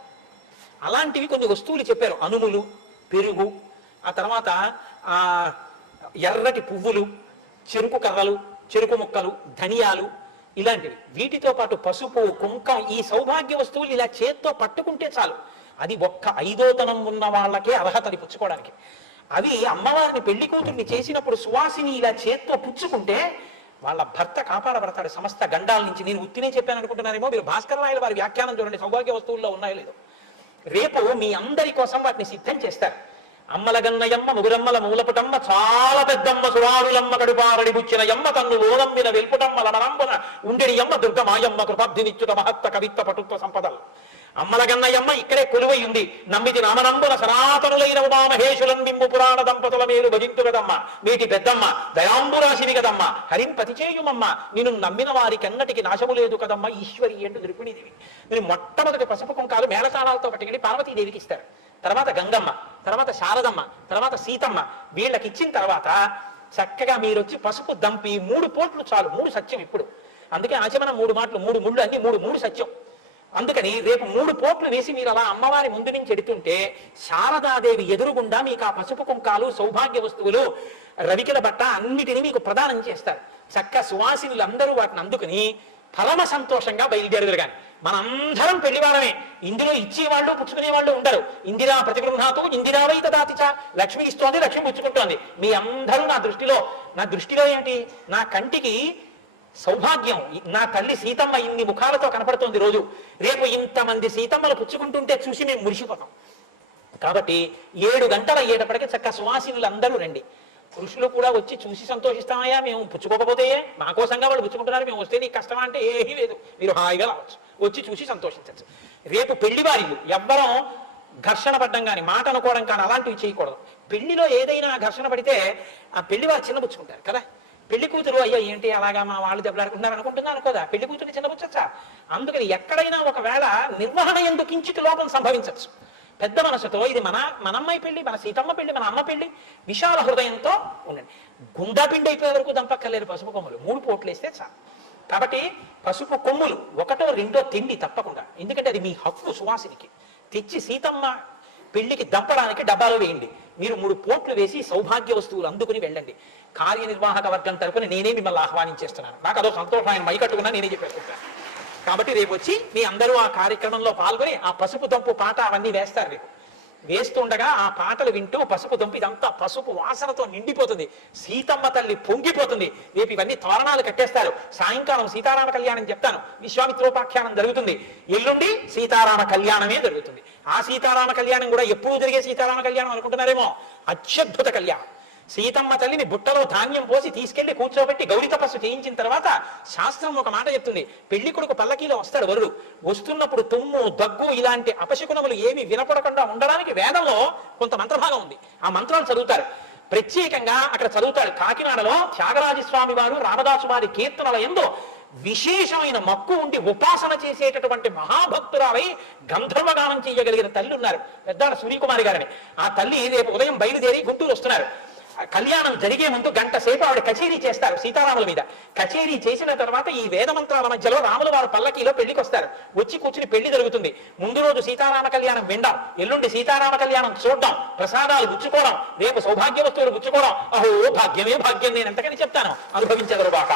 అలాంటివి కొన్ని వస్తువులు చెప్పారు. అనుములు, పెరుగు, ఆ తర్వాత ఎర్రటి పువ్వులు, చెరుకు కర్రలు, చెరుకు ముక్కలు, ధనియాలు, ఇలాంటివి. వీటితో పాటు పసుపు, కుంకం, ఈ సౌభాగ్య వస్తువులు ఇలా చేత్తో పట్టుకుంటే చాలు. అది ఒక్క 5వ తనం ఉన్న వాళ్ళకే అర్హతని పుచ్చుకోవడానికి. అవి అమ్మవారిని పెళ్లి కూతుర్ని చేసినప్పుడు సువాసిని ఇలా చేత్తో పుచ్చుకుంటే వాళ్ళ భర్త కాపాడబడతాడు సమస్త గండాల నుంచి. నేను ఉత్తినే చెప్పాను అనుకుంటున్నారేమో, మీరు భాస్కర రాయల వారి వ్యాఖ్యానం చూడండి, సౌభాగ్య వస్తువుల్లో ఉన్నాయో లేదో. రేపు మీ అందరి కోసం వాటిని సిద్ధం చేస్తారు. అమ్మలగన్నయమ్మ, ముగురమ్మల మూలపుటమ్మ, చాలా పెద్దమ్మ, సురారులమ్మ, కడుపారడి బుచ్చిన యమ్మ, తన్ను ఓనమ్మిన వెల్పుటమ్మ, లమనంబున ఉండెడి యమ్మ, దుర్గమాయమ్మ, కృపాబ్ధినిచ్యుత మహత్త కవిత్వ పటుత్వ సంపదలు. అమ్మలగన్నయమ్మ ఇక్కడే కొలువై ఉంది. నమ్మితి రామనంబున సనాతనులైన ఉమామహేశులం బింబు పురాణ దంపతుల మేలు భజింతు కదమ్మ, మీటి పెద్దమ్మ, దయాంబురాశివి కదమ్మ, హరింపతి చేయుమమ్మ, నిన్ను నమ్మిన వారికి అన్నటికి నాశము లేదు కదమ్మ, ఈశ్వరి అంటూ దృకుణిదేవి. మీరు మొట్టమొదటి పసుపు కుంకాలు మేళతాళాలతో పట్టుకెళ్ళి పార్వతీదేవికి ఇస్తారు. తర్వాత గంగమ్మ, తర్వాత శారదమ్మ, తర్వాత సీతమ్మ. వీళ్ళకి ఇచ్చిన తర్వాత చక్కగా మీరు వచ్చి పసుపు దంపి 3 పోట్లు చాలు. 3 సత్యం ఇప్పుడు. అందుకే ఆచమనం 3 మాటలు, 3 ముళ్ళు అన్ని 3 సత్యం. అందుకని రేపు 3 పోట్లు వేసి మీరు అలా అమ్మవారి ముందు నుంచి ఎడుతుంటే శారదాదేవి ఎదురుగుండా మీకు ఆ పసుపు కుంకాలు, సౌభాగ్య వస్తువులు, రవికిల బట్ట అన్నిటినీ మీకు ప్రదానం చేస్తారు. చక్క సువాసినులు అందరూ వాటిని అందుకుని పరమ సంతోషంగా బయలుదేరుదురు. కానీ మనందరం పెళ్లివారమే. ఇందులో ఇచ్చేవాళ్ళు పుచ్చుకునే వాళ్ళు ఉండరు. ఇందిరా ప్రతిగృహాతు ఇందిరావై తదాతిచ, లక్ష్మి ఇస్తోంది, లక్ష్మి పుచ్చుకుంటోంది. మీ అందరూ నా దృష్టిలో ఏంటి, నా కంటికి సౌభాగ్యం, నా తల్లి సీతమ్మ ఇన్ని ముఖాలతో కనపడుతోంది రోజు. రేపు ఇంతమంది సీతమ్మలు పుచ్చుకుంటుంటే చూసి మేము మురిసిపోతాం. కాబట్టి 7 గంటలు అయ్యేటప్పటికీ చక్క సువాసినులు అందరూ రండి. పురుషులు కూడా వచ్చి చూసి సంతోషిస్తామయ్యా, మేము పుచ్చుకోకపోతే మా కోసంగా వాళ్ళు పుచ్చుకుంటున్నారు, మేము వస్తే నీకు కష్టమా అంటే ఏమీ లేదు, మీరు హాయిగా రావచ్చు, వచ్చి చూసి సంతోషించచ్చు. రేపు పెళ్లివారిల్లు ఎవ్వరం ఘర్షణ పడ్డం కానీ, మాట అనుకోవడం కానీ అలాంటివి చేయకూడదు. పెళ్లిలో ఏదైనా ఘర్షణ పడితే ఆ పెళ్లివారు చిన్నపుచ్చుకుంటారు కదా. పెళ్లి కూతురు అయ్యా ఏంటి అలాగా మా వాళ్ళు దెబ్బలాడుకుంటున్నారు అనుకుంటుందా అనుకోదా? పెళ్లి కూతురు చిన్నపుచ్చచ్చా. అందుకని ఎక్కడైనా ఒకవేళ నిర్వహణ ఎందుకు కించిత లోపం సంభవించవచ్చు. పెద్ద మనసుతో ఇది మన అమ్మాయి పెళ్లి, మన సీతమ్మ పెళ్లి, మన అమ్మ పెళ్లి, విశాల హృదయంతో ఉండండి. గుండా పిండి అయిపోయే వరకు దంపక్కర్లేరు పసుపు కొమ్ములు, 3 పోట్లు వేస్తే చాలు. కాబట్టి పసుపు కొమ్ములు 1, 2 తిండి తప్పకుండా, ఎందుకంటే అది మీ హక్కు. సువాసినికి తెచ్చి సీతమ్మ పెళ్లికి దంపడానికి డబ్బాలో వేయండి. మీరు 3 పోట్లు వేసి సౌభాగ్య వస్తువులు అందుకుని వెళ్ళండి. కార్యనిర్వాహక వర్గం తరపున నేనే మిమ్మల్ని ఆహ్వానించేస్తున్నాను. నాకు అదో సంతోషం, ఆయన మైకట్టుకున్నా నేనే చెప్పేసుకుంటాను. కాబట్టి రేపు వచ్చి మీ అందరూ ఆ కార్యక్రమంలో పాల్గొని ఆ పసుపు దంపు పాట అవన్నీ వేస్తారు. రేపు వేస్తుండగా ఆ పాటలు వింటూ పసుపు దంపు ఇదంతా పసుపు వాసనతో నిండిపోతుంది. సీతమ్మ తల్లి పొంగిపోతుంది. రేపు ఇవన్నీ తోరణాలు కట్టేస్తారు. సాయంకాలం సీతారామ కళ్యాణం చెప్తాను, విశ్వామిత్రోపాఖ్యానం జరుగుతుంది. ఎల్లుండి సీతారామ కళ్యాణమే జరుగుతుంది. ఆ సీతారామ కళ్యాణం కూడా ఎప్పుడు జరిగే సీతారామ కళ్యాణం అనుకుంటున్నారేమో, అత్యద్భుత కళ్యాణం. సీతమ్మ తల్లిని బుట్టలో ధాన్యం పోసి తీసుకెళ్లి కూర్చోబెట్టి గౌరీ తపస్సు చేయించిన తర్వాత శాస్త్రం ఒక మాట చెప్తుంది. పెళ్లి కొడుకు పల్లకీలో వస్తాడు వరుడు. వస్తున్నప్పుడు తుమ్ము, దగ్గు ఇలాంటి అపశకునములు ఏమి వినపడకుండా ఉండడానికి వేదంలో కొంత మంత్రభాగం ఉంది. ఆ మంత్రాలు చదువుతారు. ప్రత్యేకంగా అక్కడ చదువుతాడు. కాకినాడలో త్యాగరాజస్వామి వారు రామదాసు వారి కీర్తనల యందు విశేషమైన మక్కు ఉండి ఉపాసన చేసేటటువంటి మహాభక్తురాలై గంధర్వగానం చేయగలిగిన తల్లి ఉన్నారు, పెద్దాడ సూర్యకుమారి గారని. ఆ తల్లి రేపు ఉదయం బయలుదేరి గుంటూరు వస్తున్నారు. కళ్యాణం జరిగే ముందు 1 గంట సేపు ఆవిడ కచేరీ చేస్తారు సీతారాముల మీద. కచేరీ చేసిన తర్వాత ఈ వేద మంత్రాల మధ్యలో రాముల వారు పల్లకీలో పెళ్లికి వస్తారు. వచ్చి కూర్చుని పెళ్లి జరుగుతుంది. ముందు రోజు సీతారామ కళ్యాణం వినడం, ఎల్లుండి సీతారామ కళ్యాణం చూడడం, ప్రసాదాలు గుచ్చుకోవడం, రేపు సౌభాగ్య వస్తువులు గుచ్చుకోవడం. అహో భాగ్యమే భాగ్యం, నేను ఎంతకని చెప్తాను, అనుభవించగలరు బాక.